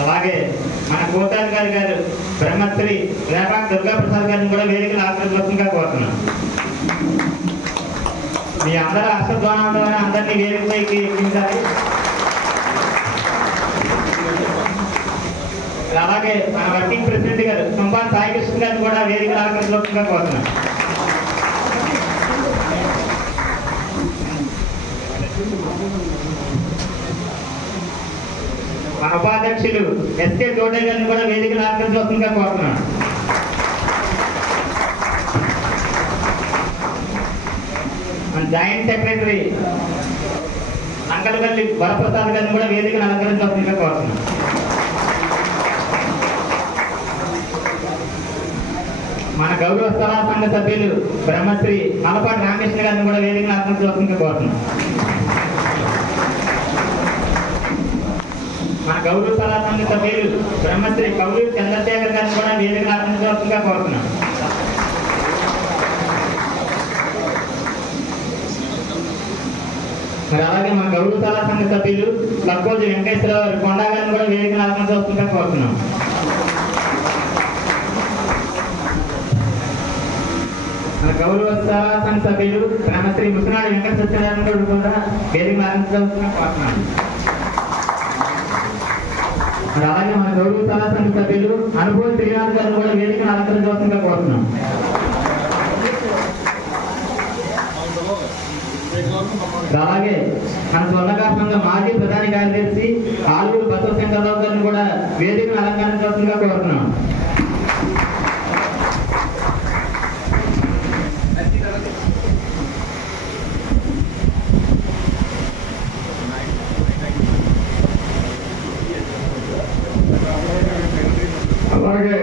అలాగే మన కోటాధికారి గారు బ్రహ్మశ్రీ రేపాటి దుర్గా ప్రసాద్ గారిని కూడా వేదికను ఆశీర్వదించగా కోరుతున్నాం. మీ అందరూ అష్టధ్వానాల ద్వారా అందరినీ వేదికపైకి ఎక్కించాలి. అలాగే మన వర్కింగ్ ప్రెసిడెంట్ గారు సుంబాన్ సాయి కృష్ణ గారిని కూడా వేదికను ఆశీర్వదించగా కోరుతున్నాం. మన ఉపాధ్యక్షులు ఎస్కే చోటే గారిని కూడా వేదికను ఆశీర్వదించగా కోరుతున్నాం. మన జాయింట్ సెక్రటరీ అంకలగల్లి వరప్రసాద్ గారిని కూడా వేదికను అలంకరించవలసిందిగా కోరుతున్నాం. మన గౌరవ స్థల సంఘ సభ్యులు బ్రహ్మశ్రీ నల్లపాటి రామకృష్ణ గారిని కూడా వేదికను అలంకరించవలసిందిగా కోరుతున్నాం. మన గౌరవ స్థల సంఘ సభ్యులు బ్రహ్మశ్రీ కౌలూరు చంద్రశేఖర్ గారిని కూడా వేదికను అలంకరించవలసిందిగా కోరుతున్నాం. మరి అలాగే మన గౌరవ స్థల సంఘ సభ్యులు లక్కోజు వెంకటేశ్వరరావు కొండా గారిని కూడా వేదికను అలంకరించవలసిందిగా కోరుతున్నాం. మన గౌరవ స్థల సంఘ సభ్యులు బ్రహ్మశ్రీ ముసనాడు వెంకట సత్యనారాయణ కూడా వేదికను అలంకరించవలసిందిగా కోరుతున్నాం. మరి అలాగే మన గౌరవ స్థల సంఘ సభ్యులు అనుభవం శ్రీనాథ్ గారిని కూడా వేదికను అలంకరించవలసిందిగా కోరుతున్నాం. అలాగే మన స్వర్ణకార సంఘ మాజీ ప్రధాన కార్యదర్శి ఆలూరు బసవ శంకర్రావు గారిని కూడా వేదికను అలంకరించవలసిందిగా కోరుతున్నాం. అలాగే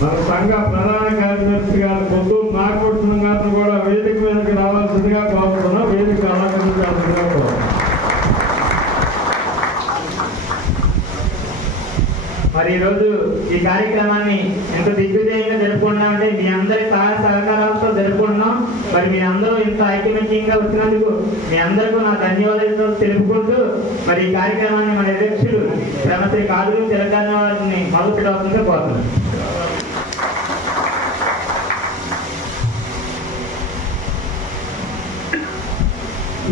మన సంఘ ప్రధాన కార్యదర్శి గారు పొద్దున్న నాగపట్నం గారిని కూడా వేదిక మీదకి రావాల్సిందిగా కోరుతున్నాం. వేదిక అలంకరించాల్సిందిగా కోరుతున్నాం. మరి ఈరోజు ఈ కార్యక్రమాన్ని ఎంత దిగ్విజయంగా జరుపుకుంటున్నామంటే మీ అందరి సహాయ సహకారాలతో జరుపుకుంటున్నాం. మరి మీ అందరూ ఇంత ఐకమత్యంగా వచ్చినందుకు మీ అందరికీ నా ధన్యవాదాలు తెలుపుకుంటూ మరి ఈ కార్యక్రమాన్ని మన అధ్యక్షులు బ్రహ్మశ్రీ కాదూరు తెలంగాణ వారిని మొదలుపెట్టవలసిందిగా కోరుతున్నాం.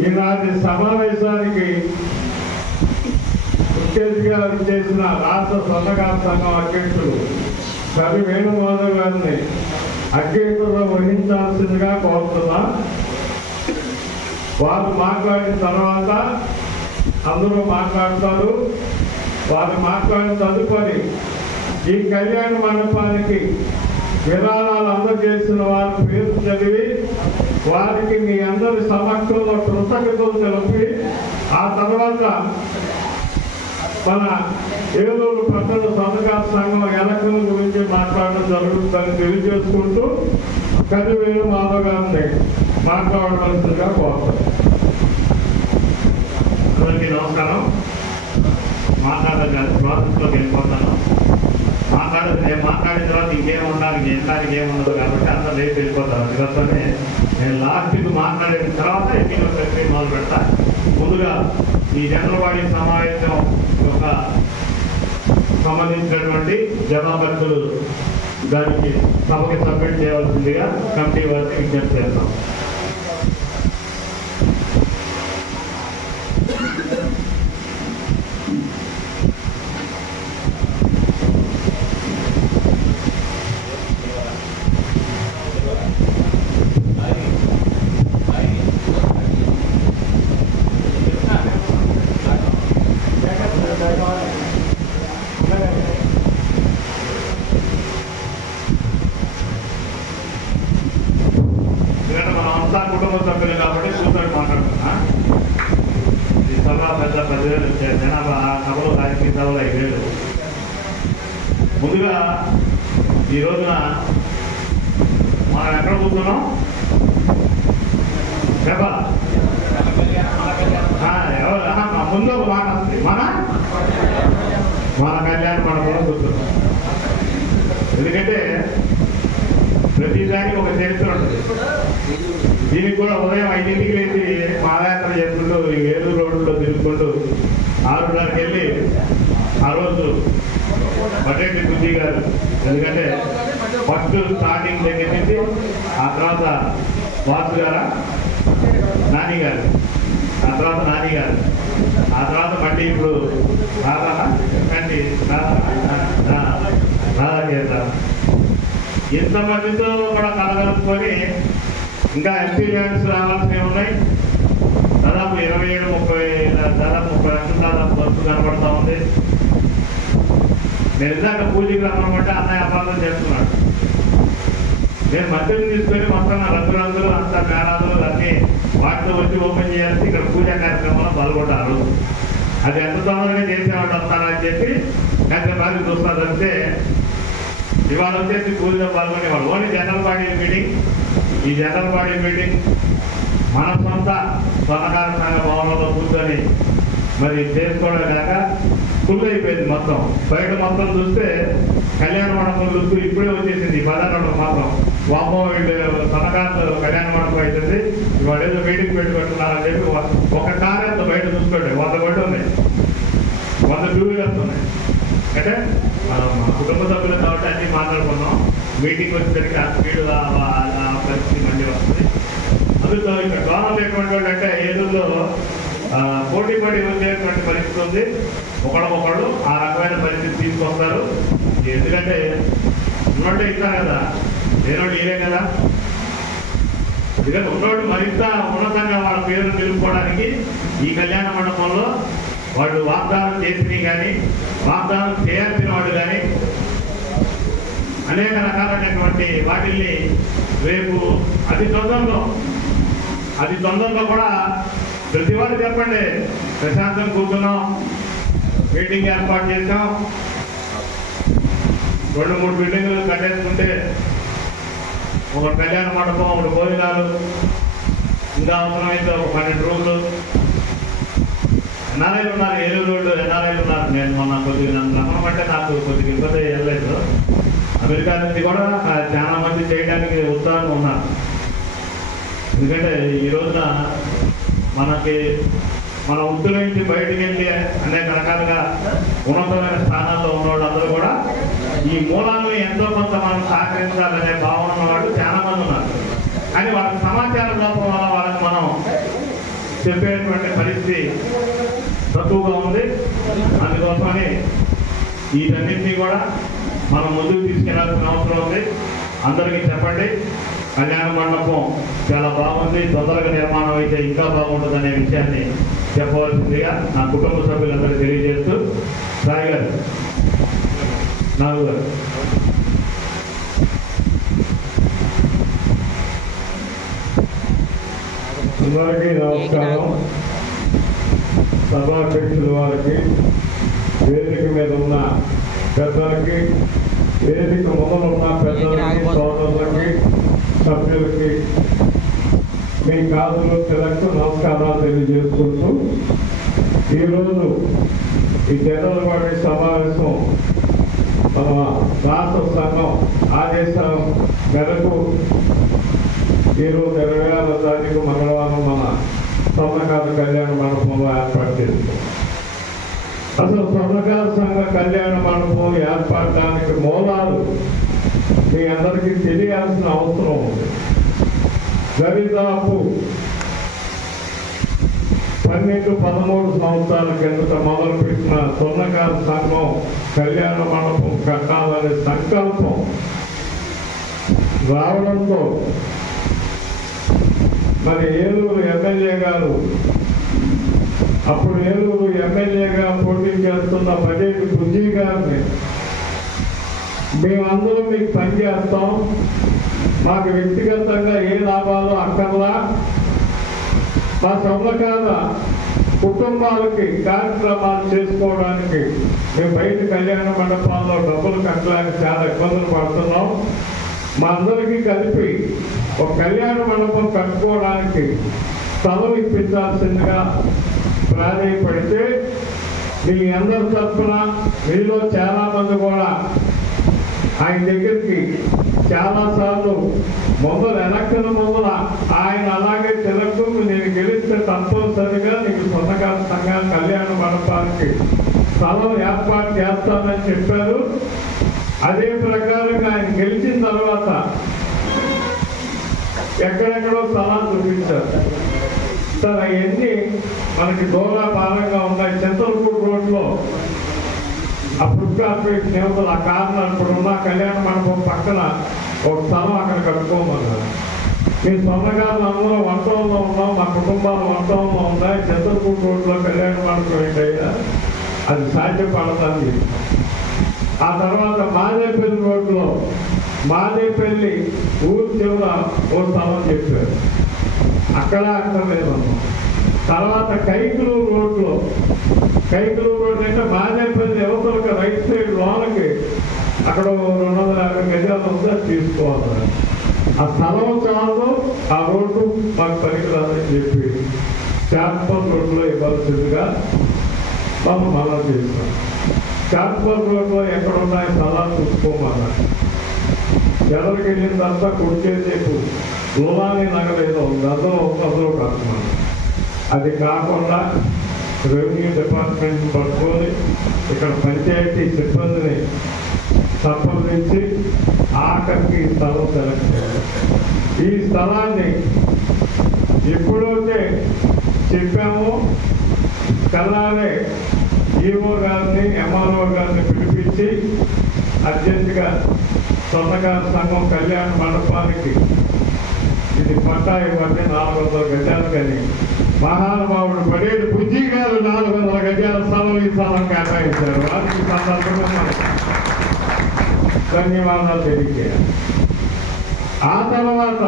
ఈనాటి సమావేశానికి ముఖ్యంగా చేసిన రాష్ట్ర స్వర్ణకార సంఘం అధ్యక్షులు కవి వేణుగోపాల్ గారిని అధ్యక్షుడు వహించాల్సిందిగా కోరుతున్నా. వారు మాట్లాడిన తర్వాత అందరూ మాట్లాడతారు. వారు మాట్లాడిన తదుపరి ఈ కళ్యాణ మండపానికి విరాళాలు అందజేసిన వారి పేరు చదివి వారికి మీ అందరి సమక్షంలో కృతజ్ఞతలు తెలిపి ఆ తర్వాత మన ఏలూరు పట్టణ స్వర్ణకార సంఘం ఎలక్షన్ల గురించి మాట్లాడడం జరుగుతుందని తెలియజేసుకుంటూ కదివేలు మాధవ్ గారిని మాట్లాడవలసిందిగా కోరుతాం. అందరికీ నమస్కారం. మాట్లాడడానికి ప్రాసెస్లోకి వెళ్ళిపోతాను. నేను మాట్లాడిన తర్వాత ఇంకేముండాలి, వినడానికి ఏముండదు కాబట్టి అందరూ రేపు వెళ్ళిపోతారు. అందుకోసమే నేను లాస్ట్కి మాట్లాడిన తర్వాత ఎన్నికల ప్రక్రియ మొదలు పెడతా. ముందుగా ఈ జనరల్వాడి సమావేశం యొక్క సంబంధించినటువంటి జవాబర్తులు దానికి సభకి సబ్మిట్ చేయవలసిందిగా కమిటీ వారికి విజ్ఞప్తి చేస్తాం. మనం ముందుగా ఈ రోజున మనం ఎక్కడ కూర్చున్నాం? చెప్పాలా? ముందు ఒక మాట వస్తుంది, మన కళ్యాణ మండపంలో కూర్చున్నాం. ఎందుకంటే ప్రతిదానికి ఒక చరిత్ర ఉంటుంది. దీనికి కూడా ఉదయం 5ంటికి లేచి పాదయాత్ర చేసుకుంటూ ఏలూరు రోడ్డులో తిరుగుకుంటూ 6:30కి వెళ్ళి ఆ రోజు బడ్డెట్టి బుజ్జి గారు, ఎందుకంటే ఫస్ట్ స్టార్టింగ్ దగ్గర నుంచి ఆ తర్వాత వాసు గారా నాని గారు, ఆ తర్వాత నాని గారు, ఆ తర్వాత మళ్ళీ ఇప్పుడు రాధా చేస్తారు. ఇంతమందితో కూడా కలగలుపుకొని ఇంకా ఎంపీ ల్యాండ్స్ రావాల్సినవి ఉన్నాయి. దాదాపు 27-30 దాదాపు 30 లక్షల దాదాపు వర్క్ కనబడతా ఉంది. నేను ఇందాక పూజకి రమ్మనమంటే అన్నయ్య అపార్థం చేస్తున్నాడు. నేను మధ్యలో తీసుకొని మొత్తం నా రంగురంగులు అంతా మేళాలు అన్నీ వాటితో వచ్చి ఓపెన్ చేయాల్సి ఇక్కడ పూజా కార్యక్రమంలో పాల్గొంటారు. అది ఎంత తొందరగా చేసేవాళ్ళు వస్తారని చెప్పి ఎంతమంది చూస్తారు. అంటే ఇవాళ వచ్చేసి పూజలో పాల్గొనేవాళ్ళు ఓన్లీ జనరల్ బాడీ మీటింగ్. ఈ జనరల్ బాడీ మీటింగ్ మన సొంత స్వర్ణకార సంఘ భవనంలో కూర్చొని మరి చేసుకోవడం కాక ఫుల్ అయిపోయింది మొత్తం. బయట మొత్తం చూస్తే కళ్యాణ మండపం లుక్ ఇప్పుడే వచ్చేసింది. 16 మాత్రం వామో స్వర్ణకార కళ్యాణ మండపం అవుతుంది. ఇవాళ ఏదో మీటింగ్ పెట్టుకుంటున్నారని చెప్పి ఒక కారు ఎంత బయట చూసుకోండి, 100 బండి ఉన్నాయి, 100 2 వీలర్స్ ఉన్నాయి. అంటే మనం కుటుంబ సభ్యులు కాబట్టి అన్ని మాట్లాడుకున్నాం. మీటింగ్ వచ్చేసరికి ఆ స్పీడ్ పరిస్థితి మళ్ళీ వస్తుంది. అందులో ఇక్కడ గవర్నమెంట్ ఎటువంటి వాళ్ళు అంటే ఏదుల్లో పోటీ పడి వచ్చేటువంటి పరిస్థితి ఉంది. ఒకళ్ళొకళ్ళు ఆ రకమైన పరిస్థితి తీసుకొస్తారు. ఎందుకంటే ఉన్నోళ్ళే ఇస్తారు కదా, లేనోళ్ళు ఇదే కదా. ఎందుకంటే ఉన్నోళ్ళు మరింత ఉన్నతంగా వాళ్ళ పేరు నిలుపుకోవడానికి ఈ కళ్యాణ మండపంలో వాళ్ళు వాగ్దానం చేసినవి కానీ వాగ్దానం చేయాల్సిన వాళ్ళు కానీ అనేక రకాలైనటువంటి వాటిల్ని రేపు అతి తొందరలో కూడా ప్రతి వాళ్ళు చెప్పండి, ప్రశాంతం కూర్చున్నాం, మీటింగ్ ఏర్పాటు చేసాం, 2-3 బిల్డింగ్లు కట్టేసుకుంటే ఒక కళ్యాణ మండపం, 1 భోజనాలు, ఇంకా అవసరమైతే ఒక 12 రూమ్లు. ఎన్ఆర్ఐలు ఉన్నారు, ఏలూరు రోడ్డు ఎన్ఆర్ఐలు ఉన్నారు. నేను మొన్న కొద్దిగా నన్ను నమ్మమంటే నాకు కొద్దిగా ఇబ్బంది వెళ్ళలేదు. అమెరికా నుంచి కూడా చాలా మంది చేయడానికి ఉత్సాహంగా ఉన్నారు. ఎందుకంటే ఈ రోజున మన వృత్తుల నుంచి బయటకు వెళ్ళి అనేక రకాలుగా ఉన్నతమైన స్థానాల్లో ఉన్న వాళ్ళందరూ కూడా ఈ మూలాలను ఎంతో కొంత మనం సహకరించాలనే భావన ఉన్న వాళ్ళు చాలా మంది ఉన్నారు. కానీ వాళ్ళకి సమాచార లోపం వల్ల వాళ్ళకి మనం చెప్పేటువంటి పరిస్థితి తక్కువగా ఉంది. అందుకోసమని వీటన్నింటినీ కూడా మనం ముందుకు తీసుకెళ్లాల్సిన అవసరం ఉంది. అందరికీ చెప్పండి, కళ్యాణ మండపం చాలా బాగుంది, తొందరగా నిర్మాణం అయితే ఇంకా బాగుంటుంది అనే విషయాన్ని చెప్పవలసిందిగా నా కుటుంబ సభ్యులందరూ తెలియజేస్తూ, సాయి గారు, నాగు గారు. అందరికీ నమస్కారం. సభాధ్యక్షుల వారికి, వేదిక మీద ఉన్న పెద్దలకి, వేదిక మొదలున్న పెద్దలకి, సోదరులకి, సభ్యులకి మీ కాదులు తిలక్కు నమస్కారాలు తెలియజేసుకుంటూ, ఈరోజు ఈ జనరల్ బాడీ సమావేశం మన రాష్ట్ర సంఘం ఆదేశాల మేరకు ఈరోజు 26వ తారీఖు మంగళవారం మన స్వర్ణకార కళ్యాణ మండపంలో ఏర్పాటు చేస్తాం. అసలు స్వర్ణకార సంఘ కళ్యాణ మండపం ఏర్పడడానికి మూలాలు మీ అందరికీ తెలియాల్సిన అవసరం ఉంది. దరిదాపు 12-13 సంవత్సరాల కిందట మొదలుపెట్టిన స్వర్ణకార సంఘం కళ్యాణ మండపం కట్టాలనే సంకల్పం రావడంతో మరి ఏలూరు ఎమ్మెల్యే గారు, అప్పుడు ఏలూరు ఎమ్మెల్యేగా పోటీ చేస్తున్న బడ్డెట్టి బుజ్జి గారిని, మేమందరం మీకు పనిచేస్తాం, మాకు వ్యక్తిగతంగా ఏ లాభాలు అక్కర్లా, మా స్వర్ణకార కుటుంబాలకి కార్యక్రమాలు చేసుకోవడానికి మేము బయట కళ్యాణ మండపాల్లో డబ్బులు కట్టడానికి చాలా ఇబ్బందులు పడుతున్నాం. మా అందరికీ కలిపి ఒక కళ్యాణ మండపం కట్టుకోవడానికి స్థలం ఇప్పించాల్సిందిగా ప్రాధాన్యపడితే మీ అందరి తరఫున మీలో చాలా మంది కూడా ఆయన దగ్గరికి చాలాసార్లు ఎలక్షన్ ముందర ఆయన అలాగే తిరగదు, నేను గెలిస్తే తప్పనిసరిగా నీకు సొంతకాల సంఘం కళ్యాణ మండపానికి స్థలం ఏర్పాటు చేస్తానని చెప్పారు. అదే ప్రకారంగా ఆయన గెలిచిన తర్వాత ఎక్కడెక్కడో స్థలాలు చూపించారు సార్. అవన్నీ మనకి దూరాపారంగా ఉన్నాయి. చింతలపూడి రోడ్లో ఆ ఫుడ్ కార్పొరేషన్ యువతలు ఆ కారణం ఇప్పుడు ఉన్న కళ్యాణ మండపం పక్కన ఒక స్థలం అక్కడ కట్టుకోమన్నారు. మీ సొంతకారులు అందరూ వంటంలో ఉన్నాం, మా కుటుంబాలు వంటంలో ఉన్నాయి. చింతలపూడి రోడ్లో కళ్యాణ మండపం ఏంటయ్యా, అది సాధ్యపడతాను. ఆ తర్వాత మాదేపల్లి రోడ్లో మాదేపల్లి ఊరు చివర ఓ స్థలం చెప్పారు, అక్కడ అక్కర్లేదన్నాం. తర్వాత కైకులూరు రోడ్లో అంటే మాదేపల్లి యువతలకు రైట్ సైడ్ లోనకి అక్కడ 250 గజాలు ఉందా తీసుకోవాలి. ఆ స్థలం చాలు, ఆ రోడ్డు మాకు పనికిరాదని చెప్పి చార్పల్ రోడ్లో ఇవ్వాల్సిందిగా మనం మనం చేస్తాం. చార్పల్ రోడ్లో ఎక్కడ ఉన్నాయి స్థలాలు చూసుకోమన్నారు. ఎవరికి వెళ్ళిన తర్వాత కొడిచేసేపు లోలాని నగర ఏదో ఉంది, అందులో కాకున్నాను. అది కాకుండా రెవెన్యూ డిపార్ట్మెంట్ పట్టుకొని ఇక్కడ పంచాయతీ సిబ్బందిని సంప్రదించి ఆఖరికి ఈ స్థలం సెలెక్ట్ చేయాలి. ఈ స్థలాన్ని ఎప్పుడైతే చెప్పామో కల్లారే ఈఓ గారిని ఎంఆర్ఓ గారిని పిలిపించి అర్జెంటుగా సొంతకాల సంఘం కళ్యాణ మండపానికి ఇది పట్టా ఇవ్వండి 400 గజాలు కానీ మహానుభావుడు పడేడు బుజ్జి గారు 400 గజాల స్థలం ఈ స్థలం కేటాయించారు. వారికి సందర్భంగా ధన్యవాదాలు తెలియజేయాలి. ఆ తర్వాత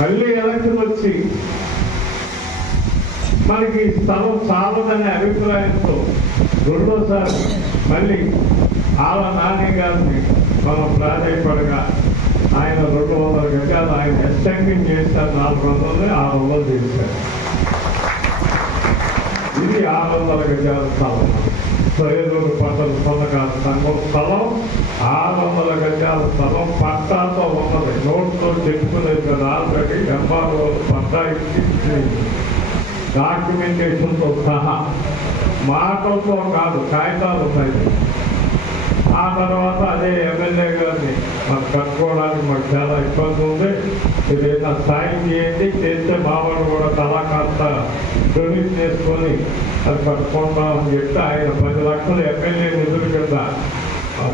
మళ్ళీ ఎలక్షన్ వచ్చి మనకి స్థలం చాలదనే అభిప్రాయంతో రెండోసారి మళ్ళీ ఆల నాని గారిని మనం ప్రాధాన్యపడగా ఆయన 200 గజాలు ఆయన ఎక్స్టెండింగ్ చేశారు. 400 600 చేశారు. ఇది 600 గజాల స్థలం. సరేలూరు పట్టణ సొంతకాల సంఘం స్థలం 600 గజాల స్థలం పట్టాతో ఉన్నది. నోట్తో చెప్పుకునేది కదా. ఆల్రెడీ ఎంఆర్ఓ పట్టా ఇచ్చి డాక్యుమెంటేషన్తో సహా, మాటలతో కాదు, కాగితాలు ఉన్నాయి. ఆ తర్వాత అదే ఎమ్మెల్యే గారిని మాకు కట్టుకోవడానికి మాకు చాలా ఇబ్బంది ఉంది, ఏదైనా సాయం చేయండి, చేస్తే మావాడు కూడా కళాకాంత డొనేట్ చేసుకొని అది కట్టుకుంటామని చెప్తే ఆయన 10 లక్షలు ఎమ్మెల్యే నిధుల కింద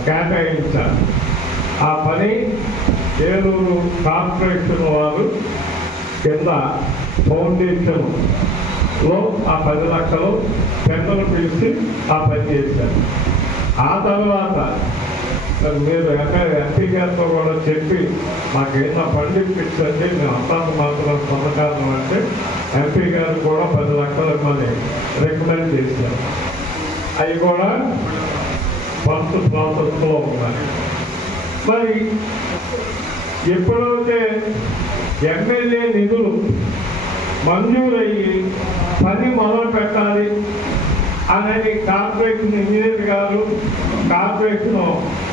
కేటాయించారు. ఆ పని ఏలూరు కార్పొరేషన్ వారు కింద ఫౌండేషన్లో ఆ 10 లక్షలు పెద్దలు పిలిచి ఆ పని చేశారు. ఆ తర్వాత మీరు ఎంపీ గారితో కూడా చెప్పి మాకేమన్నా పండిపించండి, మేము అంతాంత మాత్రం సొంతకాలం అంటే ఎంపీ గారు కూడా 10 లక్షలు ఇవ్వని రికమెండ్ చేశారు. అవి కూడా ప్రాసెస్లో ఉన్నాయి. మరి ఎప్పుడైతే ఎమ్మెల్యే నిధులు మంజూరయ్యి పని మొదలు పెట్టాలి అనేది కార్పొరేషన్ ఇంజనీర్ గారు, కార్పొరేషన్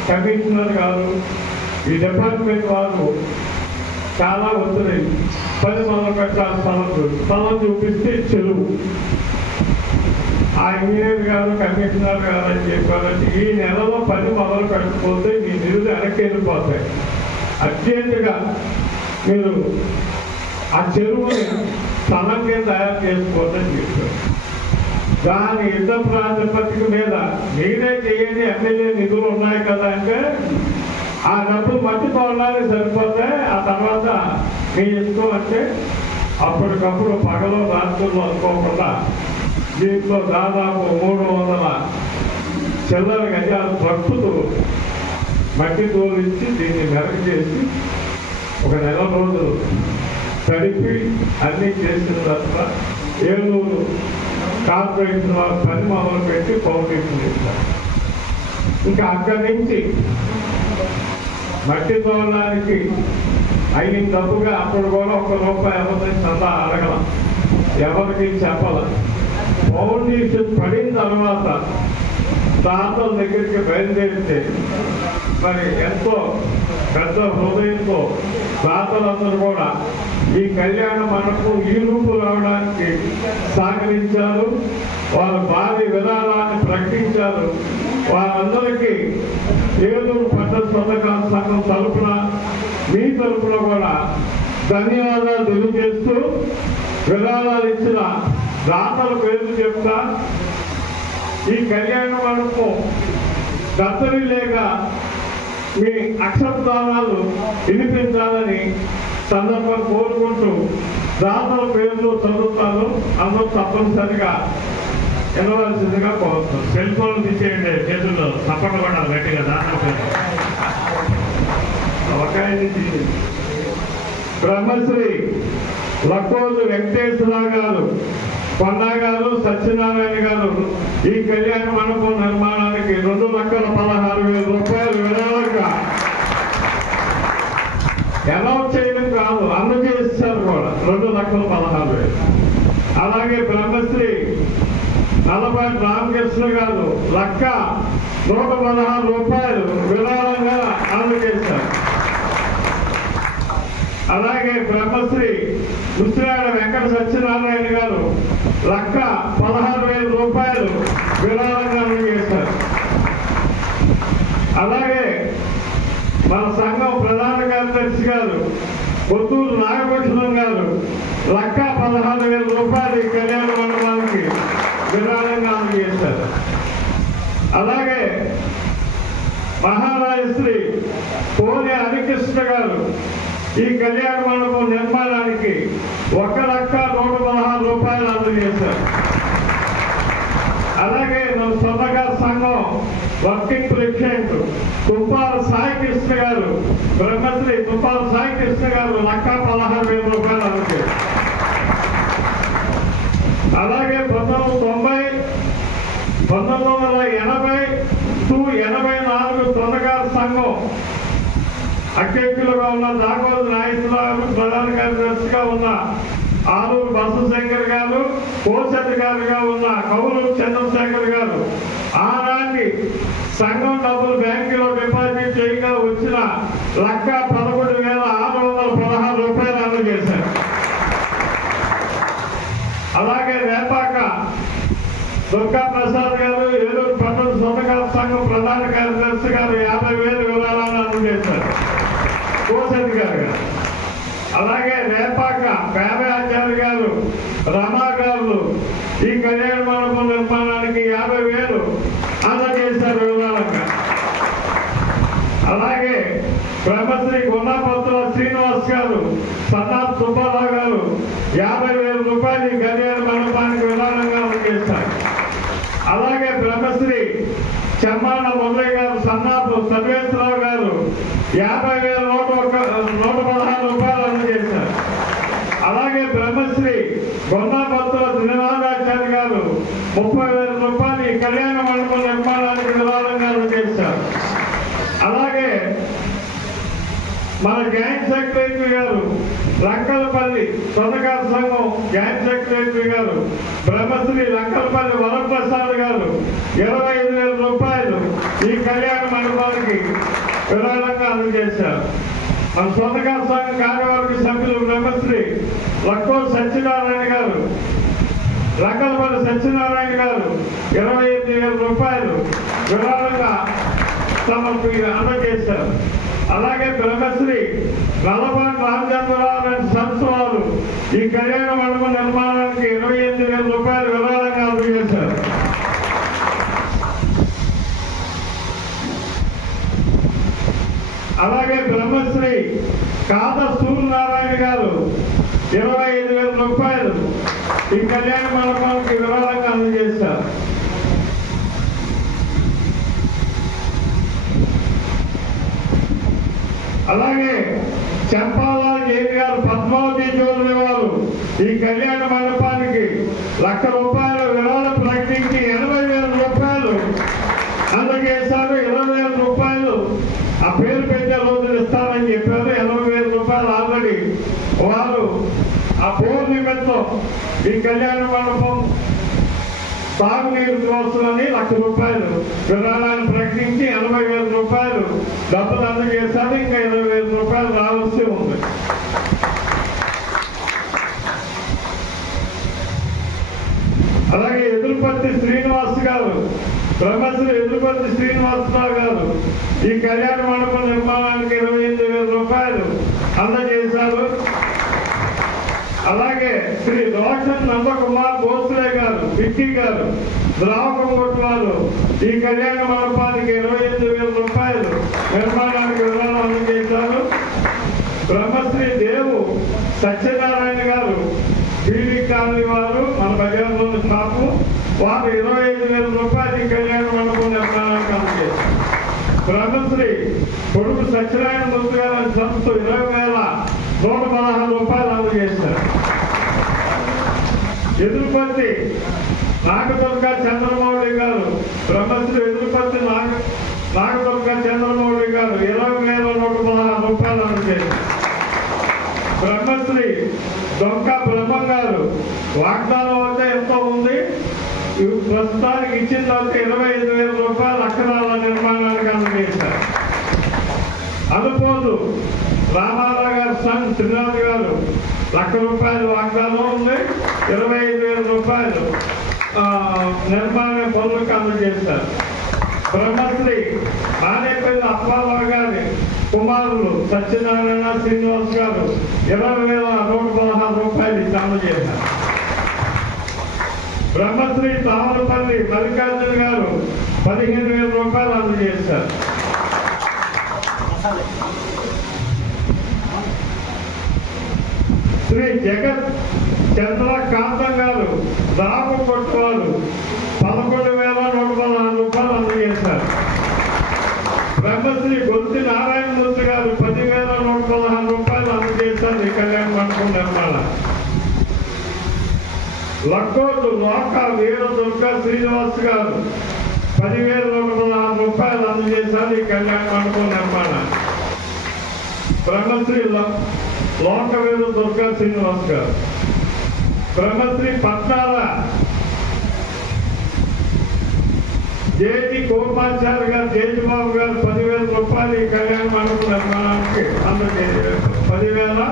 కమిషనర్ గారు, ఈ డిపార్ట్మెంట్ వారు చాలా ఒత్తిడి పని మొదలు పెట్టాలి. స్థలం చూపిస్తే చెరువు. ఆ ఇంజనీర్ గారు, కమిషనర్ గారు అని చెప్పారంటే ఈ నెలలో పని మొదలు పెట్టకపోతే మీ నిధులు వెనక్కి వెళ్ళిపోతాయి, అర్జెంటుగా మీరు ఆ చెరువుని స్థలం కింద తయారు చేసుకోవద్దని చెప్పారు. దాని యుద్ధ ప్రాతిపదిక మీద మీరే చేయండి, ఎమ్మెల్యే నిధులు ఉన్నాయి కదా అంటే ఆ డబ్బులు మట్టి తోడడానికి సరిపోతే ఆ తర్వాత మీ ఇష్టం అంటే అప్పటికప్పుడు పగలు రాత్రులు అనుకోకుండా దీంట్లో దాదాపు 300 చిల్లర గజాలు ప్రకృతు మట్టి తోలించి దీన్ని మెరుగు చేసి ఒక నెల రోజులు తడిపి అన్నీ చేసిన తర్వాత ఏలూరు కార్పొరేషన్ వారు పని మొదలు పెట్టి ఫౌండేషన్ ఇస్తారు. ఇంకా అక్కడి నుంచి మట్టి తోలడానికి అయిన డబ్బుగా అప్పుడు కూడా ₹1 ఎవరిని చందా అడగలం, ఎవరికి చెప్పాల. ఫౌండేషన్ పడిన తర్వాత తాతల దగ్గరికి బయలుదేరితే మరి ఎంతో పెద్ద హృదయంతో తాతలందరూ కూడా ఈ కళ్యాణ మండపం ఈ రూపు రావడానికి సహకరించారు. వారు భారీ విధానాన్ని ప్రకటించారు. వారందరికీ ఏలూరు పట్టణ సొంతకాల సంఘం తరపున మీ తరపున కూడా ధన్యవాదాలు తెలియజేస్తూ విధానాలు ఇచ్చిన దాతల పేర్లు చెప్తా. ఈ కళ్యాణ మండపం దత్తరి లేక మీ అక్షరదానాలు వినిపించాలని సందర్భం కోరుకుంటూ దాతల పేర్లు చదువుతాను. అందరూ తప్పనిసరిగా వినవలసిందిగా కోరుతాం. సెల్ ఫోన్ తీసేయండి, చేతుల్లో తప్పకుండా కూడా గట్టిగా దాని బ్రహ్మశ్రీ లక్కోజు వెంకటేశ్వరరావు గారు, కొండా గారు, సత్యనారాయణ గారు ఈ కళ్యాణ మండపం నిర్మాణానికి ₹2,16,000 విరాళంగా అనౌన్స్ చేయడం కాదు, అందజేస్తారు కూడా ₹2,16,000. అలాగే బ్రహ్మశ్రీ నల్లపాటి రామకృష్ణ గారు ₹116 విరాళంగా అందజేశారు. అలాగే బ్రహ్మశ్రీ ముసిరాడ వెంకట సత్యనారాయణ గారు ₹116,000 విరాళంగా అందజేశారు. అలాగే మన సంఘం ప్రధాన కార్యదర్శి గారు కొత్తూరు నాగభూషణం గారు ₹116,000 కళ్యాణ మండపానికి విరాళంగా అందజేశారు. అలాగే మహారాజశ్రీ పోలే హరికృష్ణ గారు ఈ కళ్యాణ మండపం నిర్మాణానికి ₹1,116 అందజేశారు. అలాగే మన సొంతకాల సంఘం వర్కింగ్ ప్రెసిడెంట్ తుప్పాల సాయికృష్ణ గారు, బ్రహ్మశ్రీ తుప్పాల సాయికృష్ణ గారు ₹116,000 అందజేశారు. అలాగే 1990, 1980-84 సొంతకాల సంఘం అధ్యక్షులుగా ఉన్న దాగోజు నాగేశ్వరరావు, ప్రధాన కార్యదర్శిగా ఉన్న ఆలూరు బసశంకర్ గారు, కోశాధికారిగా ఉన్న కౌలూరు చంద్రశేఖర్ గారు ఆనాటి సంఘం డబ్బులు బ్యాంకులో డిపాజిట్ చేయగా వచ్చిన ₹1,11,616 అందజేశారు. అలాగే రేపాక దుర్గా ప్రసాద్ గారు ఏలూరు పట్టణ సొంతకాల సంఘం ప్రధాన కార్యదర్శి గారు ₹50,000 విరాళాన్ని అందజేశారు, కోశాధికారి గారు. అలాగే రేపాక పేదయాచార్య గారు, రమా గారు ఈ కళ్యాణ మండపం నిర్మాణానికి ₹50,000 అందజేశారు విరాళంగా. అలాగే బ్రహ్మశ్రీ గున్నాపత్తుల శ్రీనివాస్ గారు, సన్నాప్ సుబ్బారావు గారు ₹50,000 ఈ కళ్యాణ మండపానికి విరాళంగా అందజేశారు. అలాగే బ్రహ్మశ్రీ చెమ్మాన మురళి గారు, సన్నాపు సర్వేశ్వరరావు గారు ₹50,116 అందజేశారు. అలాగే బ్రహ్మశ్రీ గొన్నాపత్తుల శ్రీనివాసాచార్య గారు ₹30,000 ఈ కళ్యాణ మండపం నిర్మాణానికి విరాళంగా అందజేశారు. అలాగే మన జాయింట్ సెక్రటరీ గారు లంకలపల్లి సొంతకాల సంఘం జాయింట్ సెక్రటరీ గారు బ్రహ్మశ్రీ లంకలపల్లి వరప్రసాద్ గారు ₹25,000 ఈ కళ్యాణ మండపానికి విరాళంగా అందజేశారు. మన సొంతకాల సంఘం కార్యవర్గ సభ్యులు బ్రహ్మశ్రీ లక్కో సత్యనారాయణ గారు, లంకలపల్లి సత్యనారాయణ గారు ₹28,000 విరాళంగా అందజేశారు. అలాగే బ్రహ్మశ్రీ నల్లపాటి రామచంద్రరావు సంస్థలు ఈ కళ్యాణ మండపం నిర్మాణానికి ₹28,000 విరాళంగా అందజేశారు. అలాగే బ్రహ్మశ్రీ కాద సూర్యనారాయణ గారు ₹25,000 ఈ కళ్యాణ మండపానికి విరాళంగా అందజేశారు. అలాగే చంపాలా జైన్ గారు, పద్మావతి జ్యోతి వారు ఈ కళ్యాణ మండపానికి ₹1,00,000 విరాళంగా తాగునీరు కోర్సులని ₹1,00,000 విరాళాన్ని ప్రకటించి ₹80,000 డబ్బులు అందజేశారు. ఇంకా ₹20,000 రావాల్సి ఉంది. అలాగే ఎదురుపర్తి శ్రీనివాస్ గారు, బ్రహ్మశ్రీ ఎదురుపర్తి శ్రీనివాసరావు గారు ఈ కళ్యాణ మండపం నిర్మాణానికి ₹28,000 అందజేశారు. అలాగే శ్రీ రోషన్ నందకుమార్ భోస్లే గారు, విక్కీ గారు, ద్రావకంగొట్టు వారు ఈ కళ్యాణ మండపానికి ₹28,000 నిర్మాణానికి విరాళం అందజేశారు. బ్రహ్మశ్రీ దేవు సత్యనారాయణ గారు బీడీ కాలనీ వారు, మన బజార్లోని షాపు వారు ₹25,000 ఈ కళ్యాణ మండపం నిర్మాణానికి అందజేశారు. బ్రహ్మశ్రీ కొడుకు సత్యనారాయణ మూర్తి గారి సంస్థ ₹20,116 అందజేశారు. ఎదురుపర్తి నాగదుర్గ చంద్రమౌళి గారు, బ్రహ్మశ్రీ ఎదురుపర్తి నాగదుర్గ చంద్రమౌళి గారు ₹20,116 అందజేశారు. బ్రహ్మశ్రీ దొంక బ్రహ్మం గారు వాగ్దానం వద్ద ఎంతో ఉంది, ప్రస్తుతానికి ఇచ్చిన తర్వాత ₹25,000 అక్షరాల నిర్మాణానికి అందజేశారు. అనుపోదు రామారావు గారు సన్ శ్రీనాథ్ గారు ₹1,00,000 వాగ్దానం ఉంది, ₹25,000 నిర్మాణ పనులకు అందజేశారు. బ్రహ్మశ్రీ మానేపల్లి అప్పారావు గారి కుమారులు సత్యనారాయణ శ్రీనివాస్ గారు ₹20,116 అందజేశారు. బ్రహ్మశ్రీ తామరపల్లి మల్లికార్జున గారు ₹15,000 అందజేశారు. శ్రీ జగత్ చంద్రకాంతం గారు దాపకొట్టు వారు ₹11,116 అందజేశారు. బ్రహ్మశ్రీ గొంతి నారాయణమూర్తి గారు ₹10,116 అందజేశారు ఈ కళ్యాణ మండపం నిర్మాణం. లక్కోటు లోక వీరదుర్గ శ్రీనివాస్ గారు ₹10,116 అందజేశారు ఈ కళ్యాణ మండపం నిర్మాణం. బ్రహ్మశ్రీ లోక వీర దుర్గా శ్రీనివాస్ గారు. బ్రహ్మశ్రీ పట్నాల జేజీ కోపాచార్య గారు, జేజీబాబు గారు ₹10,000 ఈ కళ్యాణ మండపం నిర్మాణానికి ₹10,000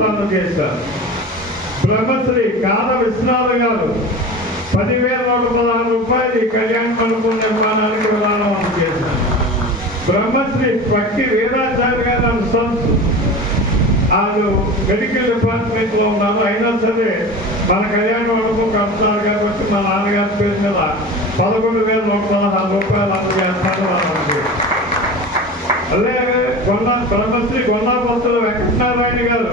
అందజేశారు. బ్రహ్మశ్రీ కాద విశ్వనాథ్ గారు ₹10,116 ఈ కళ్యాణ మండపం నిర్మాణానికి విరాళం అందజేశారు. బ్రహ్మశ్రీ పక్కి వీరాచార్య గారు సంస్థ వాళ్ళు మెడికల్ డిపార్ట్మెంట్ లో ఉన్నారు, అయినా సరే మన కళ్యాణ మండపం కడుతున్నారు కాబట్టి మా నాన్నగారి పేరు మీద ₹11,116 అందజేస్తారు. అలాగే బ్రహ్మశ్రీ గొండాపత్తుల వెంకటనారాయణ గారు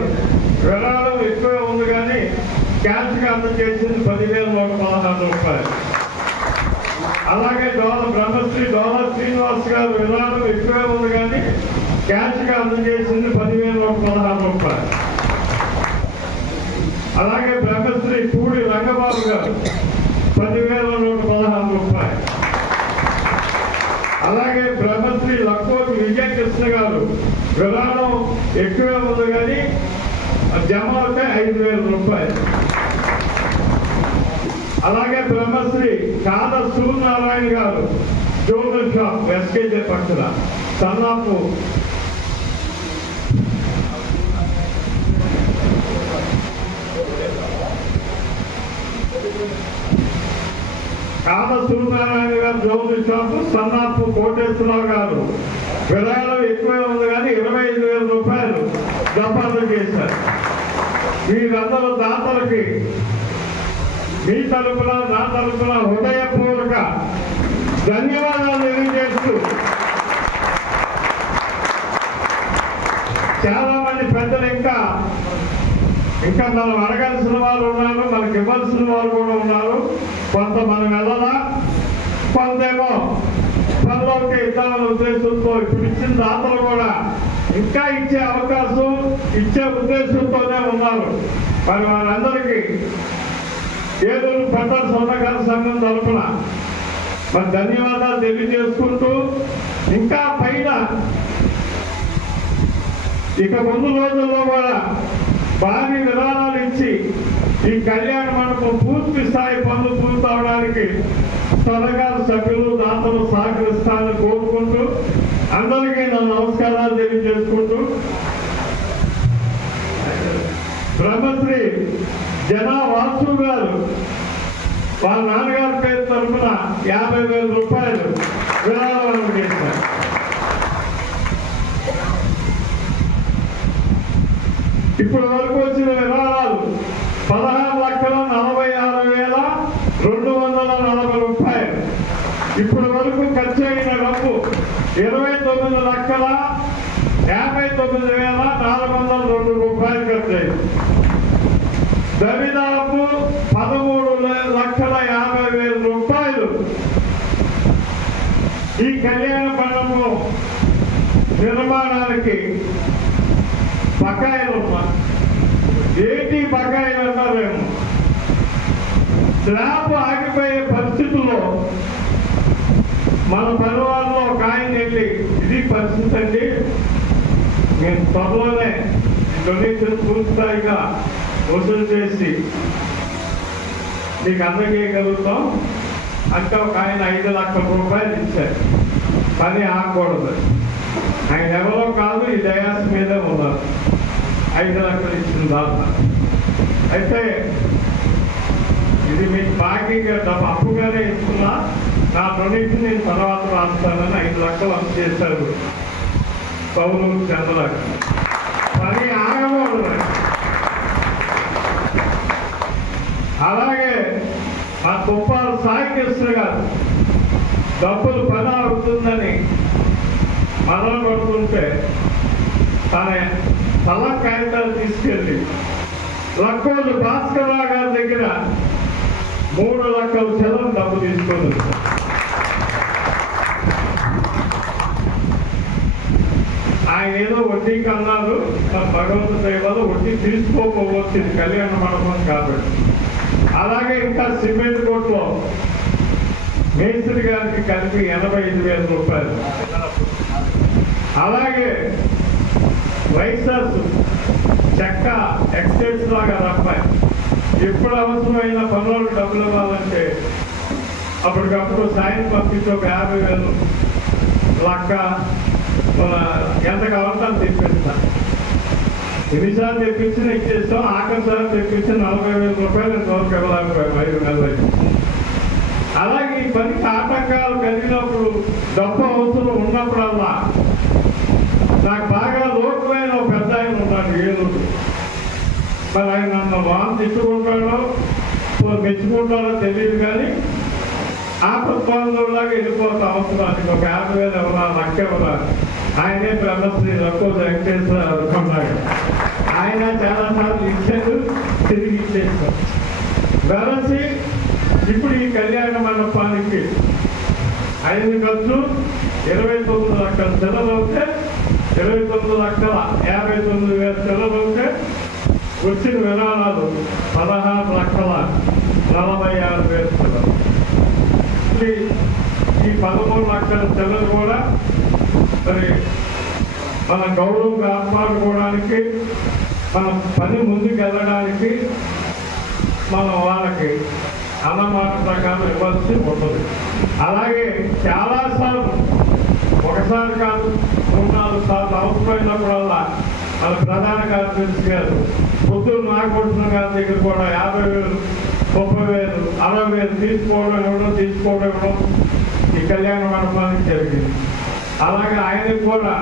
విరాళం ఎక్కువే ఉంది కానీ క్యాష్ గా అందజేసింది ₹10,116. అలాగే బ్రహ్మశ్రీ డోలా శ్రీనివాస్ గారు విరాళం ఎక్కువే ఉంది కానీ క్యాష్ గా అందజేసింది ₹10,116. అలాగే బ్రహ్మశ్రీ పూడి రంగబాబు గారు ₹10,116. అలాగే బ్రహ్మశ్రీ లక్కోటి విజయకృష్ణ గారు విరాళం ఎక్కువే ఉంది కానీ జమ అవుతే ₹5,000. అలాగే బ్రహ్మశ్రీ కాద సూర్యనారాయణ గారు జ్యోతిష్ షాప్ ఎస్కేజే పక్కన సన్నాపు కాద సూర్యనారాయణ గారు జ్యోతిష్ షాప్ సన్నాపు కోటేశ్వరరావు గారు విరాళం ఎక్కువే ఉంది కానీ ₹25,000 జపాలు చేశారు. వీరందరూ దాతలకి మీ తరపున నా తరపున హృదయపూర్వక ధన్యవాదాలు తెలియజేస్తూ చాలా మంది పెద్దలు ఇంకా మనం అడగాల్సిన వారు ఉన్నారు, మనకి ఇవ్వాల్సిన వారు కూడా ఉన్నారు. కొంత మనం వెళ్ళదా, కొంతేమో పనిలోకి ఇద్దామనే ఉద్దేశంతో ఇప్పుడు ఇచ్చిన దాతలు కూడా ఇంకా ఇచ్చే అవకాశం ఇచ్చే ఉద్దేశంతోనే ఉన్నారు. మరి వారందరికీ ఏలూరు పట్టణ సొంతకాల సంఘం తరపున మరి ధన్యవాదాలు తెలియజేసుకుంటూ ఇంకా పైన ఇక ముందు రోజుల్లో కూడా భారీ విరాళాలు ఇచ్చి ఈ కళ్యాణ మండపం పూర్తి స్థాయి పనులు పూర్తవడానికి కార్యక్రమానికి సహకార సభ్యులు దాతలు సహకరిస్తారని కోరుకుంటూ అందరికీ నా నమస్కారాలు తెలియజేసుకుంటూ బ్రహ్మశ్రీ జనా వాసు గారు వాళ్ళ నాన్నగారి పేరు తరఫున 50,000 రూపాయలు విరాళం చేశారు. ఇప్పటి వరకు వచ్చిన విరాళాలు 16,46,240 రూపాయలు. ఇప్పటి వరకు ఖర్చు అయిన డబ్బు 29,59,402 రూపాయలు ఖర్చు అయింది. దరిదాపు 13,50,000 రూపాయలు ఈ కళ్యాణ మండపం నిర్మాణానికి బకాయిలు ఉన్నాయి. ఏంటి బకాయిలు అన్నారేమో. స్లాబ్ ఆగిపోయే పరిస్థితుల్లో మన పరివారంలో ఒక ఆయన వెళ్ళి ఇది పరిస్థితి అండి, మేము త్వరలోనే డొనేషన్ పూర్తిస్థాయిగా వసూలు చేసి మీకు అందజేయగలుగుతాం అంటే ఒక ఆయన 5 లక్షల రూపాయలు ఇచ్చారు. పని ఆగకూడదు. ఆయన ఎవరో కాదు, ఈ డయాస్ మీదే ఉన్నారు. 5 లక్షలు ఇచ్చిన దాత. అయితే ఇది మీకు బాకీగా డబ్బు అప్పుగానే ఇస్తున్నా, నా డొనేషన్ నేను తర్వాత రాస్తానని 5 లక్షలు అందజేశారు పౌరులు చంద్రలకు. పని ఆగకూడదు. అలాగే మా కుప్పాల సాయికృష్ణ గారు డబ్బులు పని అవుతుందని మొదలు పడుతుంటే తన తల కాగితాలు తీసుకెళ్ళి లక్కోలు భాస్కరరావు గారి దగ్గర 3 లక్షల చలం డబ్బు తీసుకొని ఆయన ఏదో వడ్డీకి అన్నారు. భగవంతుడి దయ వల్ల వడ్డీ తీసుకోకపోవచ్చు కళ్యాణ మండపం కాబట్టి. అలాగే ఇంకా సిమెంట్ కోట్లో మేస్త్రి గారికి కలిపి 85,000 రూపాయలు. అలాగే వైఎస్ఆర్ చెక్క ఎక్స్టేట్స్ లాగా రూపాయి ఎప్పుడు అవసరమైన పనులకు డబ్బులు ఇవ్వాలంటే అప్పటికప్పుడు సాయం పంపించి ఒక 50,000 లక్క ఎంత కావాలంటే తెప్పిస్తాం. ఎన్నిసార్లు తెప్పించినా ఇచ్చేస్తాం. ఆఖరిసారి తెప్పించి 40,000 రూపాయలు ఇంతవరకు ఇవ్వలేకపోయాం 5 నెలలకి. అలాగే ఈ పనికి ఆటంకాలు కలిగినప్పుడు డబ్బు అవసరం ఉన్నప్పుడల్లా నాకు బాగా లోతుమైన ఒక పెద్ద ఆయన ఉన్నాడు ఏలూరు. మరి ఆయన నన్ను బాగా తిట్టుకుంటాడో మెచ్చుకుంటాడో తెలియదు కానీ ఆపత్పాలలాగా వెళ్ళిపోతా అవసరానికి ఒక 50,000 ఎవరా లక్ష ఎవరా. ఆయనే బ్రహ్మశ్రీ రక్కో వెంకటేశ్వర ఉన్నాడు. ఆయన చాలాసార్లు ఇచ్చాడు, తిరిగి ఇచ్చేస్తాం. వెరసి ఇప్పుడు ఈ కళ్యాణ మండపానికి అయిన ఖర్చు 29 లక్షల సెలవు అవుతే 29,59,000 సెలవు అవుతే వచ్చిన విరాళాలు 16,46,000 సెలవు. ఈ 13 లక్షల సెలవు కూడా మరి మన గౌరవం కాపాడుకోవడానికి, మన పని ముందుకు వెళ్ళడానికి మనం వాళ్ళకి అన్నమాట ప్రకారం ఇవ్వాల్సి ఉంటుంది. అలాగే చాలాసార్లు ఒకసారి కాదు 3-4 సార్లు అవసరమైనప్పుడల్లా మన ప్రధాన కార్యదర్శి గారు పుత్తూరు నాగభూషణ గారి దగ్గర కూడా 50,000, 30,000, 60,000 తీసుకోవడం ఇవ్వడం ఈ కళ్యాణ మండపానికి జరిగింది. అలాగే ఆయనకు కూడా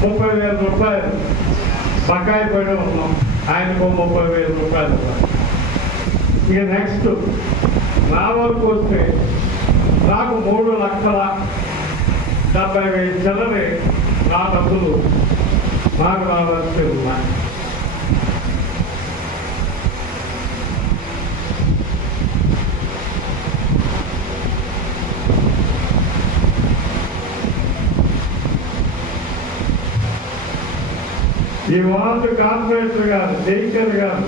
30,000 రూపాయలు బకాయి పడి ఉన్నాం. ఆయనకు 30,000 రూపాయలు. ఇక నెక్స్ట్ నా వరకు వస్తే నాకు 3,70,000 చిల్లరే నా డబ్బులు నాకు రావాల్సి ఉన్నాయి. ఈ వార్డు కార్పొరేటర్ గారు జైకర్ గారు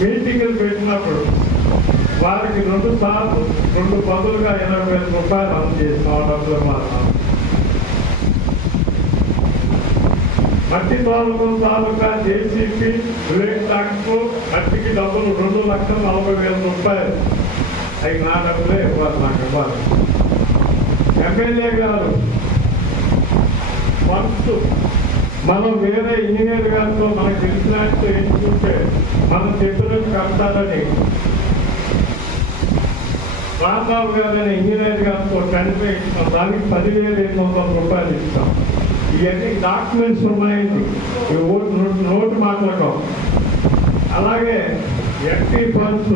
మీటింగ్లు పెట్టినప్పుడు వారికి 2 సార్లు 2 పదులుగా 80,000 రూపాయలు అందజేసిన డబ్బులు మాత్రం. మట్టి తోలకం తాలూకా జేసీపీ బ్లేడ్ ట్రాక్టర్కు మట్టికి డబ్బులు 2,40,000 రూపాయలు. అవి నా డబ్బులే ఇవ్వాలి, నాకు ఇవ్వాలి. ఎమ్మెల్యే గారు ఫండ్స్ మనం వేరే ఇంజనీర్ గారితో మనకు తెలిసినట్టు ఎంచుకుంటే మనం చెప్పినట్టు కడతారని రాంబాబు గారు ఇంజనీర్ గారితో కలిపి ఇస్తాం. దానికి 10,800 రూపాయలు ఇస్తాం. ఇవన్నీ డాక్యుమెంట్స్ ఉన్నాయండి, నోటు మాట్లాడటం. అలాగే ఎస్టీ ఫండ్స్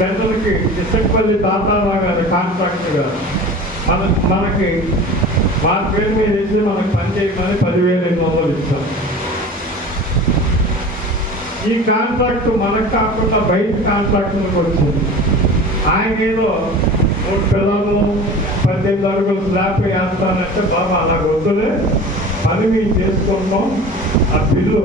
పెద్దలకి చిత్తపల్లి తాతారావు గారి కాంట్రాక్టర్ గారు మనకి మా పేరు మీద ఇచ్చి మనకు పని చేయమని 10,800 ఇస్తాం. ఈ కాంట్రాక్ట్ మనకు కాకుండా బయట కాంట్రాక్టర్లకు వచ్చింది. ఆయన ఏదో 3 పిల్లలు 18 అడుగులు స్లాబ్ వేస్తానంటే బాబా అలా వద్దులే, పని మేము చేసుకుంటాం, ఆ బిల్లు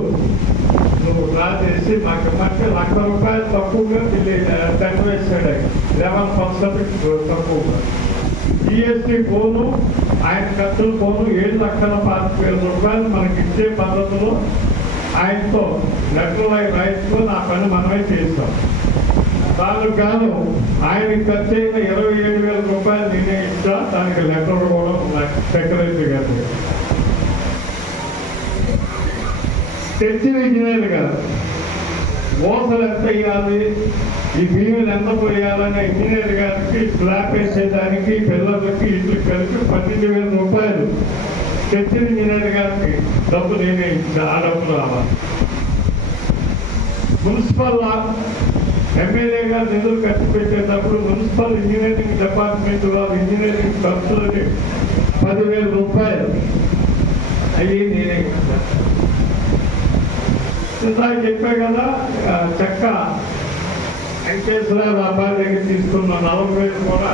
నువ్వు డ్రా చేసి మాకు ఇమ్మంటే ₹1,00,000 తక్కువగా బిల్లు టెండర్ వేసాడు. 11% తక్కువగా. జిఎస్టీ పోను ఆయన ఖర్చులు పోను ₹7,40,000 మనకి ఇచ్చే పద్ధతిలో ఆయనతో లెటర్లు అవి రాయించుకొని ఆ పని మనమే చేస్తాం. దానికి గాను ఆయనకి ఖర్చు అయిన ₹27,000 నేనే ఇచ్చా. దానికి లెటర్లు కూడా ఉన్నాయి సెక్రటరీ గారు. తెచ్చిన ఇంజనీర్ గారు మోసలు ఎంత వేయాలి, ఈ భీములు ఎంత పోయాలని ఇంజనీర్ గారికి స్లాబ్ వేసేదానికి పిల్లలకి ఇట్లు కలిపి ₹12,000 తెచ్చిన ఇంజనీర్ గారికి డబ్బు నేనే ఇచ్చా. ఆ డబ్బు రావాలి. మున్సిపల్ ఎమ్మెల్యే గారు నిధులు ఖర్చు పెట్టేటప్పుడు మున్సిపల్ ఇంజనీరింగ్ డిపార్ట్మెంట్ వారు ఇంజనీరింగ్ ఖర్చులకి ₹10,000 అవి నేనే ఇచ్చా. ఇందాక చెప్పే కదా చెక్క వెంకటేశ్వరరావు అబ్బాయి దగ్గర తీసుకున్న 40,000 కూడా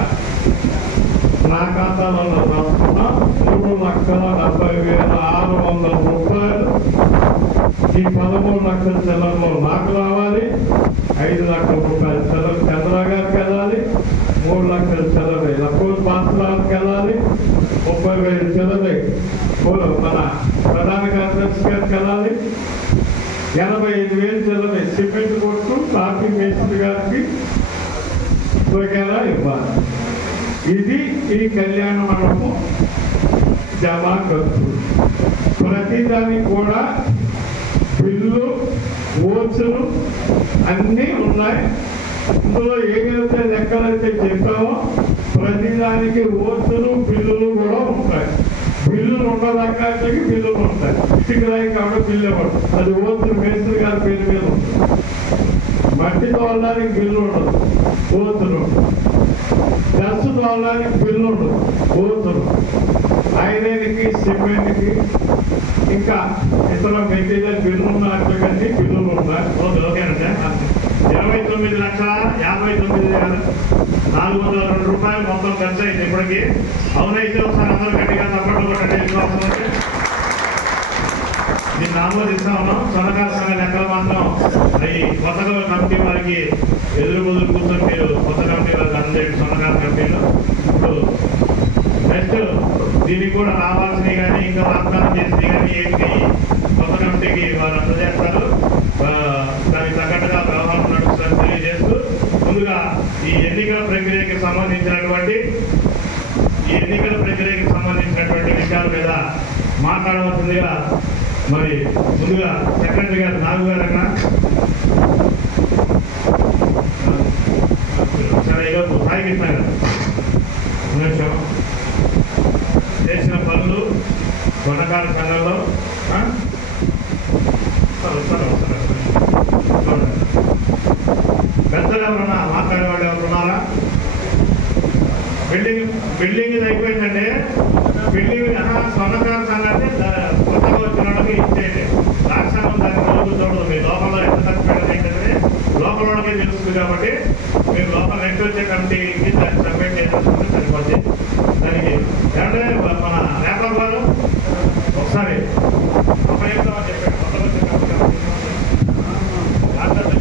నా ఖాతాలో రాసుకున్నా. ₹3,70,600. ఈ 13 లక్షల చెల్లెల్లో నాకు రావాలి. 5 లక్షల రూపాయలు చెల్లెలు చంద్రరావు గారికి వెళ్ళాలి. 3 లక్షల చెల్లెలు లక్కూరు పాత్రలకు వెళ్ళాలి. 30,000 చెల్లెలు మన ప్రధాన కార్యదర్శి గారికి వెళ్ళాలి. 85,000 చెల్లెలు సిమెంట్ కొట్టు కాఫీ మేస్త్రి గారికి వగేరా ఇవ్వాలి. ఇది ఈ కళ్యాణ మండపం జమా ఖర్చు. ప్రతిదానికి కూడా బిల్లు ఓట్సులు అన్నీ ఉన్నాయి. ఇందులో ఏదైతే లెక్కలైతే చెప్పామో ప్రతిదానికి ఓట్సులు బిల్లులు కూడా ఉంటాయి. బిల్లులు ఉన్నదానికి బిల్లులు ఉంటాయి. ఇటుకరాయి కాబట్టి బిల్లు ఇవ్వడం, అది ఓట్సులు మేస్త్రి గారి పేరు మీద ఉంటుంది. మట్టి తోలడానికి బిల్లు ఉండదు, ఓతులు. దస్సు తోలడానికి బిల్లు ఉండదు, ఓతులు. ఐరన్కి సిమెంట్కి ఇంకా ఇతర మెటీరియల్ బిల్లు ఉన్నట్లు కానీ బిల్లులు ఉన్నాయి. ఓకేనండి. 29,59,402 రూపాయలు మొత్తం ఖర్చు అయింది ఇప్పటికి. అవునైతే ఒకసారి అందరూ గట్టిగా తప్పట్లు కొట్టండి. విశ్వాసం ఉంటే దీన్ని ఆమోదిస్తా ఉన్నాం. సొంతకాల సంఘ లెక్కలు మాత్రం అవి కొత్తగా కమిటీ వారికి ఎదురు బదులు కూర్చొని మీరు కొత్త కమిటీ వారికి అందజేయండి. సొంతకాల కమిటీలో ఇప్పుడు నెక్స్ట్ దీనికి కూడా రావాల్సినవి కానీ ఇంకా వాగ్దానం చేసినవి కానీ ఏంటి కొత్త కమిటీకి వారు అందజేస్తారు. దానికి తగ్గట్టుగా వ్యవహారం నడుస్తుందని తెలియజేస్తూ ముందుగా ఈ ఎన్నికల ప్రక్రియకి సంబంధించినటువంటి విషయాల మీద మాట్లాడవలసిందిగా మరి ముందుగా సెక్రటరీ గారు నాగు గారు అన్న సరే ఈరోజు సాయికృష్ణ గారు నిమిషం చేసిన పనులు కొనకాల సంఘంలో పెద్దలు ఎవరన్నా మాట్లాడేవాళ్ళు ఎవరున్నారా? బిల్డింగ్ ఇది అయిపోయిందంటే బిల్డింగ్ స్వర్ణకార సంఘాన్ని కొత్తగా వచ్చిన వాళ్ళకి ఇచ్చేయండి. రాష్ట్రం దాన్ని నలుగురు చూడదు. మీ లోపల ఎంత ఖర్చు పెట్టదు ఏంటంటే లోపల వాళ్ళకే తెలుస్తుంది కాబట్టి మీరు లోపల నెట్ వచ్చే కమిటీకి దాన్ని సబ్మిట్ చేసేసుకుంటే సరిపోద్ది. దానికి ఏమంటే మన రేపర్ గారు ఒకసారి ఉపయోగిస్తామని చెప్పాడు. కొత్తగా వచ్చే కమిటీ రాష్ట్రంగా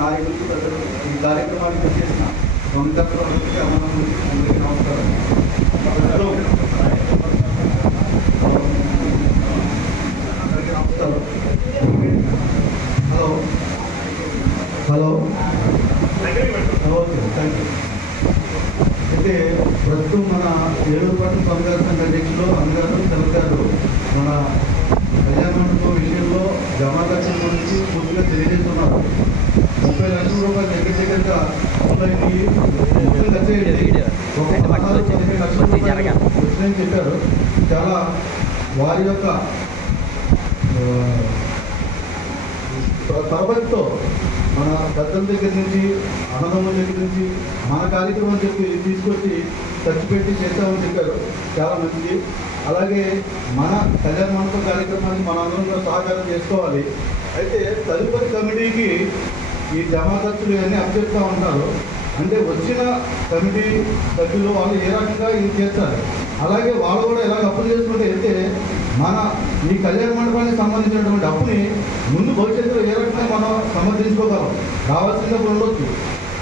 నాయకులకు ఈ కార్యక్రమానికి వచ్చేసిన అందరికీ నమస్కారం. Hello hello okay, thank you. అయితే ప్రస్తుతం మన ఏలూరు పట్టణ స్వామిగారి సంఘ అధ్యక్షులు అందగారు తెలంగారు మన కళ్యాణ మండపం విషయంలో జమా ఖర్చుల గురించి పూర్తిగా తెలియజేస్తున్నారు. 30 లక్షల రూపాయలు దగ్గరగా వచ్చినాయని చెప్పారు. చాలా వారి యొక్క తరబడితో మన పెద్దల దగ్గర నుంచి అన్నదమ్ముల దగ్గర నుంచి మన కార్యక్రమం చెప్పి తీసుకొచ్చి ఖర్చు పెట్టి చేస్తామని చెప్పారు. చాలా మంచిది. అలాగే మన కళ్యాణ మండపం కార్యక్రమానికి మన అందరం కూడా సహకారం చేసుకోవాలి. అయితే తదుపరి కమిటీకి ఈ జమా ఖర్చులు ఇవన్నీ అప్పచెప్తా ఉంటారు. అంటే వచ్చిన కమిటీ సభ్యులు వాళ్ళు ఏ రకంగా ఇది చేస్తారు, అలాగే వాళ్ళు కూడా ఎలాగ అప్పులు చేసుకుంటే అయితే మన ఈ కళ్యాణ మండపానికి సంబంధించినటువంటి అప్పుని ముందు భవిష్యత్తులో ఏ రకంగా మనం సమర్థించుకోగలం. రావాల్సినప్పుడు ఉండొచ్చు.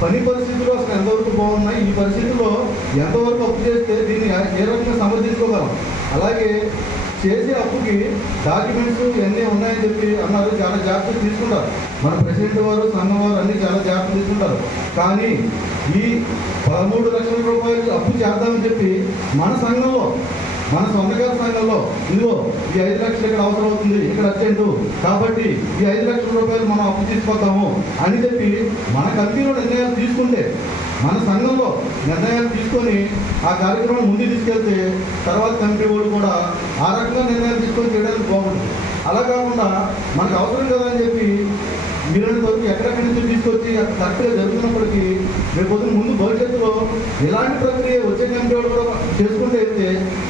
పని పరిస్థితులు అసలు ఎంతవరకు బాగున్నాయి, ఈ పరిస్థితుల్లో ఎంతవరకు అప్పు చేస్తే దీన్ని ఏ రకంగా సమర్థించుకోగలం. అలాగే చేసే అప్పుకి డాక్యుమెంట్స్ ఇవన్నీ ఉన్నాయని చెప్పి అన్నారు. చాలా జాగ్రత్తలు తీసుకుంటారు మన ప్రెసిడెంట్ వారు, సంఘం వారు అన్నీ చాలా జాగ్రత్తలు తీసుకుంటారు. కానీ ఈ 13 లక్షల రూపాయలు అప్పు చేద్దామని చెప్పి మన సంఘంలో, మన సొంతగారి సంఘంలో ఇదిగో ఈ 5 లక్షలు ఇక్కడ అవసరం అవుతుంది, ఇక్కడ అర్జెంటు కాబట్టి ఈ 5 లక్షల రూపాయలు మనం అప్పు తీసుకొద్దాము అని చెప్పి మన కమిటీలో నిర్ణయాలు తీసుకుంటే, మన సంఘంలో నిర్ణయాలు తీసుకొని ఆ కార్యక్రమం ముందు తీసుకెళ్తే తర్వాత కమిటీ వాళ్ళు కూడా ఆ రకంగా నిర్ణయాలు తీసుకొని చేయడానికి బాగుంటుంది. అలా కాకుండా మనకు అవసరం కదా అని చెప్పి మీరంత వరకు ఎక్కడెక్కడి నుంచి తీసుకొచ్చి కరెక్ట్గా జరుగుతున్నప్పటికీ రేపు పొద్దున ముందు భవిష్యత్తులో ఇలాంటి ప్రక్రియ వచ్చే కమిటీ వాళ్ళు కూడా చేసుకుంటే అయితే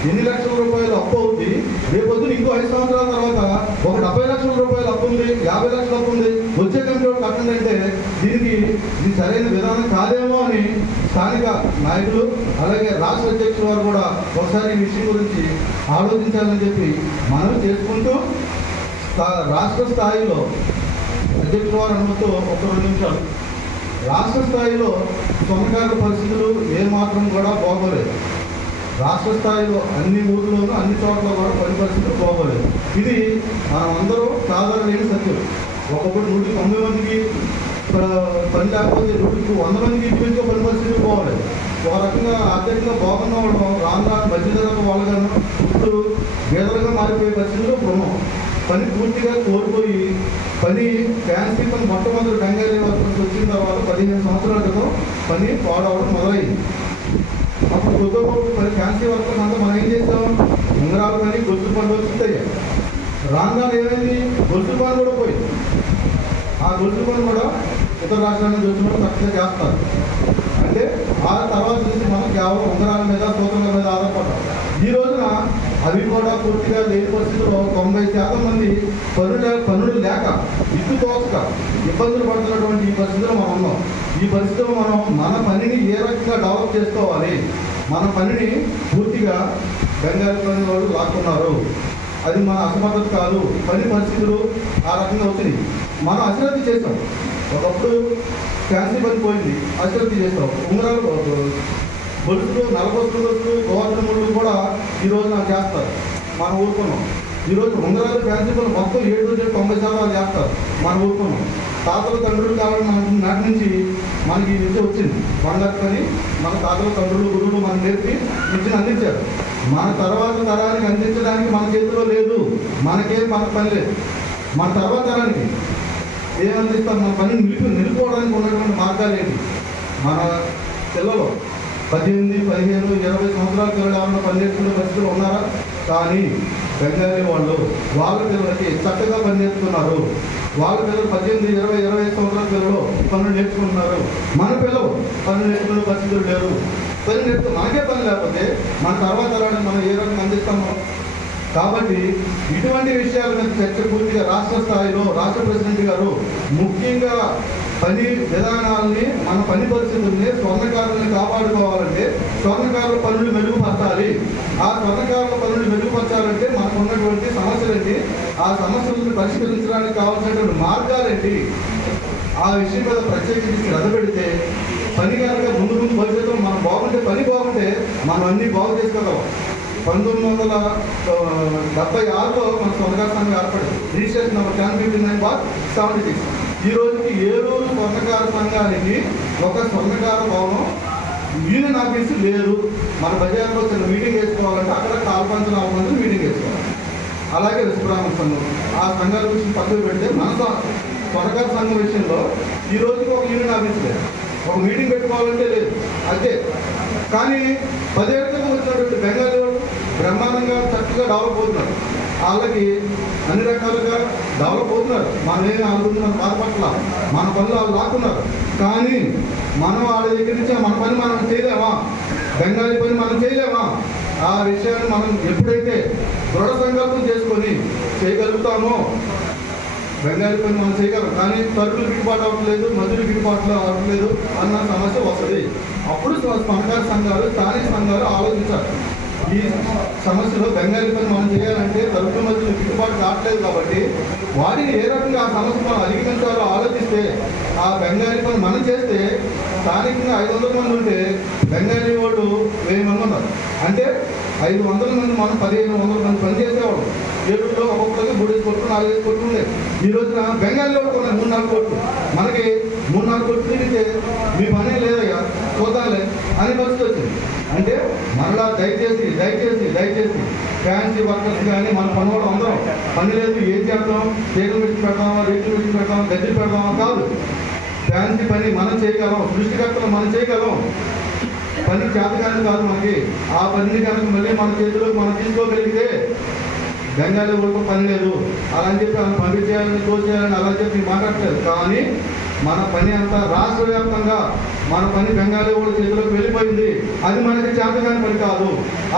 ఎన్ని లక్షల రూపాయలు అప్పు అవుతుంది, రేపు పొద్దున ఇంకో 5 సంవత్సరాల తర్వాత ఒక 70 లక్షల రూపాయలు అప్పు ఉంది, 50 లక్షలు అప్పు ఉంది, వచ్చే కమిటీ వాళ్ళు కట్టండి అంటే దీనికి ఇది సరైన విధానం కాదేమో అని స్థానిక నాయకులు అలాగే రాష్ట్ర అధ్యక్షుల వారు కూడా ఒకసారి ఈ విషయం గురించి ఆలోచించాలని చెప్పి మనం చేసుకుంటూ రాష్ట్ర స్థాయిలో అధ్యక్షుల వారు అనుమతితో ఒక 2 నిమిషాలు. రాష్ట్ర స్థాయిలో సొంతకారుల పరిస్థితులు ఏమాత్రం కూడా బాగోలేదు. రాష్ట్ర స్థాయిలో అన్ని ఊర్లోనూ అన్ని చోట్ల కూడా పని పరిస్థితులు బాగోలేదు. ఇది మనం అందరూ సాధారణ సత్యం. ఒకప్పుడు 190 మందికి పని లేకపోతే 100 మందికి ఇంటికి పని పరిస్థితులు పోవాలి. ఒక రకంగా ఆర్థికంగా బాగున్న వాళ్ళు రాను మధ్యతరగతి వాళ్ళగాను ఇప్పుడు పేదలుగా మారిపోయే పరిస్థితుల్లో ఉన్నాం. పని పూర్తిగా కోల్పోయి పని ఫ్యాన్సీ పని మొట్టమొదటి బెంగాలీ వర్కర్స్ వచ్చిన తర్వాత 15 సంవత్సరాల క్రితం పని పాడవడం మొదలైంది. అప్పుడు కొద్దిగా పని ఫ్యాన్సీ వర్కర్స్ అంతా మనం ఏం చేస్తాం, ఉంగరాల పని గొలుసు పనులు వచ్చింటాయి. రాను ఏమైంది, గొలుసు పని కూడా పోయింది. ఆ గొలుసు పని కూడా ఇతర రాష్ట్రాల నుంచి వచ్చిన వాళ్ళు చక్కగా చేస్తారు. అంటే ఆ తర్వాత నుంచి మనం కేవలం ఉంగరాల మీద సూత్రాల మీద ఆధారపడ్డాం. ఈ రోజున అవి కూడా పూర్తిగా లేని పరిస్థితుల్లో 90% మంది పనులు లేక ఇటు తోచక ఇబ్బందులు పడుతున్నటువంటి ఈ పరిస్థితిలో మనం ఉన్నాం. ఈ పరిస్థితిలో మనం మన పనిని ఏ రకంగా డెవలప్ చేసుకోవాలి, మన పనిని పూర్తిగా బెంగాలీ పని వాళ్ళు లాక్కున్నారు. అది మన అసమర్థత కాదు, పని పరిస్థితులు ఆ రకంగా వచ్చినాయి. మనం అశ్రద్ధ చేసాం. ఒకప్పుడు ఫ్యాన్సీ పని పోయింది, అశ్రద్ధ చేస్తాం. ఉంగరాలు గొలుసులు, నలగొలుసులు, గొలుసులు, గోవర్ధన ముళ్ళు కూడా ఈరోజు నాకు చేస్తారు. మనం ఊరుకున్నాం. ఈరోజు ఉంగరాలు ఫ్యాన్సీ పనులు మొత్తం 7-90% చేస్తారు. మనం ఊరుకున్నాం. తాతలు తండ్రులు కావాలని నాటి నుంచి మనకి విద్య వచ్చింది. బంగారు పని మన తాతలు తండ్రులు గురువులు మనకు నేర్పి విద్యను అందించారు. మన తర్వాత తరానికి అందించడానికి మన చేతిలో లేదు. మనకేం మన పని లేదు. మన తర్వాత తరానికి ఏమందిస్తాం? మన పనిని నిలుపుకోవడానికి ఉన్నటువంటి మార్గాలు ఏంటి? మన పిల్లలు 18, 15, 20 సంవత్సరాల పిల్లలు ఏమన్నా పని నేర్చుకునే పరిస్థితులు ఉన్నారా? కానీ బెంగాలీ వాళ్ళు వాళ్ళ పిల్లలకి చక్కగా పని నేర్చుకున్నారు. వాళ్ళ పిల్లలు 18, 20, 25 సంవత్సరాల పిల్లలు పనులు నేర్చుకుంటున్నారు. మన పిల్లలు పనులు నేర్చుకునే పరిస్థితులు లేరు. పని నేర్చుకుని మనకే పని లేకపోతే మన తర్వాత తరానికి మనం ఏ రకంగా అందిస్తాము? కాబట్టి ఇటువంటి విషయాల మీద చర్చ పూర్తిగా రాష్ట్ర స్థాయిలో రాష్ట్ర ప్రెసిడెంట్ గారు ముఖ్యంగా పని విధానాలని, మన పని పరిస్థితుల్ని, స్వర్ణకారుల్ని కాపాడుకోవాలంటే స్వర్ణకారుల పనులు మెరుగుపరచాలి. ఆ స్వర్ణకారుల పనులు మెరుగుపరచాలంటే మనకు ఉన్నటువంటి సమస్యలేంటి, ఆ సమస్యలను పరిష్కరించడానికి కావాల్సినటువంటి మార్గాలేంటి, ఆ విషయం మీద ప్రత్యేకించి శ్రద్ధ పెడితే పని కనుక ముందు భవిష్యత్తులో మనం బాగుంటే, పని బాగుంటే మనం అన్నీ బాగు చేసుకోగలం. 1976లో మన స్వర్ణకార సంఘం ఏర్పడింది. Registration number 1059/76. ఈ రోజుకి ఏలూరు స్వర్ణకార సంఘానికి ఒక స్వర్ణకార భవనం యూనియన్ ఆఫీసు లేదు. మన బజార్లో చిన్న మీటింగ్ వేసుకోవాలంటే అక్కడ కాల్పంచన అవ్వమంది మీటింగ్ వేసుకోవాలి. అలాగే విశ్వబ్రాహ్మణ సంఘం, ఆ సంఘాల విషయం పక్కన పెడితే మన స్వర్ణకార సంఘం విషయంలో ఈ రోజుకి ఒక యూనియన్ ఆఫీస్ లేదు, ఒక మీటింగ్ పెట్టుకోవాలంటే లేదు. అదే కానీ 10 ఏళ్ళ క్రితం వచ్చినటువంటి బెంగాలీ వాళ్ళు బ్రహ్మాండంగా చక్కగా డెవలప్ అవుతున్నారు. వాళ్ళకి అన్ని రకాలుగా డెవలప్ అవుతున్నారు. మనం ఏమి అనుకుంటున్నాం బాధపట్ల, మన పనులు వాళ్ళు లాక్కున్నారు. కానీ మనం వాళ్ళ దగ్గర నుంచి మన పని మనం చేయలేమా? బెంగాలీ పని మనం చేయలేమా? ఆ విషయాన్ని మనం ఎప్పుడైతే దృఢ సంకల్పం చేసుకొని చేయగలుగుతామో బెంగాలీ పని మనం చేయగలం. కానీ సరుకులు గిట్టుబాటు అవ్వట్లేదు, మధులు గిట్టుబాటు అవ్వట్లేదు అన్న సమస్య వస్తుంది. అప్పుడు స్వర్ణకార సంఘాలు, స్థానిక సంఘాలు ఆలోచించాలి. ఈ సమస్యలో బెంగాలీ పని మనం చేయాలంటే సరుకుల మధ్యలో గిట్టుబాటు కావట్లేదు కాబట్టి వాటిని ఏ రకంగా ఆ సమస్య మనం అధిగమించాలో ఆలోచిస్తే ఆ బెంగాలీ పని మనం చేస్తే స్థానికంగా 500 మంది ఉంటే బెంగాలీ వాళ్ళు 1000 మంది ఉన్నారు. అంటే 500 మంది మనం 1500 మంది పని చేసేవాడు. ఏలూరులో ఒక్కొక్కరికి 3 కోట్లు 4 కోట్లు ఉండేది. ఈ రోజున బెంగాలీ వాళ్ళు కొన్నాయి 3-4 కోట్లు. మనకి 3-4 కోట్లు తిరిగితే మీ పనే లేదయ్యా చూద్దాంలే అని పరిస్థితి వచ్చింది. అంటే మరలా దయచేసి ఫ్యాన్సీ వర్కర్స్ కానీ మన పనివాడు అందరం పని లేదు, ఏం చేద్దాం, తీగలు విడిచి పెడతామా, రేట్లు విడిచి పెడతామా, గడ్డలు పెడతామా కాదు. ఫ్యాన్సీ పని మనం చేయగలం, సృష్టికర్తలు మనం చేయగలం. పని చేతకాని కాదు మనకి. ఆ పనిని కనుక మళ్ళీ మన చేతిలోకి మనం తీసుకోగలిగితే బెంగాలీ ఊరికి పని లేదు అలా అని చెప్పి అలా పంపించేయాలని తోచేయాలని అలా చెప్పి మాట్లాడలేదు. కానీ మన పని అంతా రాష్ట్ర వ్యాప్తంగా మన పని బెంగాలీ ఊళ్ళ చేతిలోకి వెళ్ళిపోయింది. అది మనకి చేతకాని పని కాదు.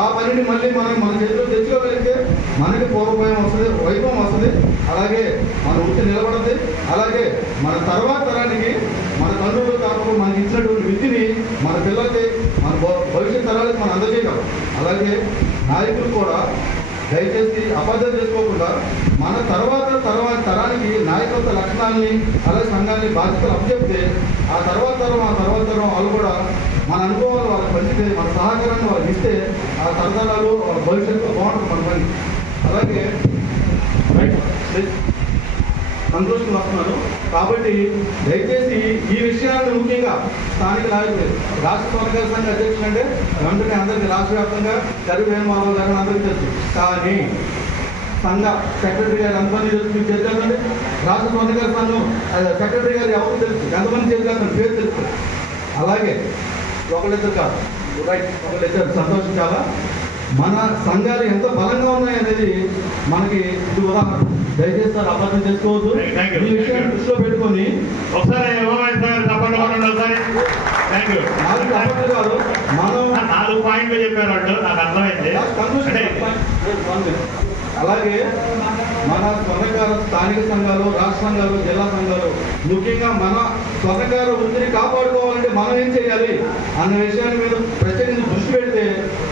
ఆ పనిని మళ్ళీ మనం మన చేతిలో తెచ్చుకోగలిగితే మనకి పూర్వభయం వస్తుంది, వైభవం వస్తుంది. అలాగే మన వృత్తి నిలబడది. అలాగే మన తర్వాత తరానికి మన తండ్రులు కాకుండా మనకి ఇచ్చినటువంటి విద్యని మన పిల్లలకి, మన భవిష్యత్ తరాలకు మనం అందజేయగలం. అలాగే నాయకులు కూడా దయచేసి అబద్ధం చేసుకోకుండా మన తర్వాత తరానికి నాయకత్వ లక్షణాలని అలాగే సంఘాన్ని బాధ్యతలు అప్పచెప్తే ఆ తర్వాత తరం వాళ్ళు కూడా మన అనుభవాలు వాళ్ళకి పంచితే, మన సహకారాన్ని వాళ్ళకి ఇస్తే ఆ తరతరాలు భవిష్యత్తులో బాగుంటుంది మన పని. అలాగే సంతోషంగా వస్తున్నారు. కాబట్టి దయచేసి ఈ విషయాలను ముఖ్యంగా స్థానిక నాయకులు, రాష్ట్ర స్వర్ణకార సంఘ అధ్యక్షులు అంటే వెంటనే అందరికీ రాష్ట్ర వ్యాప్తంగా కరివేమారావు గారిని అందరికీ తెలుసు. కానీ సంఘ సెక్రటరీ గారు ఎంతమంది తెలుసు మీకు తెలియదండి? రాష్ట్ర స్వర్ణకార సంఘం సెక్రటరీ గారు ఎవరు తెలుసు? ఎంతమంది తెలియదు పేరు తెలుసు. అలాగే ఒకళ్ళిద్దరు కాదు, రైట్, ఒకళ్ళిద్దరు సంతోషించాలా. మన సంఘాలు ఎంత బలంగా ఉన్నాయనేది మనకి ఇది ఉదాహరణ. దయచేసి సార్ అబద్ధం చేసుకోవద్దు. ఈ విషయాన్ని దృష్టిలో పెట్టుకొని ఒకసారి కాదు మనం 4 పాయింట్లు చెప్పారు వాళ్ళు, నాకు అర్థమైంది. అలాగే మన స్వర్ణకార స్థానిక సంఘాలు, రాష్ట్ర సంఘాలు, జిల్లా సంఘాలు ముఖ్యంగా మన స్వర్ణకార వృత్తిని కాపాడుకోవాలంటే మనం ఏం చేయాలి అన్న విషయాన్ని మీద ప్రత్యేకించి దృష్టి పెడితే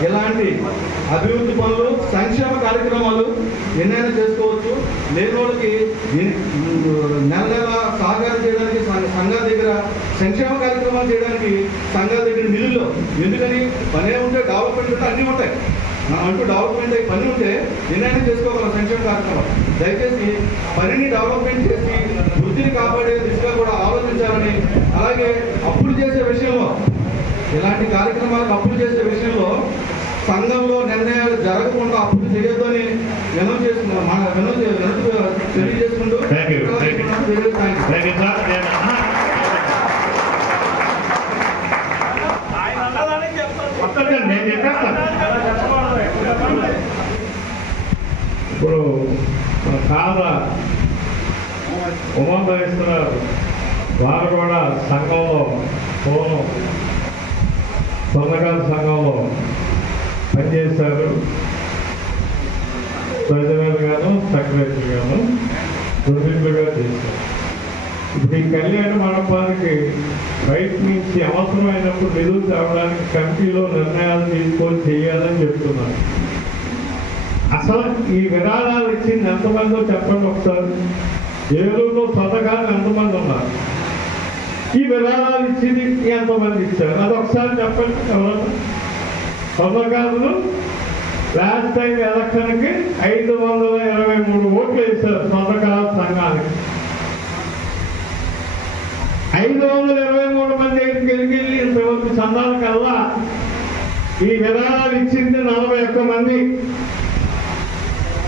ఇలాంటి అభివృద్ధి పనులు, సంక్షేమ కార్యక్రమాలు ఎన్నైనా చేసుకోవచ్చు. లేని వాళ్ళకి నెల సహకారం చేయడానికి సంఘాల దగ్గర సంక్షేమ కార్యక్రమాలు చేయడానికి సంఘాల దగ్గర నిధుల్లో, ఎందుకని పనే ఉంటే డెవలప్మెంట్ ఉంటే అన్నీ ఉంటాయి. మనం అంటూ డెవలప్మెంట్ అయ్యి పని ఉంటే ఎన్నైనా చేసుకోగలం సంక్షేమ కార్యక్రమాలు. దయచేసి పనిని డెవలప్మెంట్ చేసి వృత్తిని కాపాడే దిశగా కూడా ఆలోచించాలని, అలాగే అప్పులు చేసే విషయంలో, ఇలాంటి కార్యక్రమాలకు అప్పులు చేసే విషయంలో సంఘంలో నిర్ణయాలు జరగకుండా అప్పులు చేయొద్దు అని తెలియజేసుకుంటూ ఇప్పుడు కాల ఉమాధరిస్తున్నారు వారు కూడా సంఘంలో స్వర్ణకార సంఘంలో పనిచేశారు. ప్రెసిడెంట్ గాను సెక్రటరీ గాను రెండింటిగా చేశారు. ఇప్పుడు ఈ కళ్యాణ మండపానికి బయట నుంచి అవసరమైనప్పుడు నిధులు తేవడానికి కమిటీలో నిర్ణయాలు తీసుకొని చేయాలని చెప్తున్నారు. అసలు ఈ విరాళాలు ఇచ్చింది ఎంతమందో చెప్పండి ఒకసారి. ఏలూరులో స్వర్ణకారులు ఎంతమంది ఉన్నారు? ఈ విరాళాలు ఇచ్చింది ఎంతమంది ఇచ్చారు? అది ఒకసారి చెప్పండి. ఎవరన్నా స్వర్ణకారులు లాస్ట్ టైం ఎలక్షన్కి 523 ఓట్లు వేశారు స్వర్ణకార సంఘానికి. 523 మంది దగ్గరికి వెళ్ళి ఇంతవరకు చందాల కల్లా ఈ విరాళాలు ఇచ్చింది 41 మంది.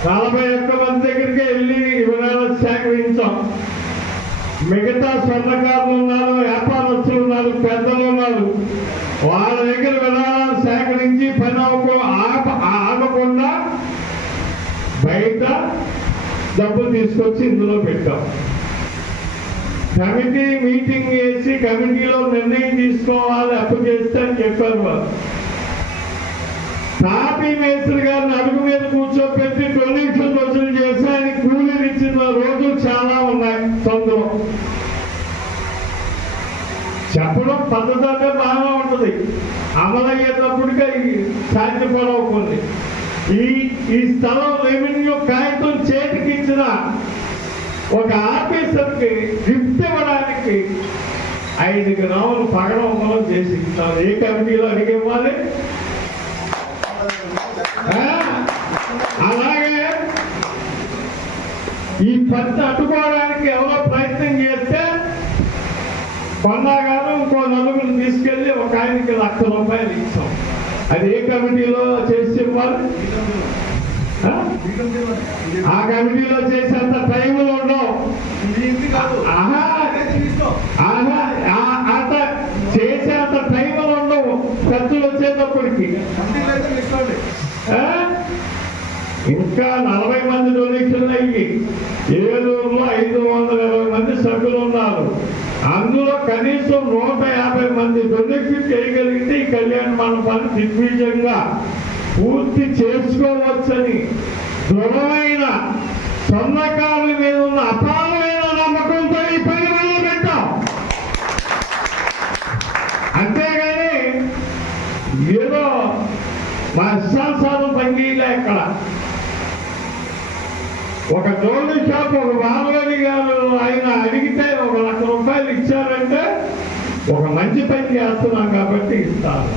41 మంది దగ్గరికి వెళ్ళి ఈ విరాళాలు సేకరించాం. మిగతా స్వర్ణకారులు ఉన్నారు, వ్యాపారస్తులు ఉన్నారు, పెద్దలు ఉన్నారు. వాళ్ళ దగ్గర విరాళాలు సేకరించి పని ఆగకుండా బయట డబ్బులు తీసుకొచ్చి ఇందులో పెట్టాం. కమిటీ మీటింగ్ చేసి కమిటీలో నిర్ణయం తీసుకోవాలి, అప్పు చేస్తే అని చెప్పారు వాళ్ళు. తాపీ మేస్త్రి గారిని అడుగు మీద కూర్చోపెట్టి డొనేషన్ వసూలు చేసి ఆయన కూలీలు ఇచ్చిన రోజులు చాలా ఉన్నాయి. తొందరలో చెప్పడం పద్ధతి అంటే బాగా ఉంటుంది, అమలయ్యేటప్పటికే సాధ్యపడవుతుంది. ఈ స్థలం రెవెన్యూ కాగితం చేతికి ఇచ్చిన ఒక ఆఫీసర్కి గిఫ్ట్ ఇవ్వడానికి 5 గ్రాములు పగడం చేసి ఇస్తాం. ఏ కమిటీలో అడిగి ఇవ్వాలి? అలాగే ఈ పని అడ్డుకోవడానికి ఎవరో ప్రయత్నం చేస్తే కొన్నాగాను ఇంకో నలుగురు తీసుకెళ్లి ఒక ఆయనకి ₹1,00,000 ఇచ్చాం. అది ఏ కమిటీలో చేసి ఇవ్వాలి? ఆ కమిటీలో చేసేంత టైములు ఉండవు. అంత చేసేంత టైములు ఉండవు ఖర్చులు వచ్చేటప్పటికి. ఇంకా 40 మంది డొనేషన్లు అయ్యి ఏలూరులో 520 మంది సభ్యులు ఉన్నారు. అందులో కనీసం 150 మంది డొనేషన్ చేయగలిగితే ఈ కళ్యాణ మండపాన్ని దిగ్విజయంగా పూర్తి చేసుకోవచ్చని దృఢమైన స్వర్ణకారుల మీద ఉన్న అపారమైన నమ్మకంతో ఈ పని మొదలు పెట్టాం. అంతేగాని ఏదో మా ఇష్టానుసారం పనిచేయలే. ఎక్కడ ఒక జ్యువెలరీ షాప్ ఒక బాలవరి గారు ఆయన అడిగితే ₹1,00,000 ఇచ్చారంటే ఒక మంచి పని చేస్తున్నాం కాబట్టి ఇస్తాను.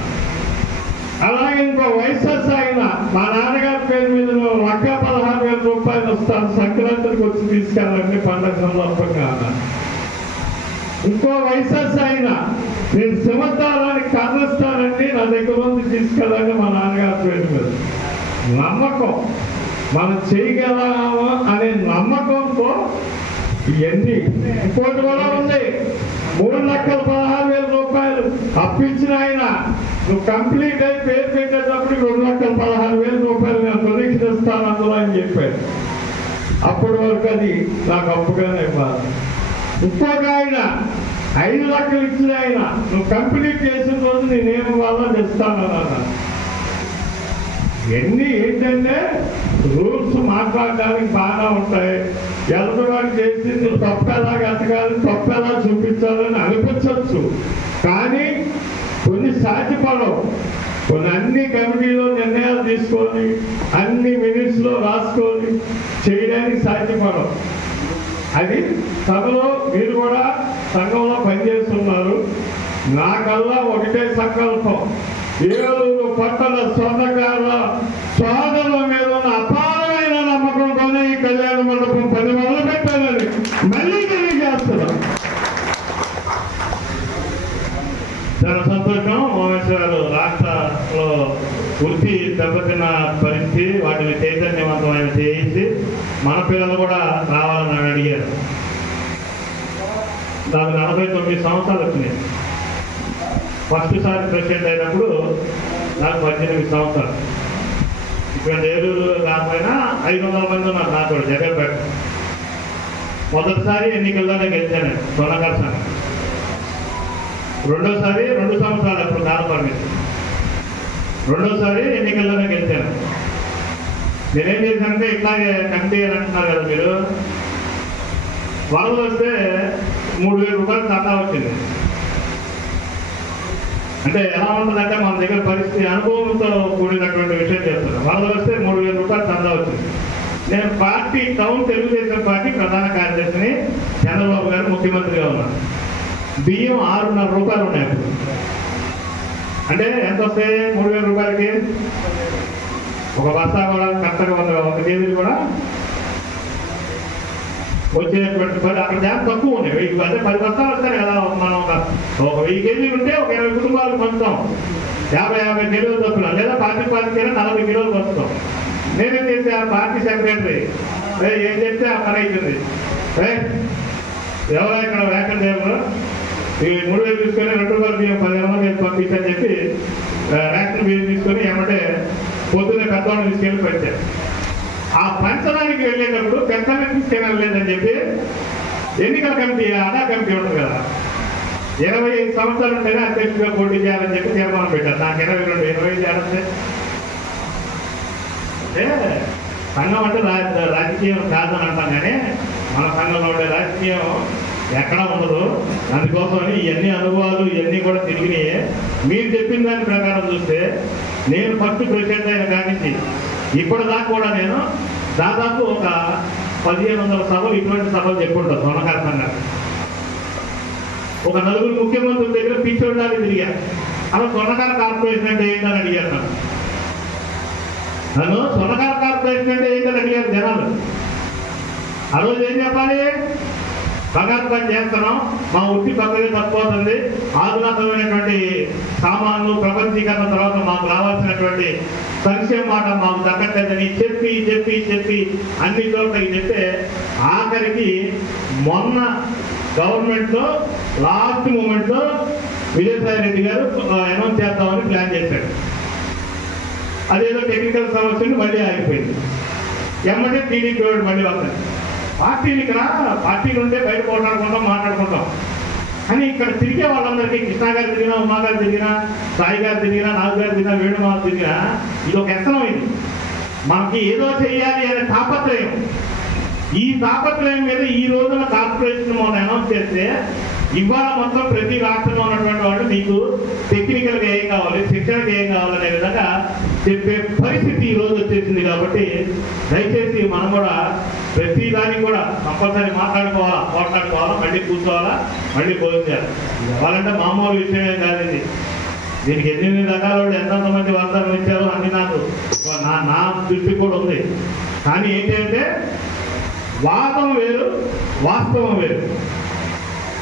అలాగే ఇంకో వైఎస్ఆర్ ఆయన మా నాన్నగారి పేరు మీద ₹1,16,000 వస్తాను, సంక్రాంతికి వచ్చి తీసుకెళ్ళండి పండుగ సందర్భంగా. ఇంకో వైఎస్ఆర్ ఆయన నేను సింహద్వారానికి కానిస్తానండి, నా దగ్గర నుంచి తీసుకెళ్ళండి మా నాన్నగారి పేరు మీద. నమ్మకం, మనం చేయగలము అనే నమ్మకంతో ఇవన్నీ. ఇంకోటి కూడా ఉంది, ₹3,16,000 అప్పించిన ఆయన నువ్వు కంప్లీట్ అయి పేరు పెట్టేటప్పుడు ₹2,16,000 నేను డొనేషన్ ఇస్తాను అందులో అని చెప్పాడు. అప్పటి వరకు అది నాకు అప్పుగానే ఇవ్వాలి. ఇంకొక ఆయన 5 లక్షలు ఇచ్చిన ఆయన నువ్వు కంప్లీట్ చేసిన రోజు నేనేమి వాళ్ళని ఇస్తానన్నా. ఇవన్నీ ఏంటంటే రూల్స్ మాట్లాడడానికి బాగా ఉంటాయి. ఎదుటివాడు చేసింది తప్పు ఎలా ఎతకాలి, తప్పు ఎలా చూపించాలని అనిపించవచ్చు, కానీ కొన్ని సాధ్యపడవు. కొన్ని అన్ని కమిటీలో నిర్ణయాలు తీసుకొని అన్ని మినిట్స్లో రాసుకొని చేయడానికి సాధ్యపడవు. అది సభలో మీరు కూడా సంఘంలో పనిచేస్తున్నారు. నాకల్లా ఒకటే సంకల్పం, ఏలూరు పట్టణ స్వర్ణకారుల సోదరుల మీద ఉన్న అపారమైన నమ్మకంతోనే ఈ కళ్యాణ మండపం పని మొదలు పెట్టాలని మళ్ళీ తెలియజేస్తున్నాం. చాలా సంతోషం. మహేశ్వరాలు రాష్ట్రంలో వృత్తి దెబ్బతిన్న పరిస్థితి, వాటిని చైతన్యవంతమైన చేయించి మన పిల్లలు కూడా రావాలని అడిగారు. నాకు 49 సంవత్సరాలు వచ్చినాయి. ఫస్ట్ సారి ప్రెసిడెంట్ అయినప్పుడు నాకు 18 సంవత్సరాలు. ఇక్కడ ఏలూరు రాకపోయినా 500 మంది ఉన్నారు నాకు జగన్పేట. మొదటిసారి ఎన్నికల్లోనే గెలిచాను స్వర్ణకార సంఘం. రెండోసారి 2 సంవత్సరాలు అప్పుడు కాల పరిమితి. రెండోసారి ఎన్నికల్లోనే గెలిచాను. నేనేం చేశానంటే ఇట్లాగే కమిటీ అని అంటున్నారు కదా మీరు, వరదలు వస్తే 3,000 రూపాయలు చందా వచ్చింది. అంటే ఎలా ఉంటుందంటే మన దగ్గర పరిస్థితి అనుభవంతో కూడినటువంటి విషయం చెప్తున్నాను. వరదలు వస్తే 3,000 రూపాయలు చందా వచ్చింది. నేను పార్టీ తెలుగుదేశం పార్టీ ప్రధాన కార్యదర్శిని, చంద్రబాబు గారు ముఖ్యమంత్రిగా ఉన్నారు. బియ్యం 6,500 రూపాయలు ఉన్నాయి అప్పుడు. అంటే ఎంత వస్తాయి 3,000 రూపాయలకి? ఒక బస్తా కూడా కరెక్ట్గా 1 కేజీలు కూడా వచ్చేటువంటి అక్కడ జాగ్రత్త తక్కువ ఉన్నాయి. 1000 అంటే 10 బస్తాలు వస్తాయి కదా. మనం ఒక 1000 కేజీలు ఉంటే ఒక 20 కుటుంబాలకు పంచుతాం. 50 కిలోలు తప్పున, లేదా 40 కిలో 40 కిలోలు పంచుతాం. నేనేం చేసే ఆ పార్టీ సెక్రటరీ ఏం చెప్తే ఆ పని అవుతుంది. ఎవరో ఇక్కడ వేకన్ దేవుడు ఈ 3,000 తీసుకొని 2 రూపాయలు బియ్యం 10 మంది పంపించని చెప్పి రేషన్ బియ్యం తీసుకొని ఏమంటే పొద్దున్న పెద్దవాళ్ళని తీసుకెళ్ళి పెట్టారు. ఆ పంచడానికి వెళ్ళేటప్పుడు పెద్దవాళ్ళని తీసుకెళ్ళలేదని చెప్పి ఎన్నికల కమిటీ, ఆదా కమిటీ ఉంటుంది కదా, 25 సంవత్సరాలు ఉంటేనే అధ్యక్షుడిగా పోటీ చేయాలని చెప్పి తీర్మానం పెట్టారు. నాకు 22 చేయాలంటే అంటే సంఘం అంటే రాజకీయం కాదని అంటాం, కానీ మన సంఘంలో ఉండే రాజకీయం ఎక్కడా ఉండదు. అందుకోసమని ఇవన్నీ అనుభవాలు ఇవన్నీ కూడా తిరిగినాయి. మీరు చెప్పిన దాని ప్రకారం చూస్తే నేను ఫస్ట్ ప్రెసిడెంట్ అయిన కానించి ఇప్పటిదాకా కూడా నేను దాదాపు ఒక 1,500 సభలు ఇటువంటి సభలు చెప్పుకుంటాను. సొన్నకార సంఘాలు ఒక 4 ముఖ్యమంత్రుల దగ్గర పిచ్చోడ్డానికి తిరిగా. అలా సొన్నకార కార్పొరేషన్ అంటే ఏంటని అడిగారు నన్ను సొన్నకార కార్పొరేషన్ అంటే ఏంటని అడిగారు జనాలు. ఆ రోజు ఏం చెప్పాలి? బంగారు పని చేస్తున్నాం, మా వృత్తి పక్కనే తప్పిపోతుంది, ఆధునికమైనటువంటి సామాన్లు ప్రపంచీకరణ తర్వాత మాకు రావాల్సినటువంటి సంక్షేమ మాట మాకు దక్కట్లేదని చెప్పి చెప్పి చెప్పి అన్ని చోట్లకి చెప్తే ఆఖరికి మొన్న గవర్నమెంట్లో లాస్ట్ మూమెంట్లో విజయసాయి రెడ్డి గారు అనౌన్స్ చేద్దామని ప్లాన్ చేశాడు. అదేదో టెక్నికల్ సమస్యలు మళ్ళీ ఆగిపోయింది. ఎమ్మటే టీడీపీ వాడు మళ్ళీ వస్తాడు. పార్టీలు ఇక్కడ పార్టీలు ఉంటే బయట మాట్లాడుకుంటాం కానీ ఇక్కడ తిరిగే వాళ్ళందరికీ కృష్ణ గారు తిరిగినా, ఉమా గారు తిరిగినా, సాయి గారు తిరిగినా, నాగు గారు తిరిగినా, వేణుమాల తిరిగినా ఇది ఒక వ్యసనం. ఇది మనకి ఏదో చెయ్యాలి అనే తాపత్రయం. ఈ తాపత్రయం మీద ఈ రోజున కార్పొరేషన్ మనం అనౌన్స్ చేస్తే ఇవాళ మొత్తం ప్రతి రాష్ట్రంలో ఉన్నటువంటి వాళ్ళు మీకు టెక్నికల్గా ఏం కావాలి, శిక్షణకి ఏం కావాలనే విధంగా చెప్పే పరిస్థితి ఈ రోజు వచ్చేసింది. కాబట్టి దయచేసి మనం కూడా ప్రతి దానికి కూడా కంపల్సరీ మాట్లాడుకోవాలా, మళ్ళీ కూర్చోవాలా, మళ్ళీ భోజనం చేయాలి. వాళ్ళంటే మామూలు విషయమే కాదు ఇది. దీనికి 8 రకాల వాళ్ళు ఎంతమంది వాగ్దానం ఇచ్చారో అన్ని నాకు నా దృష్టి కూడా ఉంది. కానీ ఏంటంటే వాదం వేరు, వాస్తవం వేరు.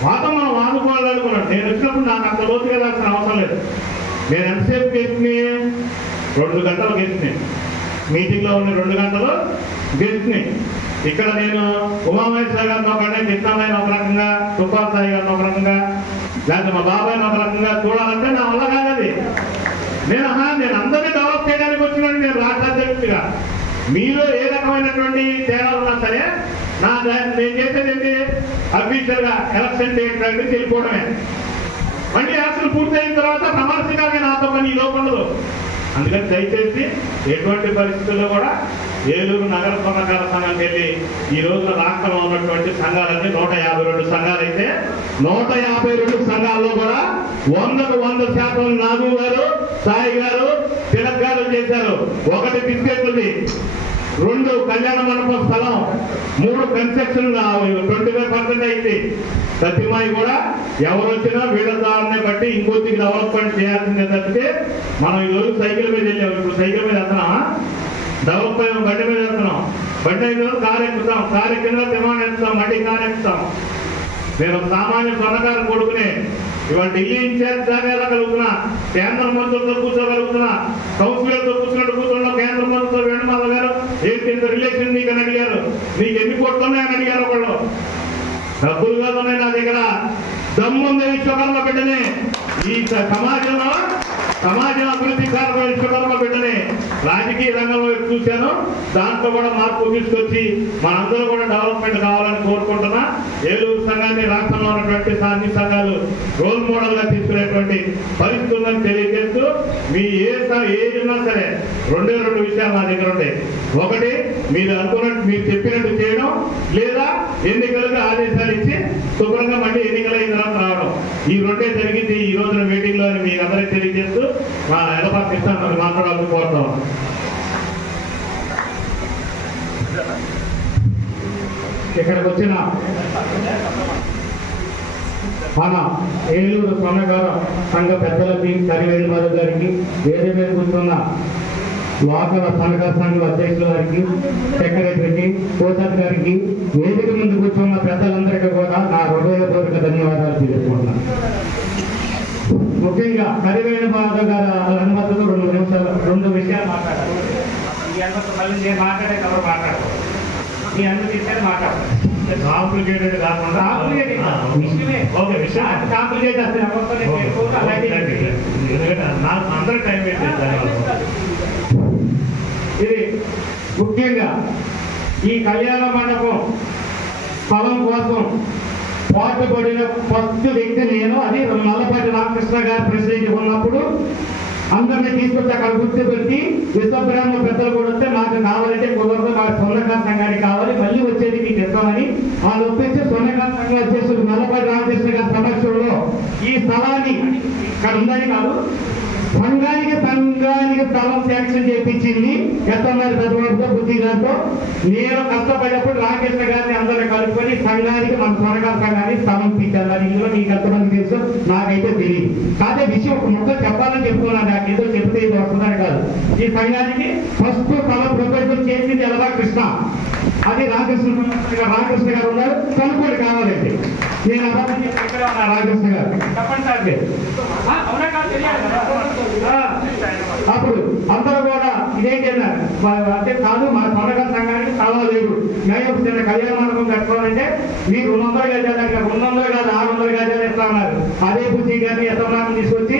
వాదం మనం వాదుకోవాలనుకున్నాను. నేను వచ్చినప్పుడు నాకు అంత లోతుగా వెళ్ళాల్సిన అవసరం లేదు. నేను ఎంతసేపు గెలిచింది? 2 గంటలు గెలిచింది. మీటింగ్లో ఉన్న 2 గంటలు గెలిచింది. ఇక్కడ నేను ఉమామహేశ్వర గారిని ఒకటే, కృష్ణారాయణ ఒక రకంగా, సుపాల్ సాయి గారిని ఒక రకంగా, లేకపోతే మా బాబాయ్ని ఒక రకంగా చూడాలంటే నా వల్ల కాదు. నేను అందరినీ డెవలప్ చేయడానికి వచ్చినాను. నేను రాష్ట్ర అధ్యక్షుడిగా మీరు ఏ రకమైనటువంటి తేడాలు ఉన్నా సరే నేను చేసేది ఏంటి? అఫీషియల్ గా ఎలక్షన్ డేట్ ప్రకటించి వెళ్ళిపోవడమే. మళ్ళీ ఎలక్షన్ పూర్తయిన తర్వాత ప్రమాణికంగా నాతో పని ఈ లోపు ఉండదు. అందుకని దయచేసి ఎటువంటి పరిస్థితుల్లో కూడా ఏలూరు నగర స్వర్ణకార సంఘానికి వెళ్ళి ఈ రోజున రాష్ట్రంలో ఉన్నటువంటి సంఘాలన్నీ 152 సంఘాలు అయితే 152 సంఘాల్లో కూడా 100% నాగు గారు, సాయి గారు, తిలక్ గారు చేశారు. 1 బిస్కెట్లది, 2 కళ్యాణ మండపం స్థలం, 3 కన్స్ట్రక్షన్ 25% అయింది. సత్యమాయి కూడా ఎవరు వచ్చినా వీళ్ళ ద్వారానే బట్టి ఇంకొద్దికి డెవలప్మెంట్ చేయాల్సిందే తప్పితే మనం ఈ రోజు సైకిల్ మీద వెళ్ళాము. ఇప్పుడు సైకిల్ మీద వెళ్తున్నామా? డెవలప్ అయిన బండి మీద వెళ్తున్నాం. బండి అయిన తర్వాత కారు ఎక్కుతాం, కారు ఎక్కిన తర్వాత విమానం ఎక్కుతాం, మళ్ళీ కారు ఎక్కుతాం. నేను ఒక సామాన్య స్వర్ణకారు కొడుకునే ఇవాళ ఢిల్లీ ఇన్ఛార్జ్ దాకా వెళ్ళగలుగుతున్నా, కేంద్ర మంత్రులతో కూర్చోగలుగుతున్నా, కౌన్సిలర్తో కూర్చున్నా, కేంద్ర మంత్రులతో వేణుమాల గారు ఏంటి ఇంత రిలేషన్ నీకు అని అడిగారు. నీకు ఎన్ని కోట్లు ఉన్నాయని అడిగారు. ఒకళ్ళు డబ్బులు కాదు ఉన్నాయి నా దగ్గర, దమ్ముంది విశ్వకర్మ బిడ్డనే, ఈ సమాజం అభివృద్ధి కారణ విశ్వకర్మ బిడ్డనే రాజకీయ రంగంలో చూశాను. దాంట్లో కూడా మార్పు తీసుకొచ్చి మనందరూ కూడా డెవలప్మెంట్ కావాలని కోరుకుంటున్నా. ఏలూరు సంఘాన్ని రాష్ట్రంలో ఉన్నటువంటి అన్ని సంఘాలు రోల్ మోడల్ గా తీసుకునేటువంటి పరిస్థితి ఉందని తెలియజేస్తూ, మీ ఏది ఉన్నా సరే రెండు విషయాలు నా దగ్గర ఉంటాయి. ఒకటి, మీరు అనుకున్నట్టు మీరు చెప్పినట్టు చేయడం, లేదా ఎన్నికలకు ఆదేశాలు ఇచ్చి శుభ్రంగా మళ్ళీ ఎన్నికలైన తర్వాత రావడం. ఈ రెండే జరిగింది ఈ రోజున మీటింగ్ లో అని మీకు అందరికీ తెలియజేస్తూ మా ఎడపాటి కృష్ణ మాట్లాడాలని కోరుతాం. ఇక్కడికి వచ్చిన మన ఏలూరు స్వర్ణకార సంఘ పెద్దలకి, కరివేలు మధు గారికి, వేరే మీద కూర్చున్న లోకల స్వర్ణకార సంఘ అధ్యక్షుల గారికి, సెక్రటరీకి, కోసత్ గారికి, వేదిక ముందు కూర్చున్న పెద్దలందరికీ కూడా నా హృదయపూర్వక ధన్యవాదాలు తెలుసుకుంటున్నాను. ముఖ్యంగా కరివేలు మధు గారు అనుమతితో 2 నిమిషాలు 2 విషయాలు మాట్లాడారు. ఈ అనుమతి మళ్ళీ నేను మాట్లాడే ఎవరు మాట్లాడతారు, మీ అనుమతి ఇస్తే మాట్లాడతారు. కాంప్లికేటెడ్ కాకుండా కాంప్లికేట్ అందరూ టైం పెట్టేది. ఇది ముఖ్యంగా ఈ కళ్యాణ మండపం స్థలం కోసం పాటుపడిన ఫస్ట్ వ్యక్తి నేను. అది నల్లపాటి రామకృష్ణ గారు ప్రెసిడెంట్ ఉన్నప్పుడు అందరినీ తీసుకొచ్చి అక్కడ గుర్తుపెట్టి విశ్వబ్రహ్మ పెద్దలు కూడా వస్తే మాకు కావాలంటే కుదరదు, మాకు స్వర్ణకార సంఘానికి కావాలి, మళ్ళీ వచ్చేది మీకు ఇస్తామని వాళ్ళు ఒప్పించి స్వర్ణకార సంఘం అధ్యక్షులు నల్లపాటి రామకృష్ణ గారి సమక్షంలో ఈ స్థలాన్ని ఇక్కడ ఉందని కాదు, సంఘానికి స్థలం శాంక్షన్ చేయించింది ఎస్ఎంఆర్ పెద్దవాడితో, బుద్ధి గారితో. నేను కష్టపడేప్పుడు రామకృష్ణ గారిని అందరిని కలుపుకొని సంఘానికి, మన స్వర్ణకార సంఘానికి స్థలం ఇప్పించారు. అది ఇందులో మీకు ఎంతమంది తెలుసు నాకైతే తెలియదు. కాదే విషయం ఒక మొత్తం చెప్పాలని చెప్తున్నాను. నాకు ఏదో చెప్తే ఇది వస్తుందని కాదు. ఈ సంఘానికి ఫస్ట్ స్థలం ప్రొపోజల్ చేసింది ఎలవా కృష్ణ. అది రామకృష్ణ గారు ఉన్నారు, కనుకోడు కావాలంటే. నేను అబద్ధం చెప్పి ఇక్కడ ఉన్నా రామకృష్ణ గారు చెప్పండి సార్. అవునా కాదు తెలియాలి కదా. అప్పుడు అందరూ కూడా ఇదేంటి అన్నారు, అంటే కాదు మా స్వర్ణకార సంఘానికి స్థలం లేదు, మేము చిన్న కళ్యాణ మండపం కట్టుకోవాలంటే మీరు 200 గజాలు, 200 కాదు 600 గజాలు ఇస్తా ఉన్నారు. అదే బుద్ధి గారిని యజమానం తీసుకొచ్చి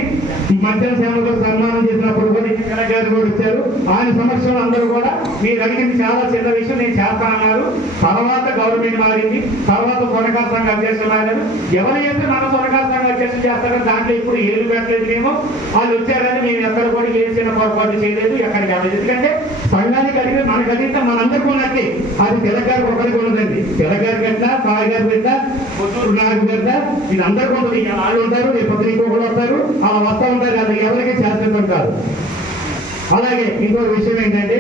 మధ్యాహ్న సేవలో సన్మానం చేసినప్పుడు కూడా ఇక్కడ గారు కూడా వచ్చారు. ఆయన సమక్షంలో అందరూ కూడా మీరు అడిగింది చాలా చిన్న విషయం, నేను చేస్తానన్నారు. తర్వాత గవర్నమెంట్ మారింది, తర్వాత స్వర్ణకార సంఘ అధ్యక్షులు మారారు. ఎవరు చేస్తే మన స్వర్ణకార సంఘ అధ్యక్షులు చేస్తారో దాంట్లో ఇప్పుడు ఏలు పెట్టలేదు. మేము వాళ్ళు వచ్చారని మేము ఎక్కడ కూడా ఏ చిన్న పొరపాటు చేయలేదు, ఎక్కడికి వెళ్ళలేదు. ఎందుకంటే సంఘానికి అడిగితే మనకు అడిగితే మనందరికీ ఉన్నట్టే. అది తెలంగాణకు ఒకరికి ఉన్నదండి. తెలంగాణ గట్ట, సాయి గారి గట్ట, పుత్తూరు నాగు గట్ట, ఇది అందరికీ ఉంటుంది. వాళ్ళు ఉంటారు, రేపు ఇంకొకరు వస్తారు, అలా వస్తూ ఉంటారు. అది ఎవరికి శాశ్వతం కాదు. అలాగే ఇంకొక విషయం ఏంటంటే,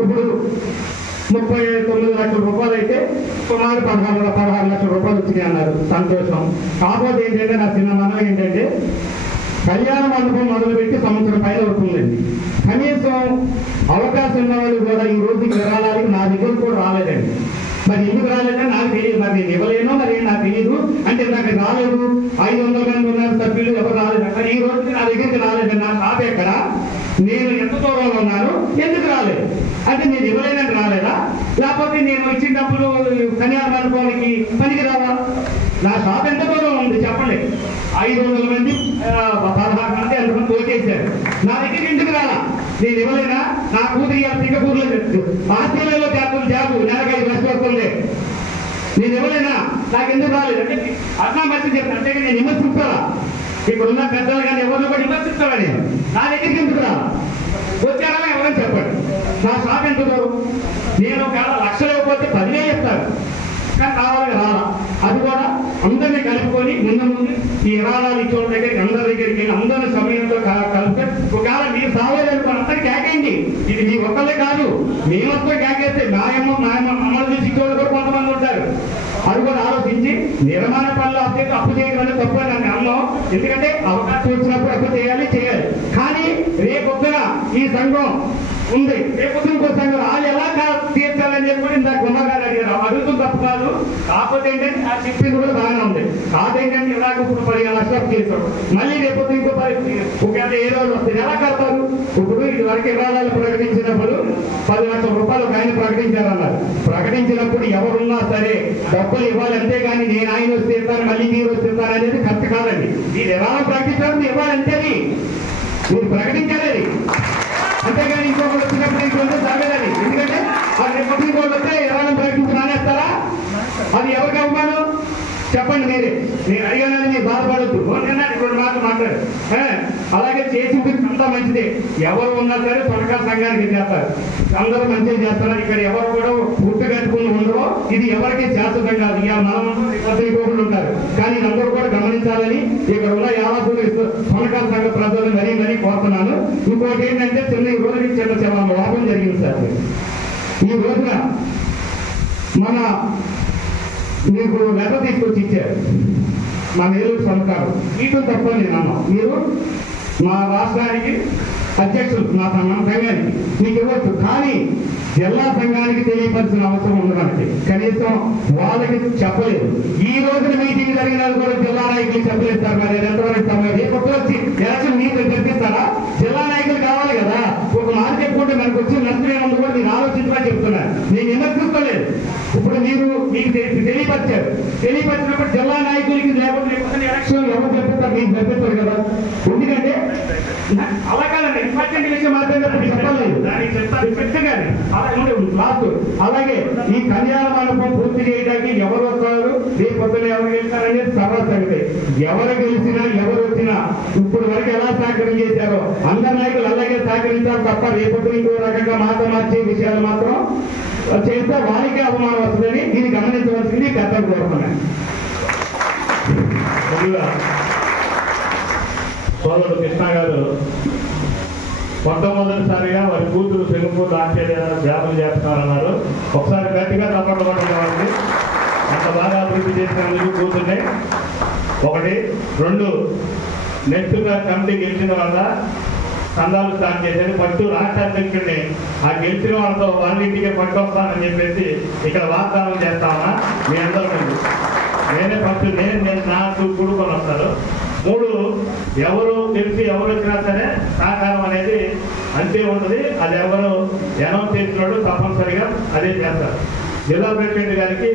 ఇప్పుడు 39 లక్షల రూపాయలు అయితే సుమారు 16 లక్షల రూపాయలు వచ్చినాయి అన్నారు. సంతోషం. కాకపోతే ఏంటంటే నా చిన్న మనం ఏంటంటే, కళ్యాణ మండపం మొదలుపెట్టి సంవత్సరం పైన అవుతుందండి. కనీసం అవకాశం ఉన్న వాళ్ళు కూడా ఈ రోజుకి విరాళాలకి నా దగ్గర కూడా రాలేదండి. మరి ఎందుకు రాలేదని నాకు తెలియదు. మరి నేను ఇవ్వలేనో మరి నాకు తెలియదు. అంటే నాకు రాలేదు, 500 మంది ఉన్నారు సభ్యులు, ఎవరు రాలేదు. మరి ఈ రోజుకి నా దగ్గరికి రాలేదండి. నా షాప్ ఎక్కడ, నేను ఎంత దూరంలో ఉన్నాను, ఎందుకు రాలేదు అంటే నేను ఇవ్వలేదని రాలేదా, లేకపోతే నేను ఇచ్చిన డబ్బులు కళ్యాణ మండపానికి పనికి రావా? నా షాప్ ఎంత దూరం ఉంది చెప్పండి. 500 మంది 16 మంది ఎంతమంది ఓటేశారు, నా దగ్గరికి ఎందుకు రాలా? నేను ఇవ్వలేనా? నా కూతురు సింగపూర్లో ఆస్ట్రేలియాలో చేస్తున్న జాబు నెలకు 5 లక్షలు వస్తుంది, నేను ఇవ్వలేనా? నాకు ఎందుకు రాలేదు అంటే అన్నా మంచి చెప్తాను. అంటే నేను విమర్శిస్తారా? ఇక్కడ ఉన్న పెద్దలు కానీ ఎవరిని కూడా విమర్శిస్తారా? నేను నా దగ్గరికి ఎందుకు రాలా? వచ్చారా ఎవరని చెప్పండి. నా షాప్ ఎంత దూరం? నేను ఒకవేళ లక్షలు ఇవ్వకపోతే 10,000 ఇస్తారు, కానీ కావాలని రాలా. అది కూడా అందరినీ కలుపుకొని ముందు ఈ విరాళాలు ఇచ్చే దగ్గరికి అందరి దగ్గరికి వెళ్ళి అందరి సమయంలో కలిపితే ఒకవేళ మీరు సావాలనుకుని అందరికి కేకేయండి. ఇది మీ ఒక్కళ్ళే కాదు, మేమొస్తే కేకేస్తే మమ్మల్ని చూసి ఇచ్చేవాళ్ళు కూడా కొంతమంది ఉంటారు. అది కూడా ఆలోచించి నిర్మాణ పనులు అప్పు చేయడం అనేది తప్పు అని నన్ను అన్నాం. ఎందుకంటే అవకాశం వచ్చినప్పుడు అప్పు చేయాలి. కానీ రేపొద్దున ఈ సంఘం ఉంది, రేపొద్దున ఇంకో సంఘం వాళ్ళు ఎలా తీర్చాలని చెప్పి ఇందాక గుమ్మగారు అడిగారు. అడుగుతుంది తప్పు కాదు. కాకపోతే ఏంటంటే ఆ చెప్పింది కూడా బాగానే ఉంది. కాదేంటంటే ఇలాగ ఇప్పుడు 15 లక్షలు చేశారు, మళ్ళీ రేపొద్దు ఇంకో ఒకవేళ ఏ రోజు వస్తుంది ఎలా కడతారు? ఇప్పుడు ఇదివరకు విరాళాలు ప్రకటించినప్పుడు 10 లక్షల రూపాయలు ఒక ఆయన ప్రకటించారన్నారు. ప్రకటించినప్పుడు ఎవరున్నా సరే డబ్బులు ఇవ్వాలి, అంతేగాని నేను ఆయన వస్తే ఇస్తాను మళ్ళీ మీరు వస్తే ఇస్తాను అనేది కరెక్ట్ కాదండి. మీరు విరాళం ప్రకటించాలని ఇవ్వాలంటే మీరు ప్రకటించాలి, అంతేగాని ఇంకొకరు ప్రకటించుకుంటే జరగదని. ఎందుకంటే ఆ రేపు వాళ్ళు వస్తే ఎవరైనా ప్రకటించి రానేస్తారా? అది ఎవరికి అవ్వను చెప్పండి మీరే. నేను అడిగానని మీరు బాధపడద్దు. ఇప్పుడు మాటలు మాట్లాడు. అలాగే చేసింది అంతా మంచిదే. ఎవరు ఉన్నా సరే సొనకాల సంఘానికి చేస్తారు, అందరూ మంచిగా చేస్తారు. ఇక్కడ ఎవరు కూడా పుట్టు కట్టుకుని ఉండరు. ఇది ఎవరికి శాశ్వతం కాదు. ఇవాళ మనం ఇంకొకరు ఉంటారు, కానీ అందరూ కూడా గమనించాలని ఇక్కడ ఉన్న యావత్తు సొనకాల సంఘ ప్రజలు మరీ కోరుతున్నాను. ఇంకోటి ఏంటంటే చిన్న ఈ రోజు చిన్న లోపం జరిగింది సార్. ఈ రోజున మన మీకు లెటర్ తీసుకొచ్చి ఇచ్చారు మా ఏలూరు సొనకాలు. ఇటు తప్పని నేను అన్నా. మీరు మా రాష్ట్రానికి అధ్యక్షులు, మా సంఘానికి మీకు ఇవ్వచ్చు, కానీ జిల్లా సంఘానికి తెలియపరిచిన అవసరం ఉంది మనకి. కనీసం వాళ్ళకి చెప్పలేదు. ఈ రోజున మీటింగ్ జరిగినది కూడా జిల్లా నాయకులు చెప్పలేదు సార్. మరి ఎంతవరకు సమయం రేపు వచ్చి ఎలక్షన్ మీరు జరిపిస్తారా? జిల్లా నాయకులు కావాలి కదా. ఒక మాట చెప్పుకుంటే మనకు వచ్చి నష్టమే ముందు కూడా మీరు ఆలోచించమని చెప్తున్నారు. నేను విమర్శిస్తలేదు. ఇప్పుడు మీరు మీకు తెలియపరిచారు. తెలియపరిచినప్పుడు జిల్లా నాయకులకి లేకపోతే ఎలక్షన్ ఎవరు చెప్పిస్తారు? మీకు చెప్పిస్తారు కదా. ఎందుకంటే అలా కాదండి, ఇంపార్టెంట్ విషయం మాట్లాడినప్పుడు చెప్పలేదు. లాస్ట్ అలాగే ఈ కళ్యాణ మండపం పూర్తి చేయడానికి ఎవరు వస్తారు, రేపు పొద్దున ఎవరు గెలుస్తారనేది సర్వ సంగతి. ఎవరు గెలిచినా ఎవరు వచ్చినా ఇప్పుడు వరకు ఎలా సహకారం చేశారో అందరి నాయకులు అలాగే సహకరించారు తప్ప రేపొద్దున ఇంకో రకంగా మాట మార్చే విషయాలు మాత్రం చేస్తే వారికే అవమానం వస్తుందని దీన్ని గమనించవలసింది పెద్దలు కోరుతున్నాను. సోదరుడు కృష్ణ గారు మొట్టమొదటిసారిగా వారి కూతురు పెనుకూరు ఆశ్చర్య జాబులు చేస్తున్నారన్నారు. ఒకసారి గట్టిగా తప్పట్లు పట్టిన వారికి అంత బాగా అభివృద్ధి చేసినందుకు కూతుర్నే. ఒకటి. రెండు, నెక్స్ట్ కమిటీ గెలిచిన తర్వాత సందాలు స్టార్ట్ చేసేది. ఫస్ట్ రాష్ట్ర అధ్యక్షుడిని ఆ గెలిచిన వాళ్ళతో వాళ్ళింటికే పట్టుకొస్తానని చెప్పేసి ఇక్కడ వాగ్దానం చేస్తామన్నా మీ అందరూ. నేనే ఫస్ట్ నేను నాకు కూడుకొని వస్తారు. మూడు, ఎవరు తెలిసి ఎవరు వచ్చినా సరే సహకారం అనేది అంతే ఉంటుంది. అది ఎవరు అనౌన్స్ చేసినోడు తప్పనిసరిగా అదే చేస్తారు. జిల్లా ప్రెసిడెంట్ గారికి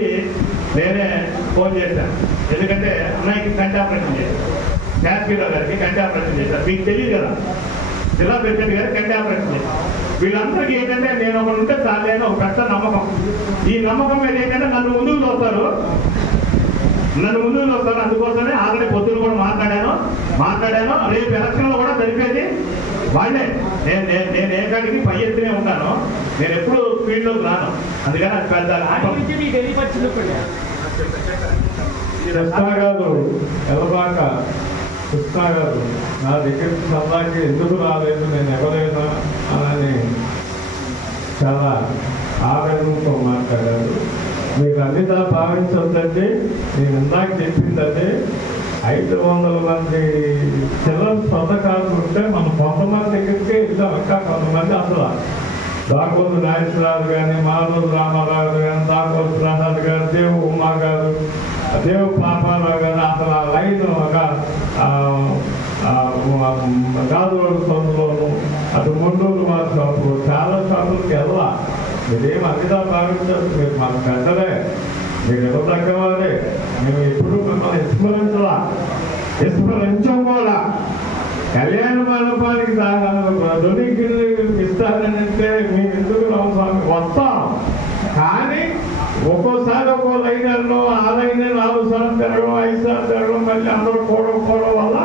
నేనే ఫోన్ చేశాను. ఎందుకంటే అన్నయ్యకి కంటి ఆపరేషన్ చేశాను, శాస్త్రీరావు గారికి కంటి ఆపరేషన్ చేశాను. మీకు తెలియదు కదా, జిల్లా ప్రెసిడెంట్ గారికి కంటి ఆపరేషన్ చేశాను. వీళ్ళందరికీ ఏంటంటే నేను ఒకటి ఉంటే చాలేని ఒక పెద్ద నమ్మకం. ఈ నమ్మకం మీద ఏంటంటే నన్ను ముందుకు వస్తారు. అందుకోసమే ఆల్రెడీ పొద్దున కూడా మాట్లాడాను. రేపు ఎలక్షన్లో కూడా జరిపేది వాళ్ళే. నేను ఏ కాడికి పై ఎత్తునే ఉంటాను. నేను ఎప్పుడు ఫీల్డ్లోకి రాను. అందుకని అది పెద్ద కృష్ణ గారు ఎలబాక కృష్ణ గారు నా దగ్గరికి సరదాకి ఎందుకు రాలేదు, నేను ఎవరైనా అని చాలా ఆవేదనతో మాట్లాడారు. మీకు అన్నిదా భావించొద్దండి. నేను ఇందాక చెప్పిందండి, 500 మంది చిల్లర సొంతకారులు ఉంటే మనం కొంతమంది దగ్గరికి వెళ్ళాం. ఇంకా కొంతమంది అసలు దాకోతు నాగేశ్వరరావు కానీ, మాధవ రామారావు కానీ, దాకోతు ప్రసాద్ గారు, దేవు ఉమా గారు, దేవు పాపారావు గారు, అసలు ఆ లైన్ ఒక గాజువాడు సొంతలోను అటు ముండూరు మా షాపు చాలా షాపులకి వెళ్ళా. మీరేం అన్నిదా భావించారు. మీరు మన పెద్దలే, మీరు ఎవరు తగ్గవారే. మేము ఎప్పుడు మిమ్మల్ని విస్మరించం కూడా. కళ్యాణ మండపానికి దొరికి ఇస్తారని అంటే మేము ఎందుకు రావు స్వామి, వస్తాం. కానీ ఒక్కోసారి ఒక్కో లైనర్లో ఆ లైన్ 4 సార్లు తిరగడం, 5 సార్లు తిరగడం, మళ్ళీ అందరూ పోవడం వల్ల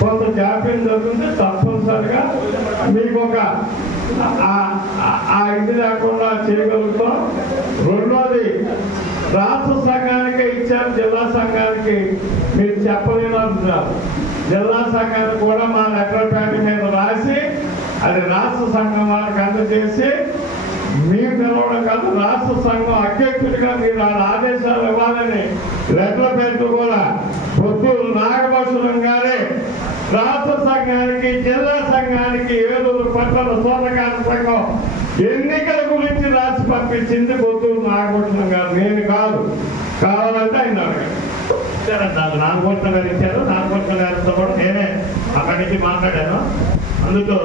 కొంత జాప్యం జరుగుతుంది. తప్పనిసరిగా మీకు ఒక ఇది లేకుండా చేయగలుగుతాం. రెండోది, రాష్ట్ర సంఘానికే ఇచ్చారు, జిల్లా సంఘానికి మీరు చెప్పలేనంటున్నారు. జిల్లా సంఘానికి కూడా మా లెటర్ ప్యాడ్ మీద రాసి అది రాష్ట్ర సంఘం వాళ్ళకి అందజేసి మీరు పిలవడం కాదు, రాష్ట్ర సంఘం అధ్యక్షుడిగా మీరు ఆదేశాలు ఇవ్వాలని లెటర్ ప్యాడ్ కూడా పొద్దురు నాగభూషణం గారే రాష్ట్ర సంఘానికి, జిల్లా సంఘానికి, ఏలూరు పట్టణ సోదరకార సంఘం ఎన్నికల గురించి రాసి పంపించింది పొద్దురు నాగభూషణం గారు, నేను కాదు. కావాలంటే ఆయన అడగండి. నాగభూషణం గారు ఇచ్చారు. నాగభూషణం గారితో కూడా నేనే అక్కడి నుంచి మాట్లాడాను. అందుకు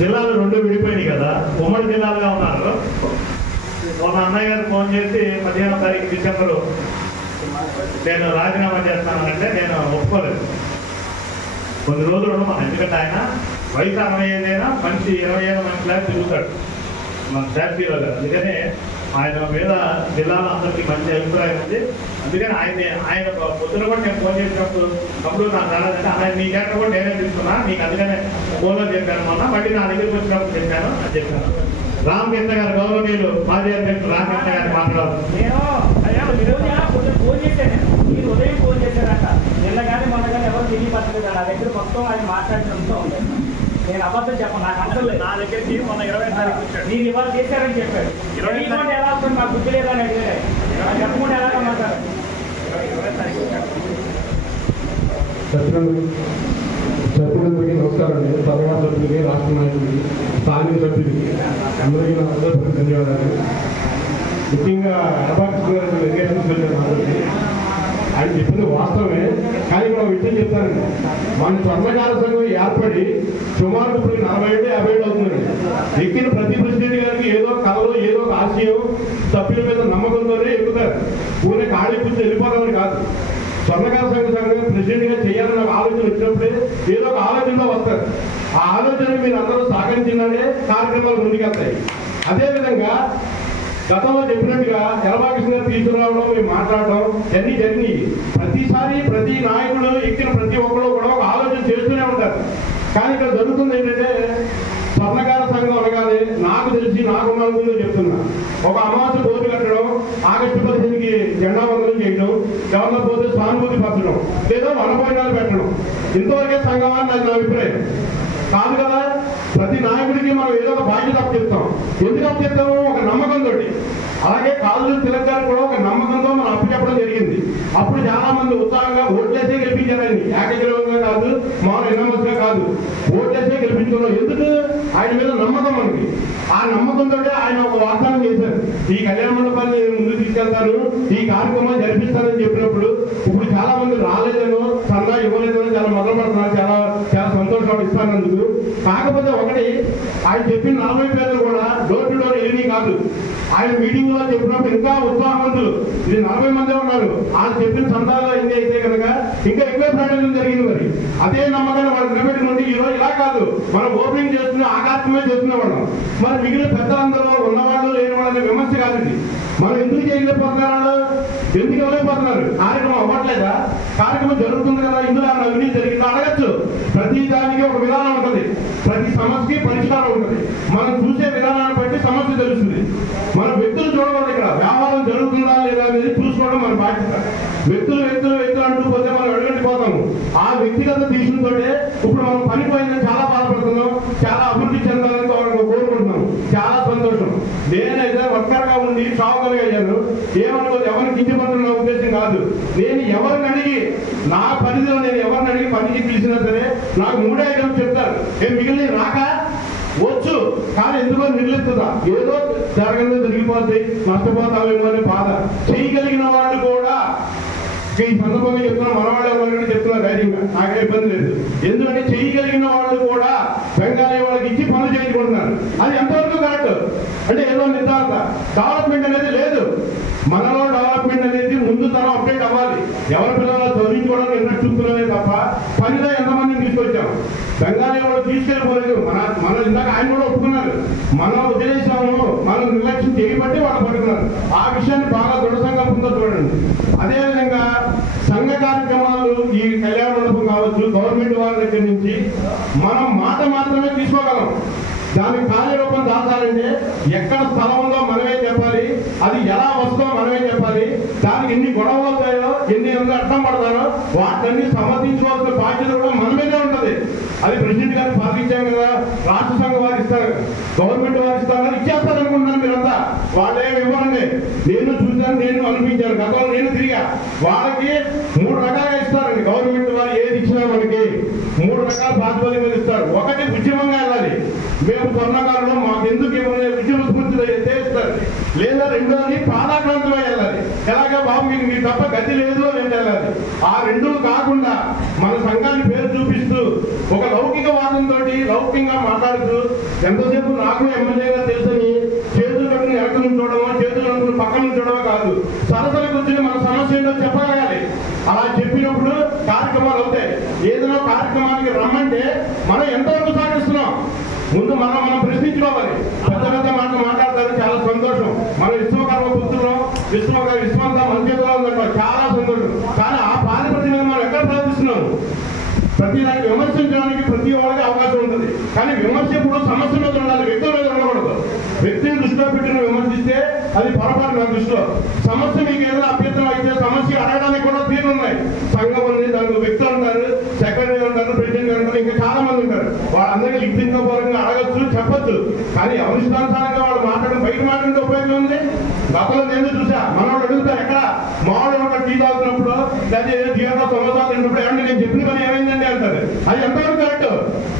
జిల్లాలు 2 విడిపోయినాయి కదా, ఉమ్మడి జిల్లాలుగా ఉన్నారు. మా అన్నయ్య గారు ఫోన్ చేసి 15వ తారీఖు డిసెంబరు నేను రాజీనామా చేస్తానంటే నేను ఒప్పుకోలేదు. కొన్ని రోజులు ఉన్నాను. ఎందుకంటే ఆయన వయసు 65 అయినా మనిషి 20 ఏళ్ళ మనిషిలాగా తిరుగుతాడు మన శాస్త్రీలో గారు. అందుకనే ఆయన మీద జిల్లాలో అందరికీ మంచి అభిప్రాయం ఉంది. అందుకని ఆయన పొద్దున కూడా నేను ఫోన్ చేసినప్పుడు అప్పుడు నాకు రాలేదంటే ఆయన నీ గంట కూడా నేనే తీసుకున్నా నీకు, అందుకనే ఫోన్లో చెప్పాను మొన్న, మళ్ళీ నా దగ్గరికి వచ్చినప్పుడు చెప్పాను అని చెప్పాను. రామకృష్ణ గారు, గౌరవనీయులు మాజీ అధ్యక్షులు రామకృష్ణ గారిని మాట్లాడారు. ఫోన్ చేశాను, మీరు ఉదయం ఫోన్ చేశారంట. నిన్న కానీ మొన్న కానీ ఎవరు తెలియపరచలేదు. నా దగ్గర మొత్తం ఆయన మాట్లాడినంతా ఉంది. నేను అబద్ధం చెప్పను, నాకు అర్థం లేదు. నా దగ్గరికి మొన్న 20వ తారీఖు వచ్చాడు, మీరు ఇవాళ చేశారని చెప్పాడు. 20 ఎలా వస్తుంది నాకు గుర్తు లేదని అడిగారు. చెప్పకుండా ఎలా మాట్లాడారు? 20వ తారీఖు వచ్చాడు. సభ్యులందరికీ నమస్కారం అండి. సభా సభ్యులకి, రాష్ట్ర నాయకులకి, స్థానిక సభ్యులకి అందరికీ నా హృదయపూర్వక ధన్యవాదాలు. ముఖ్యంగా ఎడ్యుకేషన్ మాట్లాడుతుంది ఆయన చెప్పింది వాస్తవమే. కానీ ఇక్కడ విషయం చెప్తానండి, మన స్వర్ణకార సంఘం ఏర్పడి సుమారు ఇప్పుడు 40 ఏళ్ళు 50 ఏళ్ళు అవుతుందండి. ఎక్కిన ప్రతి ప్రెసిడెంట్ గారికి ఏదో కళలో ఏదో ఒక ఆశయం, సభ్యుల మీద నమ్మకంతోనే ఎక్కుతారు. ఊరే ఖాళీ కూర్చొని వెళ్ళిపోదామని కాదు. స్వర్ణకార సంఘం ప్రెసిడెంట్ గా చేయాలని నాకు ఆలోచన వచ్చినప్పుడే ఏదో ఒక ఆలోచనలో వస్తారు. ఆ ఆలోచన మీరు అందరూ సహకరించిననే కార్యక్రమాలు ముందుకెళ్తాయి. అదేవిధంగా గతంలో చెప్పినట్టుగా ఎలబాకృష్ణ గారు తీసుకురావడం, మేము మాట్లాడడం అన్నీ జరిగినాయి. ప్రతిసారి ప్రతి నాయకుడు ఎక్కిన ప్రతి ఒక్కరు కూడా ఒక ఆలోచన చేస్తూనే ఉంటారు. కానీ ఇక్కడ జరుగుతుంది ఏంటంటే, స్వర్ణకార సంఘం అనగానే నాకు తెలిసి నాకున్న అనుకుందో చెప్తున్నా, ఒక అమావాస్య బోర్డు కట్టడం, ఆగస్టు 15కి జెండా వందనం చేయడం, గవర్నర్ పోతే సానుభూతి పరచడం, లేదా వనభోజనాలు పెట్టడం, ఇంతవరకే సంఘం అని నా అభిప్రాయం కాదు కదా. ప్రతి నాయకుడికి మనం ఏదో ఒక బాధ్యత అప్పచెప్తాం. ఎందుకు అప్పచెప్తాము? ఒక నమ్మకంతో. అలాగే కాలేజీ తిలక్ గారు కూడా ఒక నమ్మకంతో మనం అప్పచెప్పడం జరిగింది. అప్పుడు చాలా మంది ఉత్సాహంగా ఓట్లేసే గెలిపించారని, ఏకగ్రీవంగా కాదు, మామూలు ఎన్నమస్గా కాదు, ఓట్లేసే గెలిపించుకున్నాం. ఎందుకు? ఆయన మీద నమ్మకం మనకి. ఆ నమ్మకంతో ఆయన ఒక వాగ్దానం చేశారు, ఈ కళ్యాణ మండపాన్ని ముందుకు తీసుకెళ్తాను, ఈ కార్యక్రమాలు జరిపిస్తానని చెప్పినప్పుడు ఇప్పుడు చాలా మంది రాలేదనో, సరదా ఇవ్వలేదనో చాలా మొదలు పడుతున్నారు. చాలా చాలా సంతోషం ఇస్తానందుకు. కాకపోతే ఒకటి, ఆయన చెప్పిన 40 పేర్లు కూడా డోర్ టు డోర్ ఏమీ కాదు. ఆయన మీటింగ్ లో చెప్పినప్పుడు ఇంకా ఉత్సాహవంతులు ఇది 40 మంది ఉన్నారు. ఆయన చెప్పిన సంతాల్లో ఇంకా అయితే కనుక ఇంకా ఎక్కువ ప్రయోజనం జరిగింది. మరి అదే నమ్మకాన్ని వాళ్ళు నిలబెట్టుకుంటే ఈ రోజు ఇలా కాదు, మనం ఓపెనింగ్ చేస్తున్న ఆకాశమే చేస్తున్న వాళ్ళం. మరి మిగిలిన పెద్దలందరూ ఉన్నవాళ్ళు లేని వాళ్ళని విమర్శ కాదు ఇది. మనం ఎందుకు చేయలేకపోతున్నారు? ఎందుకు ఇవ్వలేకపోతున్నారు? కార్యక్రమం అవ్వట్లేదా? కార్యక్రమం జరుగుతుంది కదా, ఇందులో అవినీతి జరిగిందా అడగచ్చు. ప్రతి దానికి ఒక విధానం ఉంటుంది, ప్రతి సమస్యకి పరిష్కారం ఉంటుంది. మనం చూసే విధానాన్ని బట్టి సమస్య తెలుస్తుంది. మన వ్యక్తులు చూడకూడదు, ఇక్కడ వ్యాపారం జరుగుతుందా లేదా అనేది చూసుకోవడం మన బాధ్యత. వ్యక్తులు వ్యక్తులు వ్యక్తులు అంటూ పోతే మనం అడగండిపోతాము. ఆ వ్యక్తిగత తీసుకుంటే ఇప్పుడు మనం పని పోయిందని చాలా బాధపడుతున్నాం, చాలా అభివృద్ధి చెందాలని కోరుకుంటున్నాం. చాలా సంతోషం. నేనైతే వర్కర్గా ఉండి షావుకర్గా అయ్యాను. ఏమనుకోదు, ఎవరిని కించపడుతున్న ఉద్దేశం కాదు. నేను ఎవరిని అడిగి, నా పరిధిలో నేను ఎవరిని అడిగి పనికి పిలిచినా సరే నాకు 3 ఐటమ్స్ చెప్తారు. నేను మిగిలిన రాక వచ్చు, కానీ ఎందుకో నిర్లిప్తదా, ఏదో జరగదో జరిగిపోతే నష్టపోతామేమో అనే బాధ. చేయగలిగిన వాళ్ళు కూడా ఈ సందర్భంగా చెప్తున్నా, మనవాళ్ళు ఎవరైనా చెప్తున్నారు ధైర్యంగా, నాకే ఇబ్బంది లేదు. ఎందుకంటే చేయగలిగిన వాళ్ళు కూడా బెంగాలీ వాళ్ళకి ఇచ్చి పనులు చేయించుకుంటున్నారు. అది ఎంతవరకు కరెక్ట్? అంటే ఏదో నిర్ధారణ డెవలప్మెంట్ అనేది లేదు. మనలో డెవలప్మెంట్ అనేది ముందు తరం అప్డేట్ అవ్వాలి. ఎవరి పిల్లలు చదివించుకోవడానికి ఇంట్రెస్ట్ చూపుతున్నారే తప్ప పనిలో ఎంతమందిని తీసుకొచ్చాం. బెంగాలీ వాళ్ళు తీసుకెళ్ళిపోలేదు. మన ఇందాక ఆయన కూడా ఒప్పుకున్నారు, మనం వదిలేసాము, మనం నిర్లక్ష్యం చేయబట్టి వాళ్ళు పడుతున్నారు. ఆ విషయాన్ని బాగా దృఢ సంకల్పంతో చూడండి. అదేవిధంగా సంఘ కార్యక్రమాలు, ఈ కళ్యాణ మండపం కావచ్చు, గవర్నమెంట్ వారి దగ్గర నుంచి మనం మాట మాత్రమే తీసుకోగలం. దానికి కార్యరూపం దాచాలంటే ఎక్కడ స్థలం ఉందో మనమే చెప్పాలి, అది ఎలా వస్తుందో మనమే చెప్పాలి. దానికి ఎన్ని గొడవలు అవుతాయో, ఎన్ని అర్థం పడతారో వాటిని సమర్థించుకోవాల్సిన బాధ్యత కూడా మన మీదే ఉంటుంది. అది ప్రెసిడెంట్ గారికి పాటించాం కదా, రాష్ట్ర సంఘం వారు ఇస్తారు, గవర్నమెంట్ వారు ఇస్తారు, ఇచ్చేస్తారు అనుకుంటున్నాను మీరంతా. వాళ్ళేమి ఇవ్వండి, నేను చూశాను, నేను అనిపించాను, గతంలో నేను తిరిగా. వాళ్ళకి 3 రకాలుగా ఇస్తారండి. గవర్నమెంట్ వారు ఏది ఇచ్చినా మనకి 3 రకాల బాధ్యతలు మీద ఇస్తారు. ఒకటి ఉద్యమంగా వెళ్ళాలి, మేము స్వర్ణకారులు మాకు ఎందుకు ఇవ్వలేదు, ఉద్యమ స్ఫూర్తిలో చేస్తారు. లేదా రెండోది పాదాక్రాంతిలో వెళ్ళాలి. ఎలాగా బాబు మీకు మీ తప్ప గతి లేదు అని వెళ్ళాలి. ఆ రెండూ కాకుండా మన సంఘాన్ని పేరు చూపిస్తూ ఒక లౌకిక వాదంతో లౌకికంగా మాట్లాడుతూ ఎంతసేపు నాకు ఎమ్మెల్యేగా తెలుసని చేతులు కట్టుకుని ఎక్కడ నుంచోవడమో, చేతులు కట్టుకుని పక్కన నుంచోవడమో కాదు, సరసల కూర్చొని మన సమస్య ఏంటో చెప్పగలగాలి. అలా చెప్పినప్పుడు కార్యక్రమాలు అవుతాయి. ఏదైనా కార్యక్రమానికి రమ్మంటే మనం ఎంతవరకు సాగిస్తున్నాం ముందు మనం ప్రశ్నించుకోవాలి. పెద్ద పెద్ద మాటలు మాట్లాడతారు, చాలా సంతోషం. మన విశ్వకర్మ పుత్రులు విశ్వంతా మన చేతిలో ఉందంటారు, చాలా సంతోషం. కానీ ఆ పాలపతి మీద మనం ఎక్కడ ప్రవర్తిస్తున్నాము? ప్రతి దానికి విమర్శించడానికి ప్రతి ఒక్కరికి అవకాశం ఉంటుంది. కానీ విమర్శ ఇప్పుడు సమస్య మీద ఉండాలి, వ్యక్తుల మీద ఉండకూడదు. వ్యక్తిని దృష్టిలో పెట్టిన విమర్శిస్తే అది పొరపాటు. నా దృష్టిలో సమస్య మీకు ఏదైనా అభ్యంతరం అయితే సమస్య అడగడానికి కూడా తీరు ఉన్నాయి. సంఘం ఉంది, దాంట్లో వ్యక్తులు ఉంటారు, సెక్రటరీ ఉంటారు, ప్రెసిడెంట్ ఉంటారు, ఇంకా చాలా మంది ఉంటారు. వాళ్ళందరికీ లిఖితపూర్వకంగా అడగచ్చు, చెప్పచ్చు. కానీ అవనిష్టానుసారంగా వాళ్ళు మాట్లాడడం, బయట మాట్లాడే ఉపయోగం ఉంది. గతంలో నేను చూసా, మనవాళ్ళు అడుగుతారు ఎక్కడ మామూలు ఒక టీ తాగుతున్నప్పుడు లేదా థియేటర్ సమోసా తిన్నప్పుడు ఏమంటే నేను చెప్పిన పని ఏమైందండి అంటారు. అది ఎంతవరకు కరెక్ట్?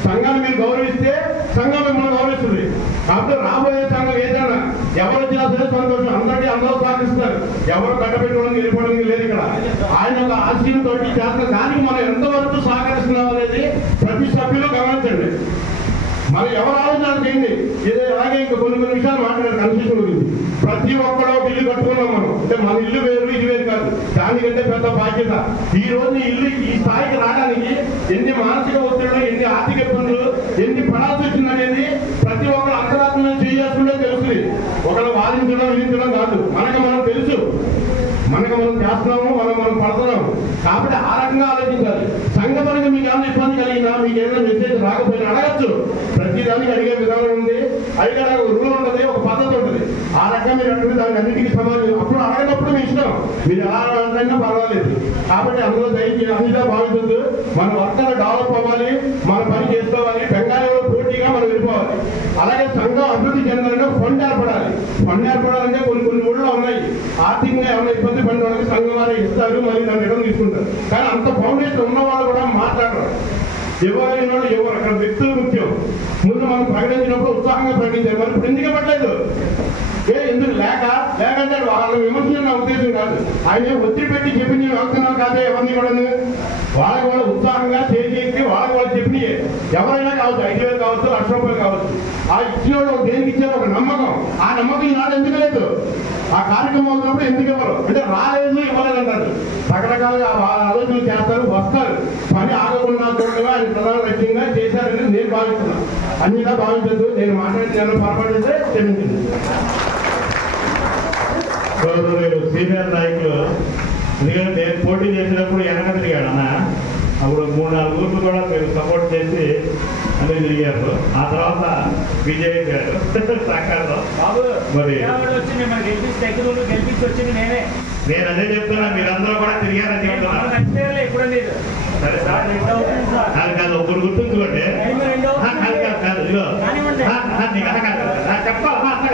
సంఘాన్ని మీరు గౌరవిస్తే సంఘం మిమ్మల్ని గౌరవిస్తుంది. కాబట్టి రాబోయే సంఘం ఏదైనా ఎవరు వచ్చినా సరే సంతోషం, అందరికీ అందరూ స్వాగతిస్తారు. ఎవరు కట్టబెట్టుకోవడానికి వెళ్ళిపోవడానికి లేదు. ఇక్కడ ఆయన ఒక ఆశయంతో చేస్తున్న దానికి మనం ఎంతవరకు సహకరిస్తున్నాం అనేది ప్రతి సభ్యులు గమనించండి. మనం ఎవరు ఆలోచన చేయండి. ఇదే అలాగే ఇంకా కొన్ని విషయాలు మాట్లాడారు కన్స్ట్రక్షన్ గురించి. ప్రతి ఒక్కడో ఒక ఇల్లు కట్టుకున్నాం మనం. అంటే మన ఇల్లు వేరు, ఇది వేరు కాదు. దానికంటే పెద్ద బాధ్యత. ఈ రోజు ఇల్లు ఈ స్థాయికి రావడానికి ఎన్ని మానసిక ఒత్తిడులు, ఎన్ని ఆర్థిక ఇబ్బందులు, ఎన్ని పడాల్సి వచ్చిందనేది ప్రతి ఒక్కరు అంతరాత్మ చేసుకుంటే తెలుస్తుంది. ఒకళ్ళు వాదించడం విధించడం కాదు, మనకు మనం తెలుసు. మనకు మనం చేస్తున్నాము, మనం పడుతున్నాము. కాబట్టి ఆ రకంగా ఆలోచించాలి. సంఘపరంగా మీకు ఏమైనా ఇబ్బంది కలిగినా, మీకు ఏదైనా మెసేజ్ రాకపోయినా అడగచ్చు. ప్రతి దానికి అడిగే విధానం ఉంది, అడిగడానికి ఒక రూల్ ఉంటుంది, ఒక పద్ధతి ఉంటుంది. ఆ రకంగా మీరు అడిగితే దానికి అన్నింటికి సమాధానం. అప్పుడు అడగనప్పుడు మీ ఇష్టం, మీరు ఎలా అడగైనా పర్వాలేదు. కాబట్టి అందులో దయచేసి అన్నిగా భావించద్దు. మన వర్కలు డెవలప్ అవ్వాలి, మన పని చేసుకోవాలి, బెంగాలీలో పోటీగా మనం వెళ్ళిపోవాలి. అలాగే సంఘం అభివృద్ధి చెందాలంటే ఫండ్ ఏర్పడాలి. ఫండ్ ఏర్పడాలంటే కొన్ని ఊళ్ళో ఉన్నాయి, ఆర్థికంగా ఏమైనా ఇబ్బంది పడిన వాళ్ళకి సంఘం వారు ఇస్తారు, మళ్ళీ దాన్ని రిటర్న్ తీసుకుంటారు. కానీ అంత ఫౌండేషన్ ఉన్న వాళ్ళు కూడా మాట్లాడరు. ఎవరైన వాళ్ళు ఎవరు, అక్కడ వ్యక్తులు ముఖ్యం. ముందు మనం ప్రకటించినప్పుడు ఉత్సాహంగా ప్రకటించారు, మరి ఇప్పుడు ఎందుకు ఇవ్వట్లేదు? ఎందుకు లేకంటే వాళ్ళని విమర్శించిన ఉద్దేశం కాదు. ఆయన ఒత్తిడి పెట్టి చెప్పింది వెళ్తున్నాం కాదే ఎవరిని కూడా. వాళ్ళకి వాళ్ళు ఉత్సాహంగా చేసి వాళ్ళకి వాళ్ళు చెప్పినవి ఎవరైనా కావచ్చు, 5,000 కావచ్చు, 1,00,000 రూపాయలు కావచ్చు. ఆ ఇచ్చిన వాళ్ళు దేనికి ఇచ్చారు? ఒక నమ్మకం. ఆ నమ్మకం ఈనాడు ఎందుకు లేదు? ఆ కార్యక్రమం అవుతున్నప్పుడు ఎందుకు ఇవ్వరు? అంటే రాలేదు, ఇవ్వలేదు అంటారు. రకరకాలుగా ఆలోచనలు చేస్తారు, వస్తారు. పని ఆగకుండా చూడగా ఆయన ప్రధాన లక్ష్యంగా చేశారని నేను భావిస్తున్నాను. అన్నిగా భావించద్దు. నేను మాట్లాడిన పొరపాటు క్షమించింది. సీనియర్ నాయకులు ఎందుకంటే నేను పోటీ చేసినప్పుడు వెనక తిరిగాడు అన్న. అప్పుడు 3-4 ఊర్లు కూడా మీరు సపోర్ట్ చేసి అన్నీ తిరిగారు. ఆ తర్వాత విజయ్ గారు సహకారంలో మరి నేను అదే చెప్తున్నా, మీరందరూ కూడా తిరిగారని చెప్తున్నా. సరే సార్, కాదు ఒకరు గుర్తుంచుకోండి. కాదు ఇదిగో చెప్పాలి మాట.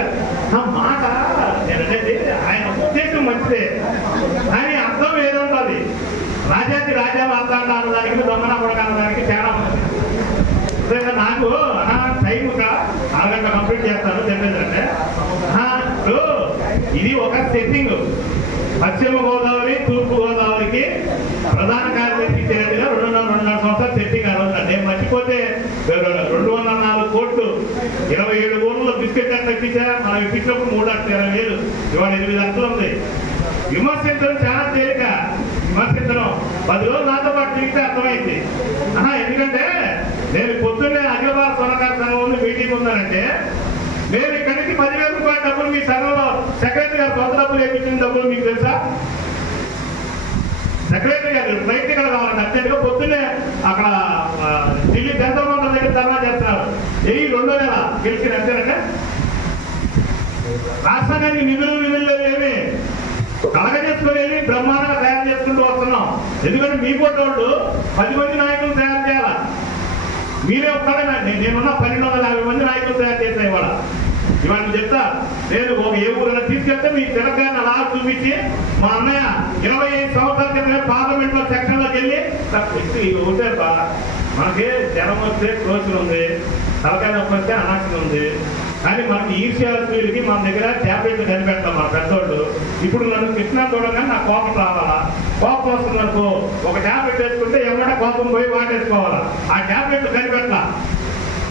నేను అనేది ఆయన ఉద్దేశం మంచిదే, కానీ అర్థం ఏదో ఉంటుంది. రాజాకి రాజా వార్త అన్నదానికి దొంగన కొడక అన్నదానికి తేడా ఉంటుంది. నాకు టైం ఒక 4 గంటలు కంప్లీట్ చేస్తాను. చెప్పేదంటే ఇది ఒక సెట్టింగ్. పశ్చిమ గోదావరి, తూర్పు గోదావరికి ప్రధాన కార్యదర్శి ఇచ్చేట్టుగా 2.5 సంవత్సరాలు సెట్టింగ్ అవుతుంది. నేను మర్చిపోతే 204 కోట్లు 27 ఊర్లలో బిస్కెట్ అట్లా ఇప్పించా. మనం ఇప్పించినప్పుడు 3,20,000, ఇవాళ 8 లక్షలు ఉంది. విమర్శించడం చాలా తేలిక. విమర్శించడం 10 రోజులు నాతో పాటు తిరిగితే అర్థమైంది. ఎందుకంటే నేను పొద్దున్నే అఖిల భారత సహకార సంఘం మీటింగ్ ఉందనంటే నేను ఇక్కడి నుంచి 10,000 రూపాయల డబ్బులు మీ సంఘంలో సెక్రటరీ గారు సొంత డబ్బులు వేయించిన డబ్బులు మీకు తెలుసా? సెక్రటరీ గారు రైతు ఇక్కడ కావాలంటే అర్జెంట్గా పొద్దున్నే అక్కడ ఢిల్లీ జంతర్ మంతర్ దగ్గర ధర్నా చేస్తున్నారు. 2 నెల గెలిచిన అంతేనంటే రాష్ట్రానికి నిధులు ఏమి కలగజేసుకొని వెళ్ళి బ్రహ్మాండంగా తయారు చేసుకుంటూ వస్తున్నాం. ఎందుకంటే మీ పోటీ 10 మంది నాయకులు తయారు చేయాలా. మీరే ఒక్కడే నేనున్న 1,250 మంది నాయకులు తయారు చేసా. ఇవాళ చెప్తా, నేను ఒక ఏ ఊరైనా తీసుకెళ్తే మీ తెలంగాణ అలా చూపించి మా అన్నయ్య 25 సంవత్సరాల క్రితమే పార్లమెంట్ లో సెక్షన్ లోకి వెళ్ళి ఉంటే మనకి జనం వస్తే క్లోజులు ఉంది, తలకాయ నొప్పి వస్తే అనాక్షన్ ఉంది. కానీ మనకి ఈర్ష్యాలకి మన దగ్గర ట్యాబ్లెట్లు కనిపెడతాం మన పెద్దోళ్ళు. ఇప్పుడు నన్ను కృష్ణా చూడగానే నాకు కోపం రావాలా? కోపం వస్తుందనుకో ఒక ట్యాబ్లెట్ వేసుకుంటే ఎవరైనా కోపం పోయి వాటేసుకోవాలా? ఆ ట్యాబ్లెట్లు కనిపెట్టాల.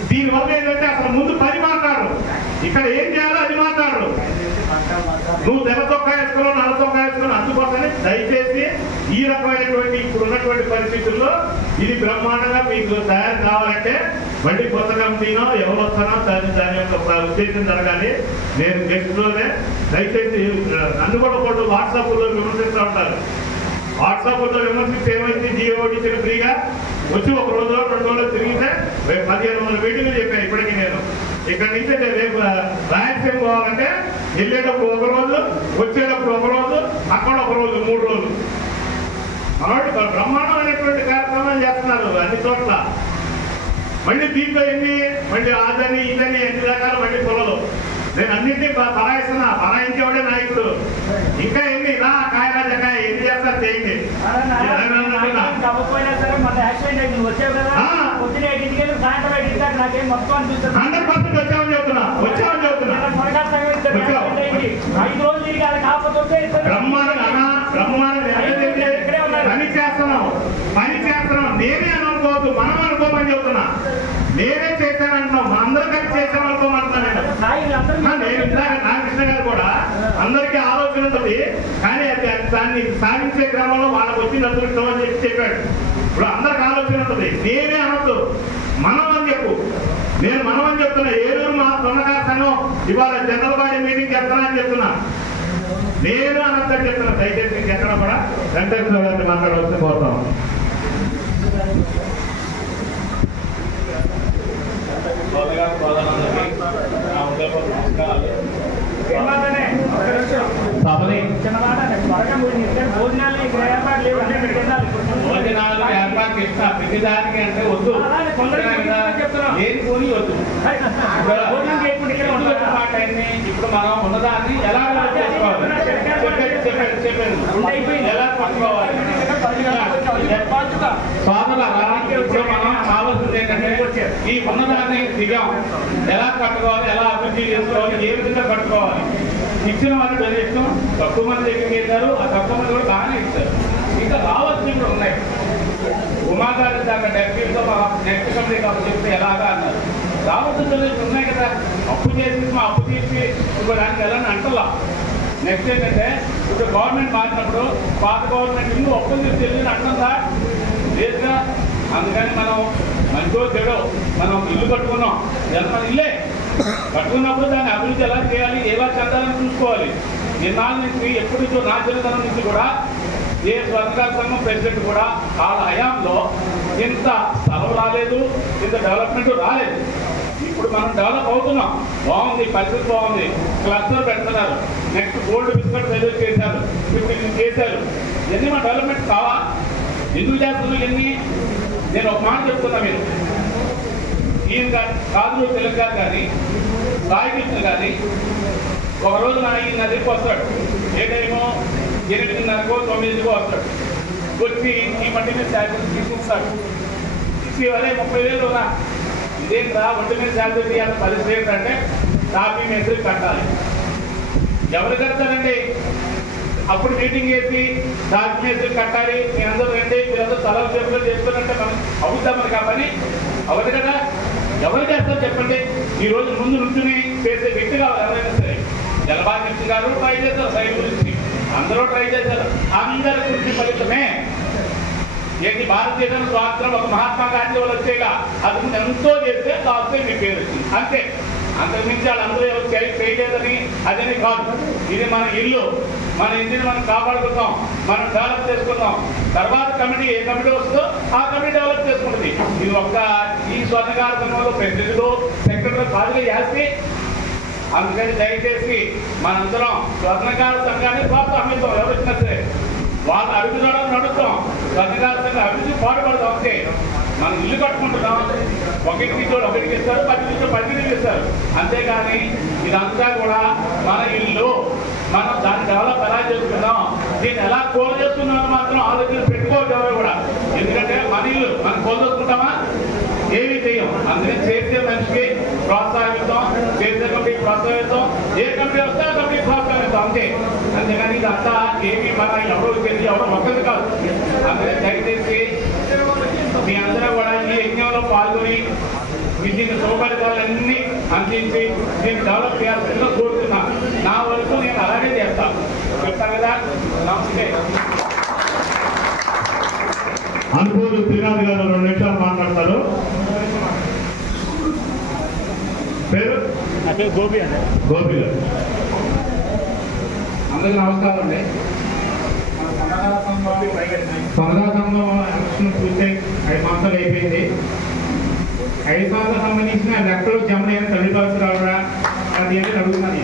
దీనివల్ల ఏంటంటే అసలు ముందు పని మాట్లాడరు, ఇక్కడ ఏం చేయాలో అది మాట్లాడరు. నువ్వు తెల్ల చొక్కా వేసుకున్నావు, నల్ల చొక్కా వేసుకున్నావు, అందుకోసమే దయచేసి ఈ రకమైనటువంటి ఇప్పుడు ఉన్నటువంటి పరిస్థితుల్లో ఇది బ్రహ్మాండంగా మీకు తయారు కావాలంటే మళ్ళీ కొత్త కమిటీనో ఎవరు వస్తానో దాని యొక్క ఉద్దేశం జరగాలి. నేను నెక్స్ట్ లోనే దయచేసి నన్ను కూడా కొన్ని వాట్సాప్లో విమర్శిస్తూ ఉంటారు. వాట్సాప్లో విమర్శిస్తే ఏమైంది, జియోడి ఇచ్చిన ఫ్రీగా వచ్చి ఒక రోజు 2 రోజులు తిరిగితే 1500 మీటింగ్లు చెప్పాను. ఇప్పటికీ నేను ఇక్కడ నుంచి రేపు రాయలసీమ పోవాలంటే వెళ్ళేటప్పుడు ఒక రోజు, వచ్చేటప్పుడు ఒక రోజు, అక్కడ ఒక రోజు, 3 రోజులు. మనోడు బ్రహ్మాండమైనటువంటి కార్యక్రమాలు చేస్తున్నారు అన్ని చోట్ల. మళ్ళీ దీంట్లో ఎన్ని మళ్ళీ అదని ఇదని ఎన్ని రకాలు మళ్ళీ పొలలు. నేను అన్నింటినీ బరాయిస్తున్నా, బరాయించేవాడే నాయకుడు. ఇంకా ఎన్ని రా కాయరాజకాయ ఎన్ని చేస్తారు చేయండి. 100% వచ్చామని చెప్తున్నా, వచ్చామని చెప్తున్నా. పని చేస్తున్నాం, పని చేస్తున్నాం. నేనే అనుకోవద్దు, మనం అనుకోమని చెప్తున్నా. నేనే చేశానంటున్నాం, అందరూ కలిసి చేశామనుకోమంటున్నా. నేను ఇందాక నాగకృష్ణ గారు కూడా అందరికీ ఆలోచన ఉంటుంది, కానీ దాన్ని సాధించే క్రమంలో వాళ్ళకి వచ్చిన అదృష్టం అని చెప్పాడు. ఇప్పుడు అందరికి ఆలోచన ఉంటుంది, నేనే అనొద్దు, మనం అని చెప్పు. నేను మనం అని చెప్తున్నా. ఏలూరు మా సొన్నకారు సంఘం ఇవాళ జనరల్ బాడీ మీటింగ్ చెప్తానా అని చెప్తున్నా. నేను అనంతరం చెప్తున్నా. దయచేసి ఎక్కడ కూడా వెంకటేశ్వర గారిని మాట్లాడవలసి పోతాం. భోజనాలు ఏర్పాటు చేసిన ప్రతిదానికి అంటే వద్దు, ఏది పోనీ వద్దు. ఇప్పుడు మనం ఉన్నదాన్ని ఎలా చెప్పండి, ఎలా పట్టుకోవాలి. ఇప్పుడు మనం కావాల్సింది ఏంటంటే ఈ ఉన్నదాన్ని దిగాం, ఎలా కట్టుకోవాలి, ఎలా అభివృద్ధి చేసుకోవాలి, ఏ విధంగా కట్టుకోవాలి. ఇచ్చిన వాళ్ళు ఇష్టం, తక్కువ మంది దగ్గరికి వెళ్ళారు, ఆ తక్కువ మంది కూడా బాగానే ఇచ్చారు. ఇంకా రావాల్సినవి కూడా ఉన్నాయి. ఉమాగారి దాకా డెప్యూటీతో నెక్స్ట్ కమిటీ కాబట్టి చెప్తే ఎలాగా అన్నారు. రావాల్సిన ఉన్నాయి కదా, అప్పు చేసి మా అప్పు తీసి ఇంకో దానికి వెళ్ళని అంటలా. నెక్స్ట్ ఏంటంటే ఇప్పుడు గవర్నమెంట్ మారినప్పుడు పాత గవర్నమెంట్ ఇల్లు అప్పులు తీసి వెళ్ళి అంటుందా లేదుగా. అందుకని మనం మంచిగా చెడో మనం ఇల్లు కట్టుకున్నాం, మన ఇల్లే కట్టుకున్నప్పుడు దాన్ని అభివృద్ధి ఎలా చేయాలి, ఎలా చెందాలని చూసుకోవాలి. నిన్నాళ్ళ నుంచి ఎప్పటి నుంచో నా చిన్నతనం నుంచి కూడా ఏ స్వర్ణకార సంఘం ప్రెసిడెంట్ కూడా వాళ్ళ హయాంలో ఇంత స్థలం రాలేదు, ఇంత డెవలప్మెంట్ రాలేదు. ఇప్పుడు మనం డెవలప్ అవుతున్నాం, బాగుంది, పరిస్థితి బాగుంది. క్లస్టర్ పెడుతున్నారు, నెక్స్ట్ గోల్డ్ బిస్కెట్ డెలివరీ చేశారు, 15 చేశారు. ఇవన్నీ మన డెవలప్మెంట్ కావా? ఎందుకు చేస్తున్నారు ఇవన్నీ? నేను ఒక మాట చెప్తున్నా. మీరు ఈయన గారు కాదు తెలుగు గారు కానీ సాయి కృష్ణ కానీ ఒక రోజు ఈ నదికి వస్తాడు. ఏ టైము 8:30కో 9కో వస్తాడు. వచ్చి ఈ మట్టి మీద శాలరీ తీసుకొస్తాడు. ఇచ్చి అదే 30,000 ఉన్నా ఇదేంట్రా ఒంటి మీద శాలరీ తీయాలి, పరిస్థితి ఏంటంటే కాపీ మేస్త్రి కట్టాలి. ఎవరు కడతారండి? అప్పుడు మీటింగ్ చేసి కాపీ మేస్త్రి కట్టాలి, మీ అందరూ రండి, మీరందరూ తల చేతులు చేసుకున్నట్టే మనం అవుతాం మరి. కాబట్టి అవదు కదా, ఎవరు చేస్తారు చెప్పండి? ఈ రోజు ముందు నుంచుని చేసే వ్యక్తి కావాలి ఎవరైనా సరే. జలబాగ్ నుంచి గారు ట్రై చేశారు, సైడ్ గురించి అందరూ ట్రై చేశారు. అందరి గురించి ఫలితమే ఏంటి? భారతదేశం స్వాతంత్రం ఒక మహాత్మా గాంధీ వాళ్ళు వచ్చేగా అది ఎంతో చేస్తే కాస్తే మీ పేరు వచ్చింది అంతే. అంతకుమించి వాళ్ళందరూ ఎవరు చేయలేదని అదని కాదు. ఇది మన ఇల్లు, మన ఇంటిని మనం కాపాడుకుందాం, మనం డెవలప్ చేసుకుందాం. తర్వాత కమిటీ ఏ కమిటీ వస్తుందో ఆ కమిటీ డెవలప్ చేసుకుంటుంది. ఇది ఒక్క ఈ స్వర్ణకార సంఘంలో ప్రెసిడెంట్ సెక్రటరీ కాదుగా చేస్తే. అందుకని దయచేసి మనందరం స్వర్ణకార సంఘాన్ని ప్రోత్సహిద్దాం. ఎవరు వచ్చినా సరే వాళ్ళు అభివృద్ధి నడుస్తాం, స్వర్ణకార సంఘం అభివృద్ధి పాటుపడతాం అంతే. మనం ఇల్లు కట్టుకుంటున్నాం, ఒకటికి చోటు ఒకటికి ఇస్తారు, 10 ఇస్తారు. అంతేగాని ఇదంతా కూడా మన ఇల్లు, మనం దాన్ని డెవలప్ ఎలా చేసుకుందాం, దీన్ని ఎలా కోల్ చేస్తున్నాం మాత్రం ఆలోచన పెట్టుకోవచ్చు ఎవరు కూడా. ఎందుకంటే మన ఇల్లు మనం కోల్ చేసుకుంటామా? ఏమీ చేయం. అందుకని చేసే మనిషికి ప్రోత్సహిస్తాం, చేసే కమిటీకి ప్రోత్సహిస్తాం, ఏ కమిటీ వస్తే ఆ కమిటీకి ప్రోత్సహిస్తాం అంతే. అంతేగాని ఇదంతా ఏమీ మన ఎవరో తెలిసి ఎవరో ఒక్కది కాదు. అందుకని దయచేసి మీ అందరూ కూడా ఈ యజ్ఞంలో పాల్గొని దీన్ని సౌకర్యాలన్నీ అందించి నేను డెవలప్ చేయాల్సిందిగా కోరుతున్నా. నా వరకు నేను అలాగే చేస్తాను. చెప్తాను కదా. నమస్తే. అనుభూతి శ్రీనాథ్ గారు 2 నిమిషాలు మాట్లాడతారు. పేరు గోపి అండి. గోపి గారు. అందరికీ నమస్కారం అండి. స్వర్ణాసంలో ఎలక్షన్ పూర్తయి 5 సంవత్సరాలు అయిపోయింది. 5 సంవత్సరాలకు సంబంధించిన లెక్కలు జమ అయిన తల్లిదండ్రులు రావడా అది ఏంటి అడుగుతున్నాను.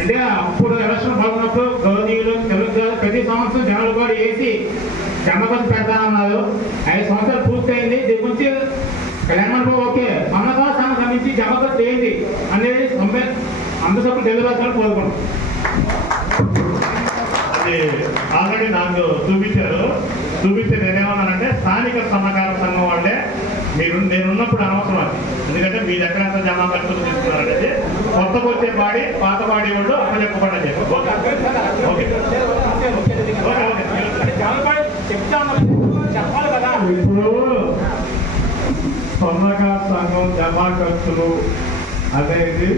అంటే అప్పుడు ఎలక్షన్ బాగున్నప్పుడు గౌరవీయులు తెలుగు ప్రతి సంవత్సరం జనాలు కూడా వేసి జమపతి పెడతానన్నారు. 5 సంవత్సరాలు పూర్తయింది. దీని గురించి కళ్యాణ మండపం ఓకే, స్వర్ణదాసానికి సంబంధించి జమపతి ఏంటి అనేది అందరూ సభ్యులు తెలియవలసిన కోరుకున్నాం. ఆల్రెడీ నాకు చూపిస్తే నేనేమన్నానంటే స్థానిక సహకార సంఘం వాళ్ళే నేనున్నప్పుడు అనవసరం అది. ఎందుకంటే మీ దగ్గర అంతా జమా ఖర్చులు తీసుకున్నారు అనేది కొత్తకు వచ్చే బాడీ పాత బాడీ వాళ్ళు అప్పచెప్పబడి చెప్పి ఇప్పుడు సహకార సంఘం జమా ఖర్చులు అనేది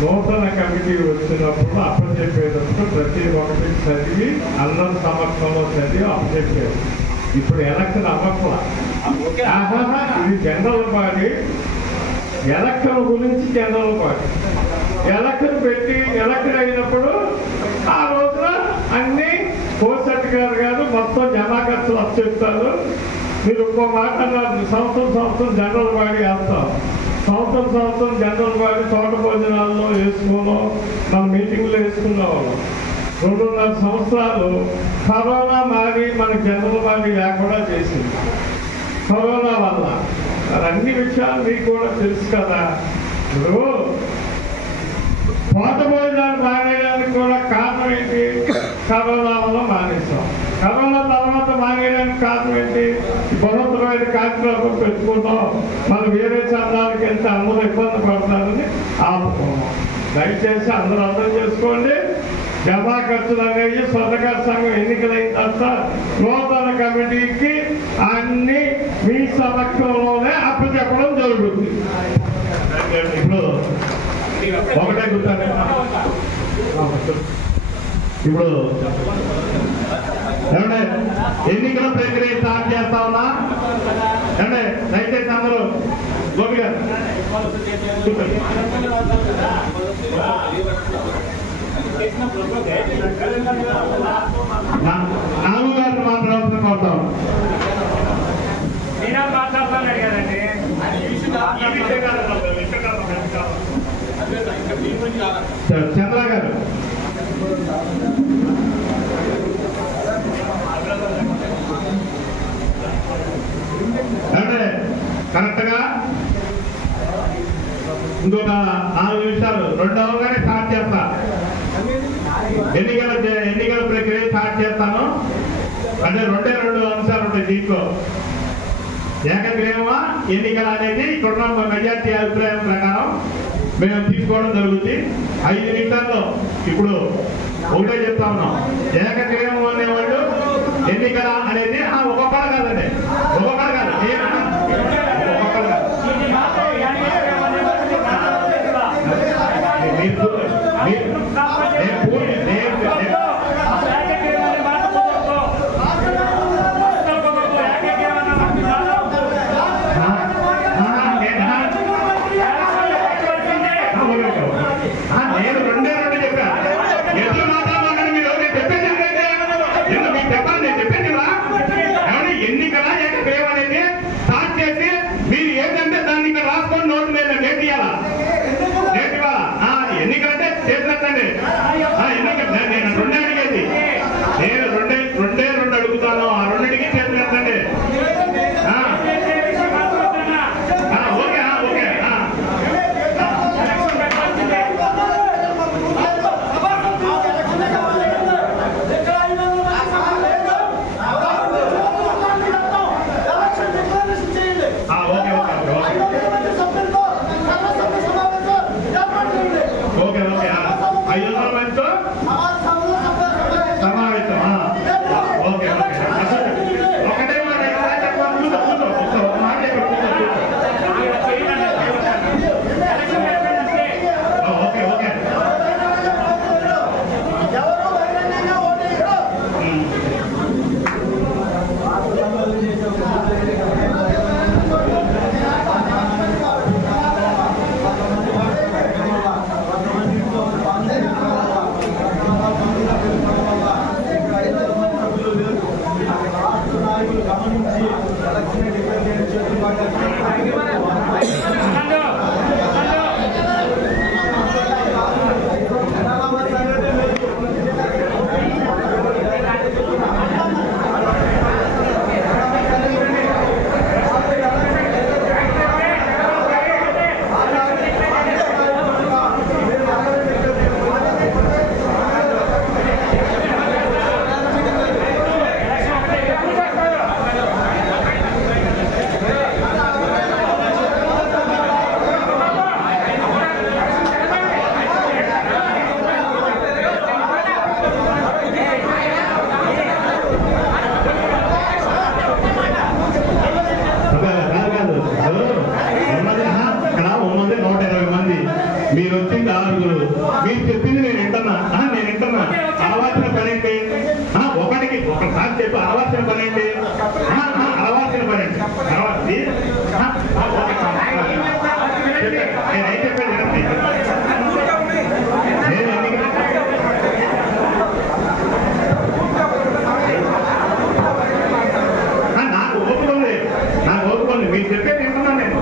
నూతన కమిటీ వచ్చినప్పుడు అప్పచెప్పేటప్పుడు ప్రతి ఒక్కటి చదివి అందరి సమక్షంలో చదివి అప్పచెప్పేది. ఇప్పుడు ఎలక్షన్ అవ్వట్లా. ఇది జనరల్ బాడీ. ఎలక్షన్ గురించి జనరల్ బాడీ ఎలక్షన్ పెట్టి ఎలక్షన్ అయినప్పుడు ఆ రోజున అన్ని కోసెట్ గారు మొత్తం జమా ఖర్చులు అప్పచెప్తారు. మీరు ఇంకో మాట సంవత్సరం జనరల్ బాడీ వేస్తాం. సంవత్సరం జనరల్ బాడీ తోట భోజనాల్లో వేసుకోను, మన మీటింగ్లో వేసుకునేవాళ్ళం. 2.5 సంవత్సరాలు కరోనా మారి మనకి జనరల్ బాడీ లేకుండా చేసింది. కరోనా వల్ల అన్ని విషయాలు మీకు కూడా తెలుసు కదా. ఇప్పుడు తోట భోజనాలు మానేయడానికి కూడా కారణం ఏంటి? కరోనా వల్ల మానేస్తాం. కరోనా తర్వాత మానేయడానికి కారణం ఏంటి? బలవంతమైన కార్యక్రమం పెట్టుకుంటాం. మనం వేరే చందాలకు వెళ్తే అందరూ ఇబ్బంది పడతారని ఆపుకున్నాం. దయచేసి అందరూ అర్థం చేసుకోండి. జమా ఖర్చులు అనేవి స్వర్ణకార సంఘం ఎన్నికలైన తర్వాత నూతన కమిటీకి అన్ని మీ సమక్షంలోనే అప్పచెప్పడం జరుగుతుంది. ఇప్పుడు ఒకటే గుర్తానే ఇప్పుడు ఏమంటే ఎన్నికల ప్రక్రియ స్టార్ట్ చేస్తా ఉన్నా. ఏమంటే దయచేసి అందరూ గోపి గారు నాలుగు గారిని మాట్లాడాల్సిన కోరుతాం. మాట్లాడుతున్నాడు కదండి. చంద్ర గారు అంటే కరెక్ట్గా ఇంకొక 4 నిమిషాలు 2 అవర్గానే స్టార్ట్ చేస్తా. ఎన్నికల ప్రక్రియ స్టార్ట్ చేస్తాను. అంటే 2 అంశాలు ఉంటాయి దీంట్లో. ఏకగ్రీవమా ఎన్నికలు అనేది ఇక్కడ మెజార్టీ అభిప్రాయం ప్రకారం మేము తీసుకోవడం జరుగుతుంది. 5 నిమిషాల్లో ఇప్పుడు ఒకటే చెప్తా ఉన్నాం. ఏకగ్రీవం అనేవాళ్ళు ఎన్నికల అనేది ఒక్కొక్కరు కాదండి, ఒక్కొక్కరు కాదు, ఒక్కొక్కరు కాదు. నేను 2 చెప్పా. ఎదురు మాట్లాడాలని మీరు చెప్పేది ఏంటంటే చెప్పాలి. నేను చెప్పేది ఎన్నికల ఏకగ్రీవం మీరు వచ్చింది 6 మీరు చెప్పింది నేను వింటున్నా అలవాల్సిన పని ఏంటి? ఒకటికి ఒకసారి చెప్పి అలవాల్సిన పని ఏంటి? అలవాల్సిన పని ఏంటి? నేను ఏం చెప్పాను వినండి. నాకు ఓపుకుంది మీరు చెప్పేది వింటున్నాను నేను.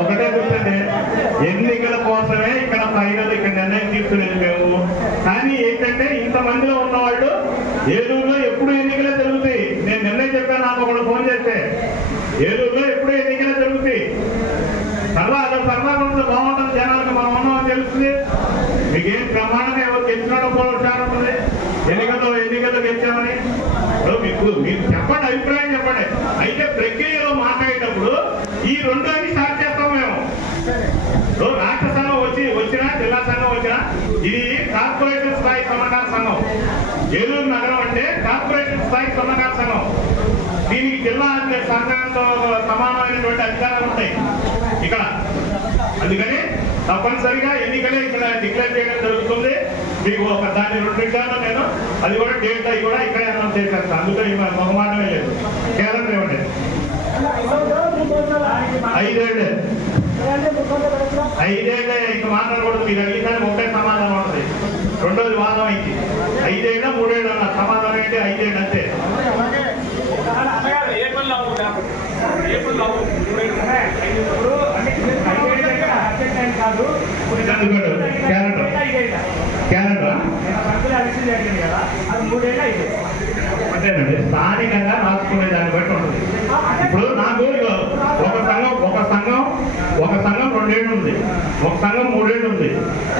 ఒకటే చూస్తే ఎన్నికల కోసమే ఇక్కడ ఫైనల్ ఇక్కడ నిర్ణయం తీసుకునేది మేము. కానీ ఏంటంటే ఇంతమందిలో ఉన్నవాళ్ళు ఏలూరులో ఎప్పుడు ఎన్నికలే జరుగుతాయి. నేను నిర్ణయం చెప్పాను, నాకు ఒకళ్ళు ఫోన్ చేస్తే ఏలూరులో ఎప్పుడు ఎన్నికలే జరుగుతాయి. సర్వాగంలో బాగుంటుంది, జనాలకు మనం ఉన్నామని తెలుస్తుంది. మీకేం ప్రమాణంగా ఎవరు గెలిచినాడో పోరాటం ఉంటుంది. ఎన్నికల్లో గెలిచామని మీరు చెప్పండి, అభిప్రాయం చెప్పండి. అయితే ప్రక్రియలో మాట్లాడేటప్పుడు ఈ 2 అని స్టార్ట్ చేస్తాం మేము. రాష్ట్ర సంఘం వచ్చినా జిల్లా సంఘం వచ్చినా ఇది కార్పొరేషన్ స్థాయి సన్నకార సంఘం. ఏలూరు నగరం అంటే కార్పొరేషన్ స్థాయి సన్నకార సంఘం. దీనికి జిల్లా సంఘంతో సమానమైనటువంటి అధికారాలు ఉంటాయి ఇక్కడ. అందుకని తప్పనిసరిగా ఎన్నికలే ఇక్కడ డిక్లేర్ చేయడం జరుగుతుంది. మీకు దాన్ని 2 నిమిషాల్లో నేను అది కూడా డేట్ అవి కూడా ఇక్కడే అనౌన్స్ చేసేస్తాను. అందులో మొహమాటమే లేదు. క్యాలెండర్ ఇవ్వండి. 5 ఏళ్ళే ఇంక మాట్లాడకూడదు. మీరు అడిగితే ఒకటే సమాధానం ఉంటుంది. రెండోది వాదం అయింది. 5 ఏళ్ళ 3 ఏళ్ళు అన్న సమాధానం ఏంటి? 5 ఏళ్ళు అంతే. అంతేనండి, స్థానికంగా రాసుకునే దాన్ని బట్టి ఉంటుంది. ఇప్పుడు నాకు ఒక సంఘం 2 ఏళ్ళు ఉంది, ఒక సంఘం 3 ఏళ్ళు ఉంది,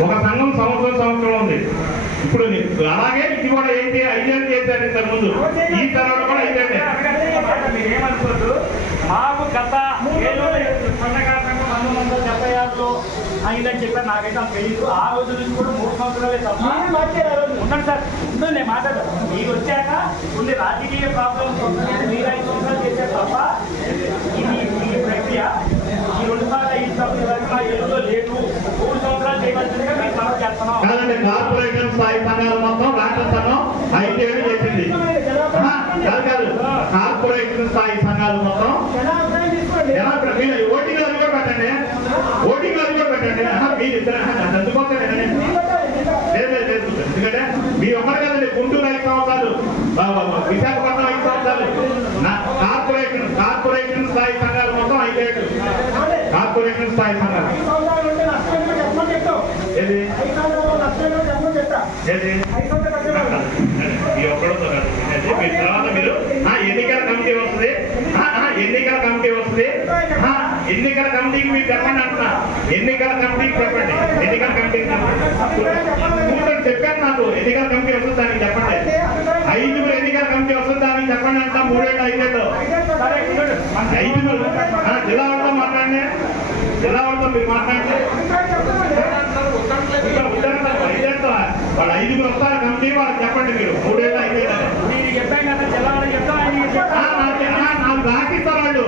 ఒక సంఘం సంవత్సరం ఉంది. ఇప్పుడు అలాగే ఇది కూడా ఏంటి 5 ఏళ్ళు చేశారు ఇంతకు ముందు. ఈ తరంలో కూడా 5 ఏళ్ళే. మీరేమనుకోద్దు, మాకు గత 1976లో అయిందని చెప్పారు. నాకైతే అంత తెలియదు. ఆ రోజు నుంచి కూడా 3 సంవత్సరాలే తప్ప ఉండండి సార్, ఉంటుంది నేను మాట్లాడతాను. మీరు వచ్చాక కొన్ని రాజకీయ ప్రాబ్లమ్స్ మీరు 5 సంవత్సరాలు చేశారు తప్ప ఈ ప్రక్రియ ఈ 2 సార్లు 5 సంవత్సరాలు ఏదో లేదు. 3 సంవత్సరాలు చేయవలసిందిగా మేము సమస్య చేస్తున్నాం. కార్పొరేషన్ స్థాయి సంఘాలు మొత్తం రాష్ట్ర సంఘం 5 ఏళ్ళు చేసింది. కాదు, కార్పొరేషన్ స్థాయి సంఘాలు మొత్తం ఓటింగ్ అది కూడా పెట్టండి. మీరు ఇద్దరు అందుకోసమేనండి. లేదు, ఎందుకంటే మీ ఒక్కరు కదండి. గుంటూరు 5 సంవత్సరాలు, విశాఖపట్నం 5 సంవత్సరాలు. కార్పొరేషన్ స్థాయి సంఘాలు మొత్తం 5 ఏళ్ళు. కార్పొరేషన్ స్థాయి సంఘాలు ఏది మీ ఒక్కడో మీ తర్వాత మీరు ఎన్నికల కమిటీ వస్తుంది. ఎన్నికల కమిటీకి మీరు చెప్పండి అంటున్నా. ఎన్నికల కమిటీకి చెప్పండి. ఎన్నికల కమిటీకి చెప్పాను. నాకు ఎన్నికల కమిటీ వస్తుంది, దానికి చెప్పండి. 5 ఎన్నికల కమిటీ వస్తుంది, దానికి చెప్పండి అంట. 3 ఏళ్ళు 5 ఏళ్ళు 5 జిల్లా వాళ్ళతో మాట్లాడండి. జిల్లా వాళ్ళతో మీరు మాట్లాడండి. వాళ్ళు 5 వస్తారు కమిటీ, వాళ్ళకి చెప్పండి. మీరు 3 ఏళ్ళు 5 ఏళ్ళు నాకు రాసిస్తారు వాళ్ళు.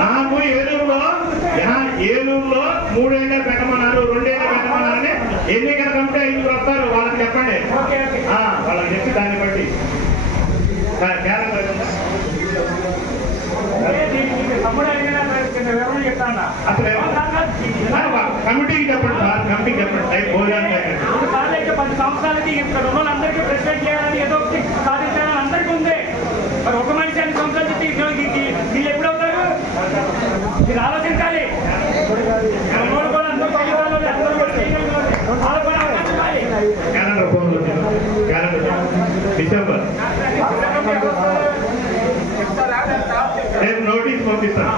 నాకు ఏలూరులో ఏలూరులో 3 ఏళ్ళే పెట్టమన్నారు, 2 ఏళ్ళే పెట్టమన్నారని ఎన్నికల కమిటీ 5 వస్తారు, వాళ్ళకి చెప్పండి. వాళ్ళకి చెప్పి దాన్ని బట్టి అసలు కమిటీకి చెప్పండి సార్, కమిటీకి చెప్పండి. భోజనానికి 10 సంవత్సరాలకి ఇక్కడ ఉన్న వాళ్ళందరికీ ప్రెసిడెంట్ చేయాలని ఏదో ఒకటి సాధించాలని అందరికీ ఉంది. మరి ఒక మనిషి 5 సంవత్సరాలు చెప్తే వీళ్ళు ఎప్పుడవుతారు? మీరు ఆలోచించాలి. డిసెంబర్ రేపు నోటీస్ పంపిస్తాను.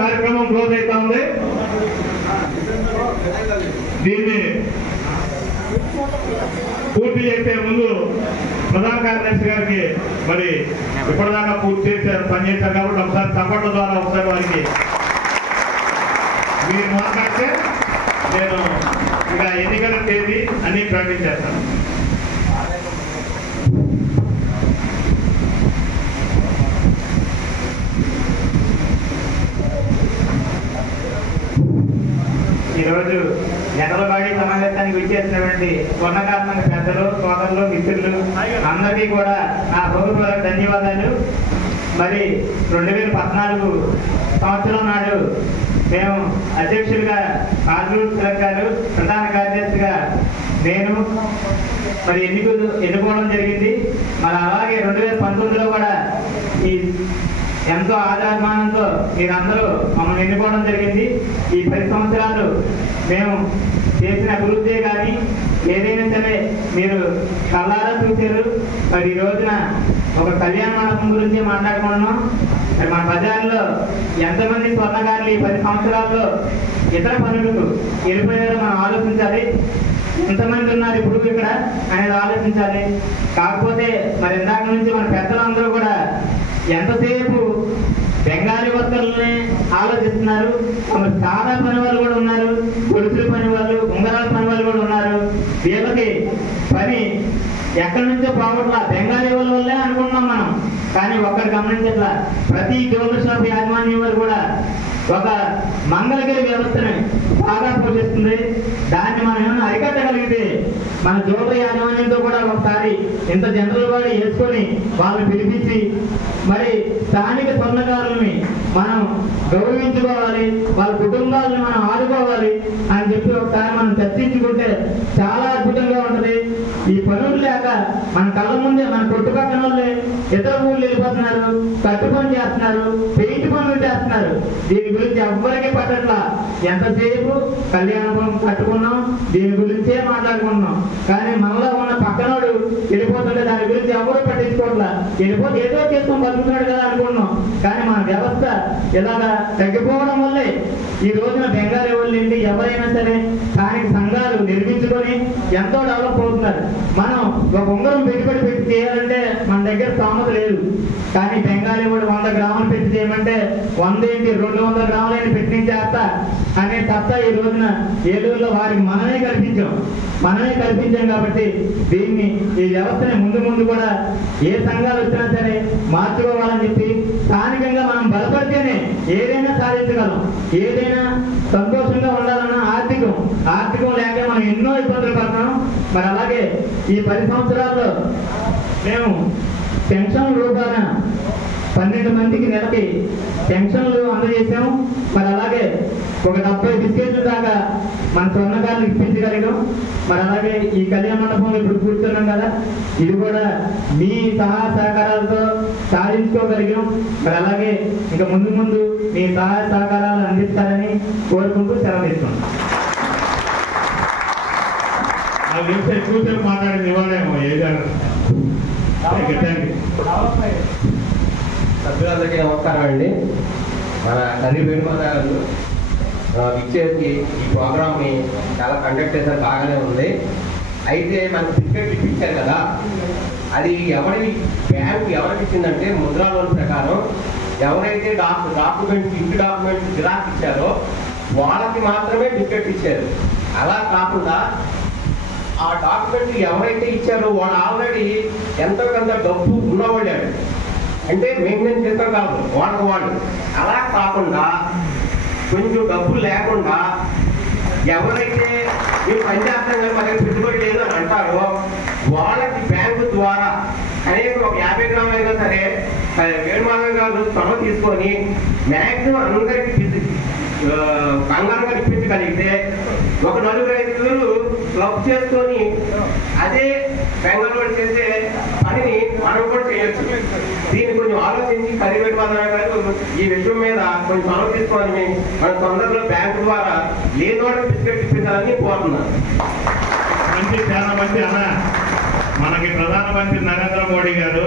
కార్యక్రమం క్లోజ్ అవుతా ఉంది. దీన్ని పూర్తి చేసే ముందు ప్రధాన కార్యదర్శి గారికి మరి ఇప్పటిదాకా పూర్తి చేశారు, పనిచేశారు కాబట్టి ఒకసారి సపోర్ట్ల ద్వారా ఒకసారి వారికి మీరు మాట్లాడితే నేను ఇక ఎన్నికల తేదీ అన్ని ప్రకటించేస్తాను. ఈరోజు ఎడలబాడి సమావేశానికి విచ్చేసినటువంటి ఉన్నకారణంగా పెద్దలు, సోదరులు, మిత్రులు అందరికీ కూడా నా హృదయపూర్వక ధన్యవాదాలు. మరి 2014 సంవత్సరం నాడు మేము అధ్యక్షుడిగా ఆర్జూర్ తిలక్ గారు, ప్రధాన కార్యదర్శిగా నేను మరి ఎన్నుకోవడం జరిగింది. మరి అలాగే 2019లో కూడా ఈ ఎంతో ఆధారమానంతో మీరందరూ మమ్మల్ని ఎన్నుకోవడం జరిగింది. ఈ 10 సంవత్సరాలు మేము చేసిన అభివృద్ధి కానీ ఏదైనా సరే మీరు కళ్ళారా చూశారు. మరి ఈ రోజున ఒక కళ్యాణ మండపం గురించి మాట్లాడుకుంటున్నాం. మరి మన బజార్లో ఎంతమంది స్వర్ణకారులు ఈ 10 సంవత్సరాల్లో ఇతర పనులకు వెళ్ళిపోయారో మనం ఆలోచించాలి. ఎంతమంది ఉన్నారు ఇప్పుడు ఇక్కడ అనేది ఆలోచించాలి. కాకపోతే మరి ఇందాక నుంచి మన పెద్దలందరూ కూడా ఎంతసేపు బెంగాలీ వర్కర్లనే ఆలోచిస్తున్నారు. చాలా పని వాళ్ళు కూడా ఉన్నారు, గొలుసుల పని వాళ్ళు, ఉంగరాల పని వాళ్ళు కూడా ఉన్నారు. వీళ్ళకి పని ఎక్కడి నుంచో పోవట్లా, బెంగాలీ వాళ్ళ వల్లే అనుకుంటున్నాం మనం. కానీ ఒక్కటి గమనించట్లా, ప్రతి జ్యువెలరీ షాప్ యాజమాన్యం వారు కూడా ఒక మంగళగిరి వ్యవస్థని బాగా పోషిస్తుంది. దాన్ని మనం ఏమైనా అరికట్టగలిగితే మన జ్యువెలరీ యాజమాన్యంతో కూడా ఒకసారి ఇంత జనరల్ వాడి వేసుకొని వాళ్ళని పిలిపించి మరి స్థానిక స్వర్ణకారులని మనం గౌరవించుకోవాలి, వాళ్ళ కుటుంబాలను మనం ఆదుకోవాలి అని చెప్పి ఒకసారి మనం చర్చించుకుంటే చాలా అద్భుతంగా ఉంటుంది. ఈ పనులు లేక మన కళ్ళ ముందే మన చుట్టుపక్కల వాళ్ళే ఇతర ఊళ్ళు వెళ్ళిపోతున్నారు, కట్టు పని చేస్తున్నారు, పెయింట్ పనులు చేస్తున్నారు. దీని గురించి ఎవ్వరికీ పట్టట్లా. ఎంతసేపు కళ్యాణం కట్టుకున్నాం, దీని గురించే మాట్లాడుకుంటున్నాం. కానీ మనలో ఉన్న పక్కనోడు వెళ్ళిపోతుంటే దాని గురించి ఎవరు పట్టించుకోవట్లా. వెళ్ళిపోతే ఏదో చేసుకొని బతుకుతున్నాడు కదా అనుకుంటున్నాం. కానీ మన వ్యవస్థ ఇలాగా తగ్గిపోవడం వల్లే ఈ రోజున బెంగాలీ వాళ్ళు ఏంటి ఎవరైనా సరే స్థానిక సంఘాలు నిర్మించుకొని ఎంతో డెవలప్ అవుతున్నారు. మనం ఒక ఉంగరం పెట్టి చేయాలంటే మన దగ్గర స్థామత లేదు. కానీ బెంగాలీ వాడు 100 గ్రాములు పెట్టి చేయమంటే 100 ఏంటి 200 గ్రాములైన పెట్టించేస్తా అనే సత్తా ఈ రోజున ఏలూరులో వారికి మనమే కల్పించాం. కాబట్టి దీన్ని ఈ వ్యవస్థని ముందు కూడా ఏ సంఘాలు వచ్చినా సరే మార్చుకోవాలని చెప్పి స్థానికంగా మనం బలపడితేనే ఏదైనా సాధించగలం. ఏదైనా సంతోషంగా ఉండాలన్నా ఆర్థికం లేక మనం ఎన్నో ఇబ్బందులు పడుతున్నాం. మరి అలాగే ఈ 10 సంవత్సరాల్లో మేము పెన్షన్ రూపాన 12 మందికి నెలకి పెన్షన్లు అందజేసాము. మరి అలాగే ఒక 70 బిస్కెట్లు దాకా మన స్వర్ణకారులకు ఇప్పించగలిగాం. మరి అలాగే ఈ కళ్యాణ మండపంలో ఇప్పుడు కూర్చున్నాం కదా, ఇది కూడా మీ సహకారాలతో సాధించుకోగలిగాం. మరి అలాగే ఇంకా ముందు మీ సహాయ సహకారాలు అందిస్తారని కోరుకుంటూ సెలవు తీసుకున్నాం. ఎక్కువసేపు మాట్లాడింది ఇవ్వడేమో ఏదైనా. సభ్యులందరికీ నమస్కారం అండి. మన కర్రీ వేణుమాధ గారు ఇచ్చేసి ఈ ప్రోగ్రామ్ని చాలా కండక్ట్ చేశారు, బాగానే ఉంది. అయితే మనకు బిస్కెట్ ఇప్పించారు కదా, అది బ్యాంకు ఎవరికి ఇచ్చిందంటే ముద్రా లోన్ ప్రకారం ఎవరైతే డాక్యుమెంట్స్ ఇంటి డాక్యుమెంట్స్ జిరాక్స్ ఇచ్చారో వాళ్ళకి మాత్రమే బిస్కెట్ ఇచ్చారు. అలా కాకుండా ఆ డాక్యుమెంట్ ఎవరైతే ఇచ్చారో వాళ్ళు ఆల్రెడీ ఎంతో కొంత డబ్బు ఉన్నవాళ్ళు, అంటే మెయింటెనెన్స్ చేస్తాం కాదు వాళ్ళు. అలా కాకుండా కొంచెం డబ్బులు లేకుండా ఎవరైతే మేము పనిచేస్తాం కానీ మనకి పెట్టుబడి లేదు అని అంటారో వాళ్ళకి బ్యాంకు ద్వారా కనీసం ఒక 50 గ్రాములు అయినా సరే వేణుమాధవ్ గారు చొరవ తీసుకొని మ్యాక్సిమం అందరికీ కంగారుగా ఇప్పించగలిగితే ఒక 4-5 క్లబ్ చేసుకొని అదే బెంగళూరు చేసే పనిని మనం కూడా చేయొచ్చు. దీన్ని కొంచెం ఆలోచించి కర్రీ వేణుమాధవ్ గారు ఈ విషయం మీద కొంచెం చొరవ తీసుకొని మన తొందరలో బ్యాంకు ద్వారా లేని వాళ్ళకి బిస్కెట్ ఇప్పించాలని కోరుతున్నాను. చాలా మంచి అన్న. మనకి ప్రధానమంత్రి నరేంద్ర మోడీ గారు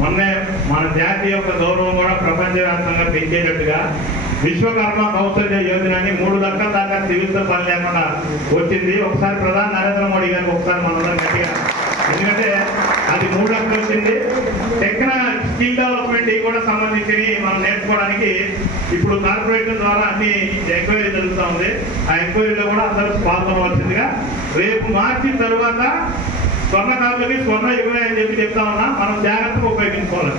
మొన్నే మన జాతి యొక్క గౌరవం కూడా ప్రపంచవ్యాప్తంగా పెంచేటట్టుగా విశ్వకర్మ కౌశల్య యోజనని 3 లక్షల దాకా సివిల్తో పని లేకుండా వచ్చింది. ఒకసారి ప్రధాని నరేంద్ర మోడీ గారికి ఒకసారి మనందరం గట్టిగా, ఎందుకంటే అది 3 లక్షలు వచ్చింది. స్కిల్ డెవలప్మెంట్ కూడా సంబంధించి మనం నేర్చుకోవడానికి ఇప్పుడు కార్పొరేషన్ ద్వారా అన్ని ఎంక్వైరీ జరుగుతూ ఉంది. ఆ ఎంక్వైరీలో కూడా అందరూ పాల్గొనవలసిందిగా. రేపు మార్చి తరువాత స్వర్ణకారులకి స్వర్ణ యుగమే అని చెప్పి చెప్తా ఉన్నా, మనం జాగ్రత్తగా ఉపయోగించుకోవాలి.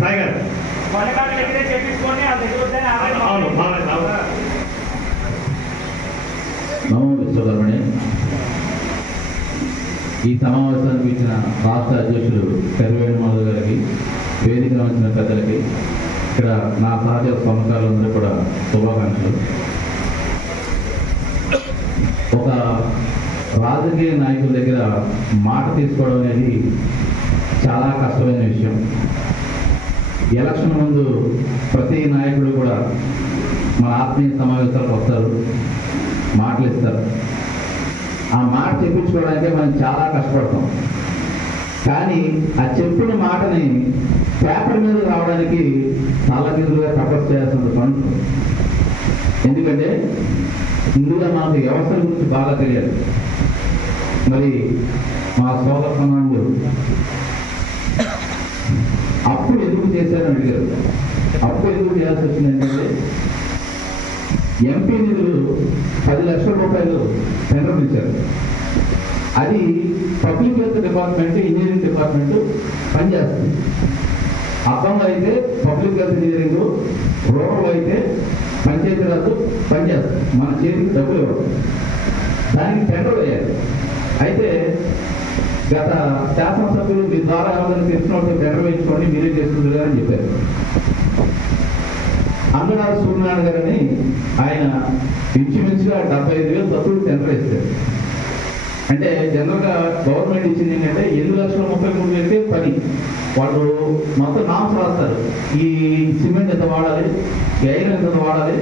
సాయి గారు నమో విశ్వకర్మణి. ఈ సమావేశానికి ఇచ్చిన రాష్ట్ర అధ్యక్షులు కరివేణుమాధవ్ గారికి, వేదిక వచ్చిన పెద్దలకి, ఇక్కడ నా సహచర సమకాలందరూ కూడా శుభాకాంక్షలు. ఒక రాజకీయ నాయకుల దగ్గర మాట తీసుకోవడం అనేది చాలా కష్టమైన విషయం. ఎలక్షన్ ముందు ప్రతి నాయకుడు కూడా మన ఆత్మీయ సమావేశాలకు వస్తారు, మాటలు ఇస్తారు. ఆ మాట చెప్పించుకోవడానికే మనం చాలా కష్టపడతాం. కానీ ఆ చెప్పిన మాటని పేపర్ మీద రావడానికి తలకిందులుగా తపస్సు చేయాల్సిన పనులు. ఎందుకంటే ముందుగా మనకు వ్యవస్థల గురించి బాగా తెలియాలి. మరి మా సోదర సమానులు అప్పు ఎందుకు చేశారని అడిగారు. అప్పు ఎందుకు చేయాల్సి వచ్చింది ఏంటంటే ఎంపీ నిధులు 10 లక్షల రూపాయలు టెండర్ ఇచ్చారు. అది public health department, engineering department పనిచేస్తుంది. అర్థంలో అయితే పబ్లిక్ హెల్త్ ఇంజనీరింగ్, రూరల్ అయితే పంచాయతీరాజు పనిచేస్తుంది. మన చేతికి డబ్బులు ఇవ్వరు, దానికి టెండర్ వేయాలి. అయితే గత శాసనసభ్యులు మీ ద్వారా ఎవరైనా తెలిసినట్టు టెండర్ వేయించుకోండి, మీరే చేసుకుంటారు అని చెప్పారు. అంగడాల సూర్యనారాయణ గారని ఆయన ఇంచుమించుగా 75,000 తక్కువ టెండర్ వేస్తారు. అంటే జనరల్గా గవర్నమెంట్ ఇచ్చింది ఏంటంటే 8,33,000 పని. వాళ్ళు మొత్తం నామ్స్ రాస్తారు. ఈ సిమెంట్ ఎంత వాడాలి, ఈ ఐరన్ ఎంత వాడాలి,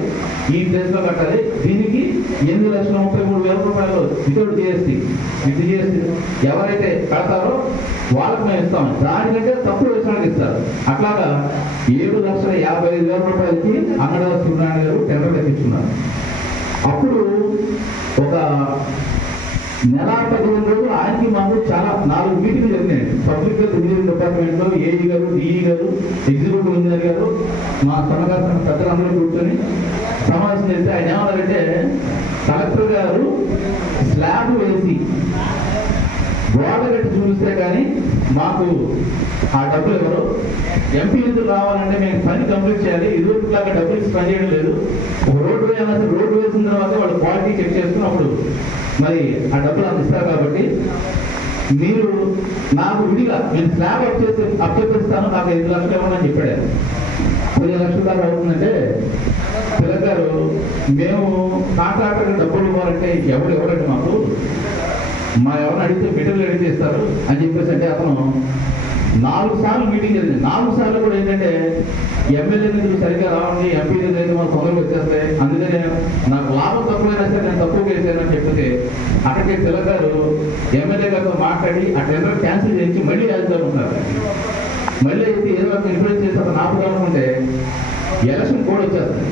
ఈ ప్లేస్లో కట్టాలి. దీనికి 8,33,000 రూపాయలు వితౌట్ జిఎస్టీ. విత్ జిఎస్టీ ఎవరైతే కడతారో వాళ్ళకి మేము ఇస్తాం. దానికంటే తక్కువ వేసినానికి ఇస్తారు. అట్లాగా 7,55,000 రూపాయలకి అంగడాల సూర్యనారాయణ గారు టెండర్ తెప్పించుకున్నారు. అప్పుడు ఒక నెల 15 రోజులు ఆయనకి మాకు చాలా 4 మీటింగ్లు జరిగినాయండి. పబ్లిక్ హెల్త్ ఇంజనీరింగ్ డిపార్ట్మెంట్లో ఏఈ గారు, డిఈ గారు, ఎగ్జిక్యూటివ్ ఇంజనీర్ గారు, మా సన్నగారు పెద్దలందరూ కూర్చొని సమావేశం చేస్తే ఆయన ఏమన్నారంటే, కలెక్టర్ గారు స్లాబ్ వేసి గోడ కట్టి చూపిస్తే కానీ మాకు ఆ డబ్బులు ఎవరు, ఎంపీ నిధులు రావాలంటే మేము పని కంప్లీట్ చేయాలి, ఇదివరకులాగా డబ్బులు ఇచ్చి పని చేయడం లేదు. ఒక రోడ్డు వేయాలంటే రోడ్డు వేసిన తర్వాత వాళ్ళు క్వాలిటీ చెక్ చేసుకున్నప్పుడు మరి ఆ డబ్బులు అందిస్తారు. కాబట్టి మీరు నాకు విడిగా నేను స్లాబ్ అప్పచెప్పిస్తాను, నాకు 5 లక్షలు ఇవ్వమని చెప్పాడు. 10 లక్షల దాకా అవుతుందంటే తిలక్ గారు, మేము కాంట్రాక్టర్ డబ్బులు ఇవ్వాలంటే ఎవరండి మాకు, మా ఎవరిని అడిగితే మెటీరియల్ అడిగితే ఇస్తారు అని చెప్పేసి అంటే అతను 4 సార్లు మీటింగ్ జరిగింది. 4 సార్లు కూడా ఏంటంటే ఎమ్మెల్యే నిధులు సరిగ్గా రావండి, ఎంపీ నిధులు అయితే మాకు తొందరగా వచ్చేస్తాయి, అందుకనే నాకు లాభం తక్కువైనా సరే నేను తక్కువగా వేసానని చెప్పితే అక్కడికి తిలక్ గారు ఎమ్మెల్యే గారితో మాట్లాడి ఆ టెండర్ క్యాన్సిల్ చేయించి మళ్ళీ వేద్దాం ఉన్నారు. మళ్ళీ అయితే ఏదో ఒక ఇన్ఫ్లుయెన్స్ చేసి అతను ఆపుదామనుకుంటే ఎలక్షన్ కోడ్ వచ్చేస్తుంది.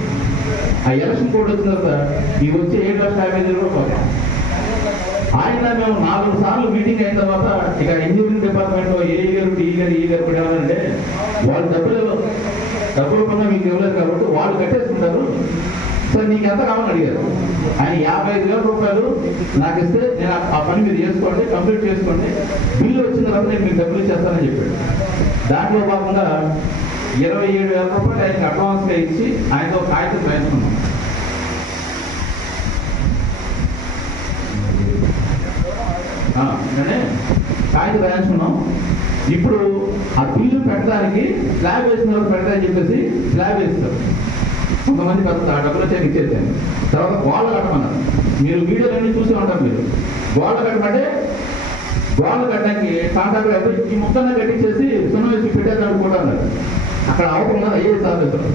ఆ ఎలక్షన్ కోడ్ వచ్చిన తర్వాత ఈ వచ్చే 7,50,000 కూడా పోతాయి. ఆయన మేము 4 సార్లు మీటింగ్ అయిన తర్వాత ఇక ఇంజనీరింగ్ డిపార్ట్మెంట్లో ఏఈ గారు, డిఈ గారు, ఈ గారు కూడా ఏమంటే వాళ్ళు డబ్బులు కొన్నా మీకు ఇవ్వలేదు కాబట్టి వాళ్ళు కట్టేసుకుంటారు. సార్ నీకు ఎంత కావాలని అడిగారు. ఆయన 55,000 రూపాయలు నాకు ఇస్తే నేను ఆ పని మీరు చేసుకోండి, కంప్లీట్ చేసుకోండి, బిల్లు వచ్చిన తర్వాత నేను మీకు డబ్బులు ఇచ్చేస్తానని చెప్పాడు. దాంట్లో భాగంగా 27,000 రూపాయలు ఆయనకి అడ్వాన్స్గా ఇచ్చి ఆయనతో కాగితం రాయించుకున్నాం. కాగితం రాయించుకున్నాం. ఇప్పుడు ఆ బిల్లు పెట్టడానికి స్లాబ్ వేసిన వాళ్ళు పెడతారని చెప్పేసి స్లాబ్ వేస్తారు. కొంతమంది పెద్ద డబ్బులు వచ్చాక ఇచ్చేసాను. తర్వాత గోడ కట్టమన్నారు. మీరు వీడియోలన్నీ చూసి ఉంటారు. మీరు గోడ కట్టమంటే గోడ కట్టడానికి కాంట్రాక్టర్ అయితే ఈ మొత్తంగా కట్టించేసి సున్నా వేసి పెట్టేదాన్ని కూడా అన్నారు. అక్కడ అవకుండా అయ్యే సాధిస్తారు.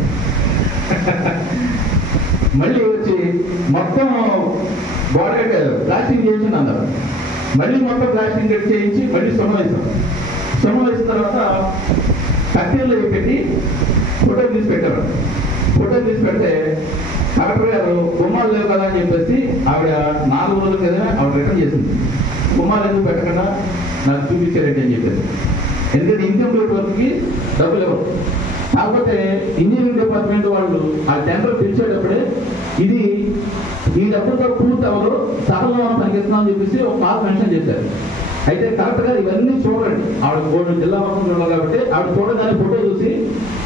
మళ్ళీ వచ్చి మొత్తం గోడ కట్టారు, ప్లాస్టింగ్ చేయించి అన్నారు. మళ్ళీ మొత్తం ప్లాస్టింగ్ కట్ చేయించి మళ్ళీ సున్న వేసాం. సున్న వేసిన తర్వాత కట్టెల్లో పెట్టి ఫోటోలు తీసి పెట్టారు. ఫోటోలు తీసి పెడితే కలెక్టర్ గారు గుమ్మాలు లేవు కదా అని చెప్పేసి ఆవిడ 4 రోజుల క్రితమే ఆవిడ రిటర్న్ చేసింది. గుమ్మాలు ఎందుకు పెట్టకుండా నాకు చూపించారంటే అని చెప్పేసి. ఎందుకంటే ఇన్కంప్లీట్ వర్క్కి డబ్బులు ఇవ్వరు. కాకపోతే ఇంజనీరింగ్ డిపార్ట్మెంట్ వాళ్ళు ఆ టెండర్ పిలిచేటప్పుడే ఇది ఈ డబ్బులతో పూర్తి అవ్వదు, సఫలంగా పనికిస్తున్నామని చెప్పేసి ఒక క్లాస్ మెన్షన్ చేశారు. అయితే కరెక్ట్ గా ఇవన్నీ చూడండి. ఆవిడ బోర్డు జిల్లా మొత్తం చూడాలి కాబట్టి ఆవిడ చూడగానే ఫోటో చూసి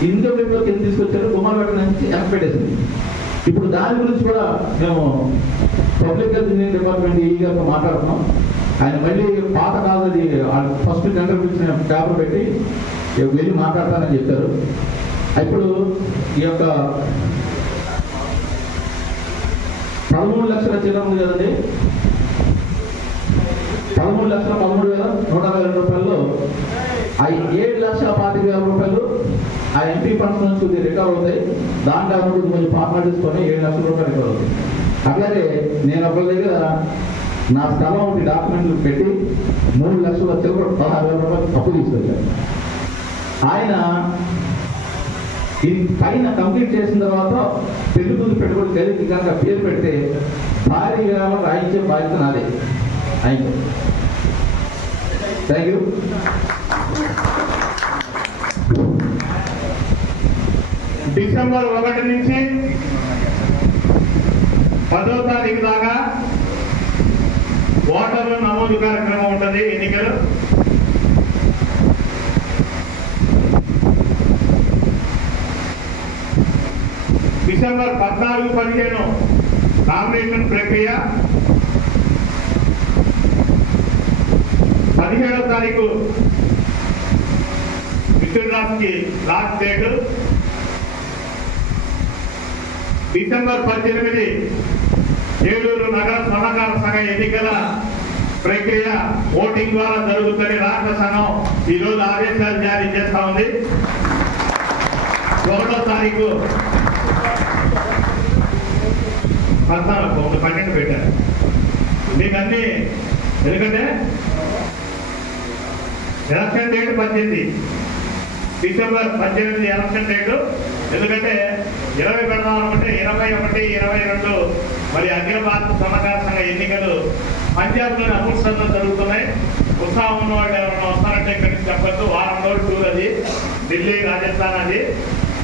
ఇన్కమ్ పేపర్కి ఎందుకు తీసుకొచ్చారు, గుమ్మాలు పెట్టడం నుంచి వెనక్కి పెట్టేసింది. ఇప్పుడు దాని గురించి కూడా మేము పబ్లిక్ హెల్త్ ఇంజనీరింగ్ డిపార్ట్మెంట్ ఈ గారితో మాట్లాడుతున్నాం. ఆయన మళ్ళీ పాత కాలది ఫస్ట్ టెండర్ పిలిచిన పేపర్ పెట్టి వెళ్ళి మాట్లాడతానని చెప్పారు. ఇప్పుడు ఈ యొక్క 13 లక్షల చిల్లర ఉంది కదండి, 13,13,142 రూపాయలు ఆ 7,25,000 రూపాయలు ఆ ఎంపీ ఫండ్స్ నుంచి కొద్దిగా రికవర్ అవుతాయి. దాంట్లో కొంచెం ఫార్మాలిటీస్ కొని 7 లక్షల రూపాయలు రికవర్ అవుతాయి. అట్లాగే నేను ఒకరి దగ్గర నా స్థలం ఒకటి డాక్యుమెంట్లు పెట్టి 3 లక్షల చిల్లర 16,000 రూపాయలు అప్పు తీసుకొచ్చాను. ఆయన ఇది పైన కంప్లీట్ చేసిన తర్వాత పెళ్లి పెట్టుబడి కలిపి కనుక పేరు పెడితే భారీ విరామం రాయించే బాధ్యత నాదే. Thank you. డిసెంబర్ 1 నుంచి 10వ తారీఖు దాకా ఓటర్ల నమోదు కార్యక్రమం ఉంటుంది. ఎన్నికలు డిసెంబర్ 14, 15 నామినేషన్ ప్రక్రియ, 17వ తారీఖు విత్డ్రాస్కి లాస్ట్ డేట్. డిసెంబర్ 18 ఏలూరు నగర సహకార సంఘ ఎన్నికల ప్రక్రియ ఓటింగ్ ద్వారా జరుగుతుందని రాష్ట్ర సంఘం ఈరోజు ఆదేశాలు జారీ చేస్తా ఉంది. 1వ తారీఖు 12 పెట్టారు మీకు అన్ని. ఎందుకంటే election date 18, December 18 election date. ఎందుకంటే 20 పెడదాం అనుకుంటే 21, 22 మరి అఖిల భారత సహకార సంఘ ఎన్నికలు పంజాబ్లోని అమృత్సర్లో జరుగుతున్నాయి. ఉత్సాహం ఉన్న వాళ్ళు ఎవరైనా వస్తారంటే ఇక్కడి నుంచి చెప్పచ్చు. వారం రోజులు టూర్ అది, ఢిల్లీ, రాజస్థాన్. అది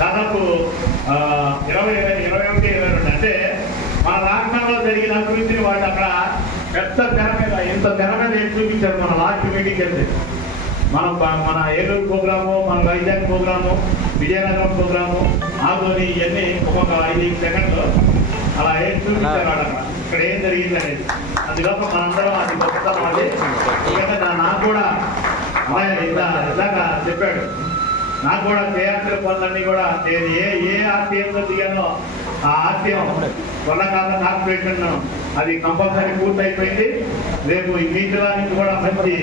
దాదాపు 21, 22 అంటే మన రాష్ట్రంలో జరిగిన అభివృద్ధిని వాళ్ళు అక్కడ పెద్ద తెర మీద, ఇంత తెర మీద చూపించారు. మన లాస్ట్ మీటింగ్ వెళ్తే మన ఏలూరు ప్రోగ్రాము, మన వైజాగ్ ప్రోగ్రాము, విజయనగరం ప్రోగ్రాము, ఆదోని ఇవన్నీ ఒక్కొక్క 5 సెకండ్లు అలా ఏం చూపించారు అక్కడ ఇక్కడ ఏం జరిగింది అనేది. అందులోప మనందరం అది గొప్పతనం. అది ఎందుకంటే నాకు కూడా ఇందాక చెప్పాడు, నాకు కూడా చేయాల్సిన పనులన్నీ కూడా నేను ఏ ఆశయంతో దిగానో ఆ ఆశయం కొల్లకాల కార్పొరేషన్ అది కంపల్సరీ పూర్తయిపోయింది. రేపు ఈ మీటింగ్ నుంచి కూడా మంచి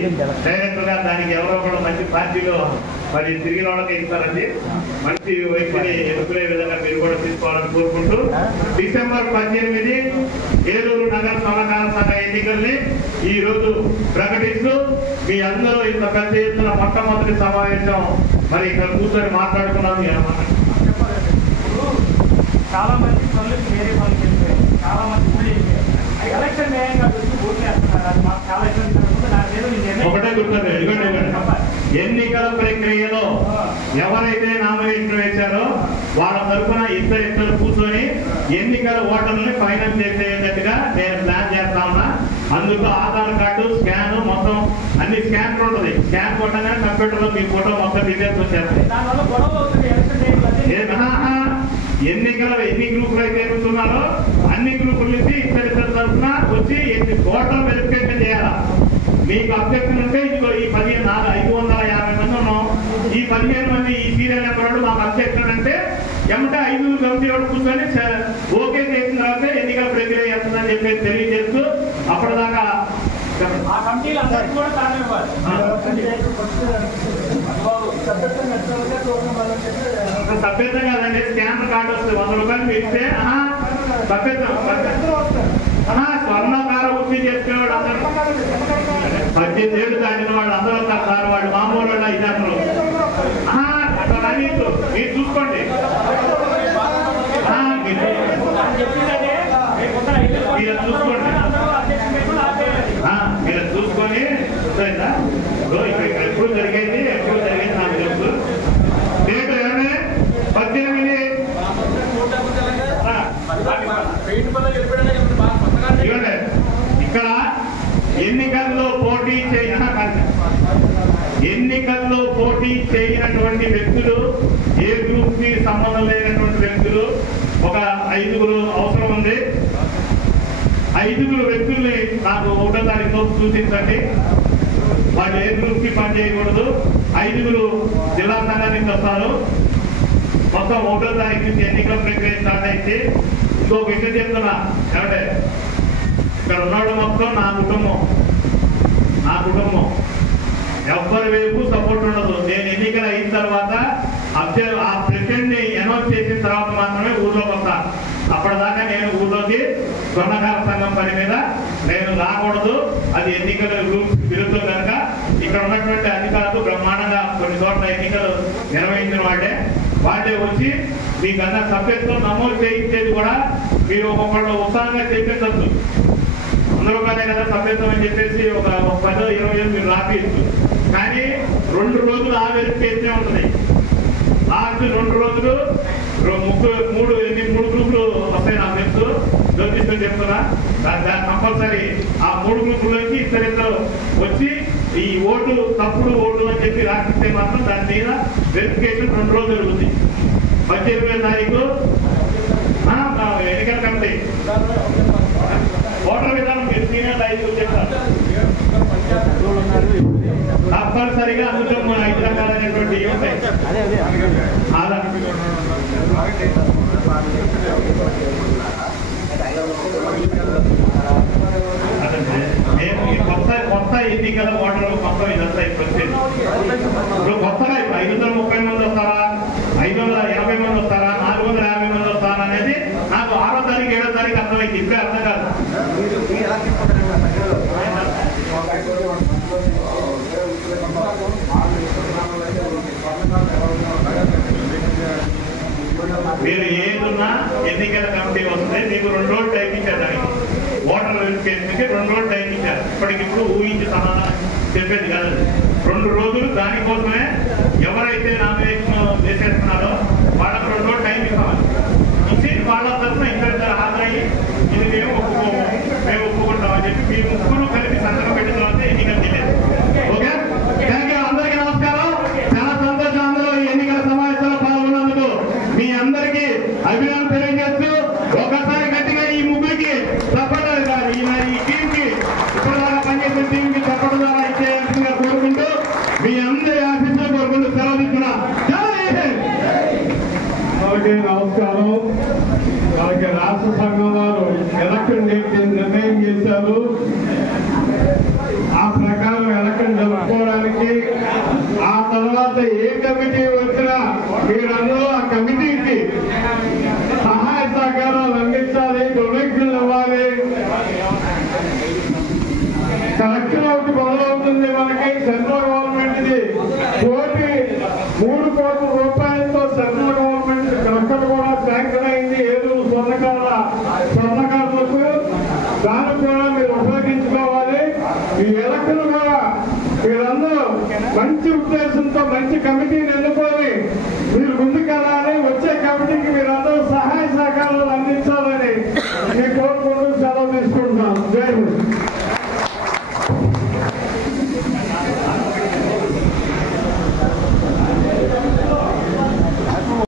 డైరెక్టర్ గా దానికి ఎవరో కూడా మంచి పార్టీలో మరి తిరిగిన వాళ్ళకి ఇస్తారండి. మంచి వ్యక్తిని ఎన్నుకునే విధంగా మీరు కూడా తీసుకోవాలని కోరుకుంటూ డిసెంబర్ 18 ఏలూరు నగర సహకార సంఘ ఎన్నికల్ని ఈ రోజు ప్రకటిస్తూ మీ అందరూ ఇంత పెద్ద ఎత్తున మొట్టమొదటి సమావేశం మరి ఇక్కడ కూర్చొని మాట్లాడుకున్నాము. చాలా మంది పనులు వేరే పనులు వెళ్ళిపోయాయి, చాలా మంది గుళ్ళు వెళ్ళిపోయాయి. ఎలక్షన్ న్యాయంగా చూసి ఓట్లు వేస్తున్నారు. అది మాకు చాలా ఇబ్బంది జరుగుతుంది. ఒకటే గుర్తుంది, ఎన్నికల ప్రక్రియలో ఎవరైతే నామినేషన్ వేశారో వాళ్ళ తరఫున ఇద్దరు కూర్చొని ఎన్నికల ఓటర్లని ఫైనల్ చేసేటట్టుగా నేను ప్లాన్ చేస్తా ఉన్నా. అందుకు ఆధార్ కార్డు, స్కాన్, మొత్తం అన్ని స్కాన్ ఉంటుంది. స్కాన్ కొట్టగానే కంప్యూటర్ లో మీ ఫోటో మొత్తం డీటెయిల్స్ వచ్చేస్తాయి. ఎన్ని గ్రూపులు అయితే ఎన్నుతున్నారో అన్ని గ్రూపుల నుంచి ఇద్దరు తరఫున వచ్చి ఓటర్ వెరిఫికేషన్ చేయాలా. మీకు అభ్యర్థులు ఉంటే ఇదిగో ఈ 550 మంది ఉన్నాం, ఈ 15 మంది ఈ సీరియల్ నెంబర్ వాడు మాకు అభ్యర్థులు అంటే ఏమంటే 5 కమిటీ వాడు కూర్చొని ఓకే చేసిన తర్వాత ఎన్నికల ప్రక్రియ చేస్తుందని చెప్పి తెలియజేస్తూ అప్పటిదాకా సభ్యత కాదండి. స్కానర్ కార్డు వస్తుంది, 100 రూపాయలు మీరు ఇస్తే సభ్యత స్వర్ణకార వృత్తి చేసుకునేవాడు అందరూ 18 ఏళ్ళు దాటిన వాళ్ళు అందరూ సార్ వాళ్ళు మామూలు వాళ్ళు ఇద్దరు మీరు చూసుకోండి. మీరు చూసుకోండి, మీరు చూసుకొని ఇక్కడ ఎప్పుడు జరిగేది నాకు తెలుసు. డేట్ 18 ఇక్కడ ఎన్నికల్లో పోటీ చేయనటువంటి వ్యక్తులు, ఏ గ్రూప్ కి సంబంధం లేనటువంటి వ్యక్తులు ఒక 5 అవసరం ఉంది. 5 వ్యక్తుల్ని నాకు 1వ తారీఖు సూచించండి. వాళ్ళు ఏ గ్రూప్ కి పని చేయకూడదు. 5 జిల్లా సంఘానికి వస్తారు. మొత్తం 1వ తారీఖు నుంచి ఎన్నికల ప్రక్రియ స్టార్ట్ అయితే ఇంకొక విషయం చెప్తున్నా. ఏమంటే ఇక్కడ ఉన్నాడు మొత్తం నా కుటుంబం. ఎవ్వరి వైపు సపోర్ట్ ఉండదు. నేను ఎన్నికలు అయిన తర్వాత ఆ ప్రెసిడెంట్ ని అనౌన్స్ చేసిన తర్వాత మాత్రమే ఊర్లోకి వస్తా. అప్పటిదాకా నేను ఊర్లోకి స్వర్ణకార సంఘం పని మీద నేను రాకూడదు. అది ఎన్నికల విరుద్ధం కనుక ఇక్కడ ఉన్నటువంటి అధికారులు బ్రహ్మాండంగా కొన్ని చోట్ల ఎన్నికలు నిర్వహించిన వాళ్ళే వచ్చి మీకన్నా సభ్యత్వం నమోదు చేయించేది కూడా మీరు ఒక్కొక్కళ్ళు ఉత్సాహంగా చేపించచ్చు. అందరూనే కదా సభ్యత్వం అని చెప్పేసి ఒక 10-20 మీరు రాపియచ్చు. కానీ 2 రోజులు ఆ వెరిఫికేషన్ ఉంటుంది. లాస్ట్ 2 రోజులు 3 గ్రూపులు వస్తాయి. నాకు తెలుసు, జ్యోతిష్యం చెప్తున్నా. దాని కంపల్సరీ ఆ 3 గ్రూపుల్లోకి ఇద్దరిద్దరు వచ్చి ఈ ఓటు తప్పుడు ఓటు అని చెప్పి రాసిస్తే మాత్రం దాని మీద వెరిఫికేషన్ 2 రోజులు జరుగుతుంది. 18వ తారీఖు ఎన్నికల కమిటీ ఓటర్ విధానం మీరు సీనియర్ 5 చెప్తారు. తప్పనిసరిగా అందులో 5 రకాలైనటువంటి ఉంటాయి. కొత్త ఎన్నికల ఓటర్లు మొత్తం ఇదంతా ఇప్పుడు కొత్తగా 530 మంది వస్తారా, 580 మంది వస్తారా, 450 మంది వస్తారా అనేది నాకు 6వ తారీఖు 7వ తారీఖు అర్థమైంది. ఇప్పుడే అర్థం కాదు. మీరు ఏదున్నా ఎన్నికల కమిటీ వస్తే మీకు 2 రోజులు టైం ఇచ్చారు. దానికి ఓటర్ వెరిఫికేషన్కి 2 రోజులు టైం ఇచ్చారు. ఇప్పటికిప్పుడు ఊహించి సమాధానం చెప్పేది కాదు. 2 రోజులు దానికోసమే ఎవరైతే నామినేషన్ చేసేస్తున్నారో వాళ్ళకు 2 రోజులు టైం ఇవ్వాలి. ఇచ్చి వాళ్ళ తరఫున ఇద్దరు హాజరయ్యి ఇది మేము ఒప్పుకుంటామని చెప్పి మీ ముగ్గురు కలిపి సంతకం పెట్టిన తర్వాత ఎన్నికలు తెలియదు. Okay, thank you. అందరికీ నమస్కారం. చాలా సంతోషం అందరూ ఈ ఎన్నికల సమావేశంలో పాల్గొన్నందుకు మీ అందరికీ అభినందనలు తెలియజేస్తూ ఒకసారి గట్టిగా ఈ ముగ్గురికి సపోర్ట్ ఈ టీంకి ఇప్పటిదాకా పనిచేసిన టీంకి సపోర్ట్ ద్వారా ఇచ్చేయాల్సిందిగా కోరుకుంటూ మీ అందరి ఆశీస్సులు కోరుకుంటూ సెలవు తీసుకున్నా. నమస్కారం. అలాగే రాష్ట్ర సంఘం వారు ఎలక్షన్ డేట్ నిర్ణయం చేశారు. ఆ ప్రకారం ఎలక్షన్ జరుపుకోవడానికి ఆ తర్వాత ఏ కమిటీ వచ్చినా మీరందరూ ఆ కమిటీకి సహాయ సహకారాలు అందించాలి, డొనేషన్లు ఇవ్వాలి. కలెక్షన్ ఒకటి మొదలవుతుంది. మనకి సెంట్రల్ గవర్నమెంట్ది కోటి 3 కోట్ల రూపాయలతో సెంట్రల్ గవర్నమెంట్ కలెక్షన్ కూడా శాంక్షన్ అయింది. ఏలూరు స్వర్ణకారులకు దాన్ని కూడా మీరు ఉపయోగించుకోవాలి. ఈ ఎలక్షన్ కూడా మీరందరూ మంచి ఉద్దేశంతో మంచి కమిటీని ఎన్నుకొని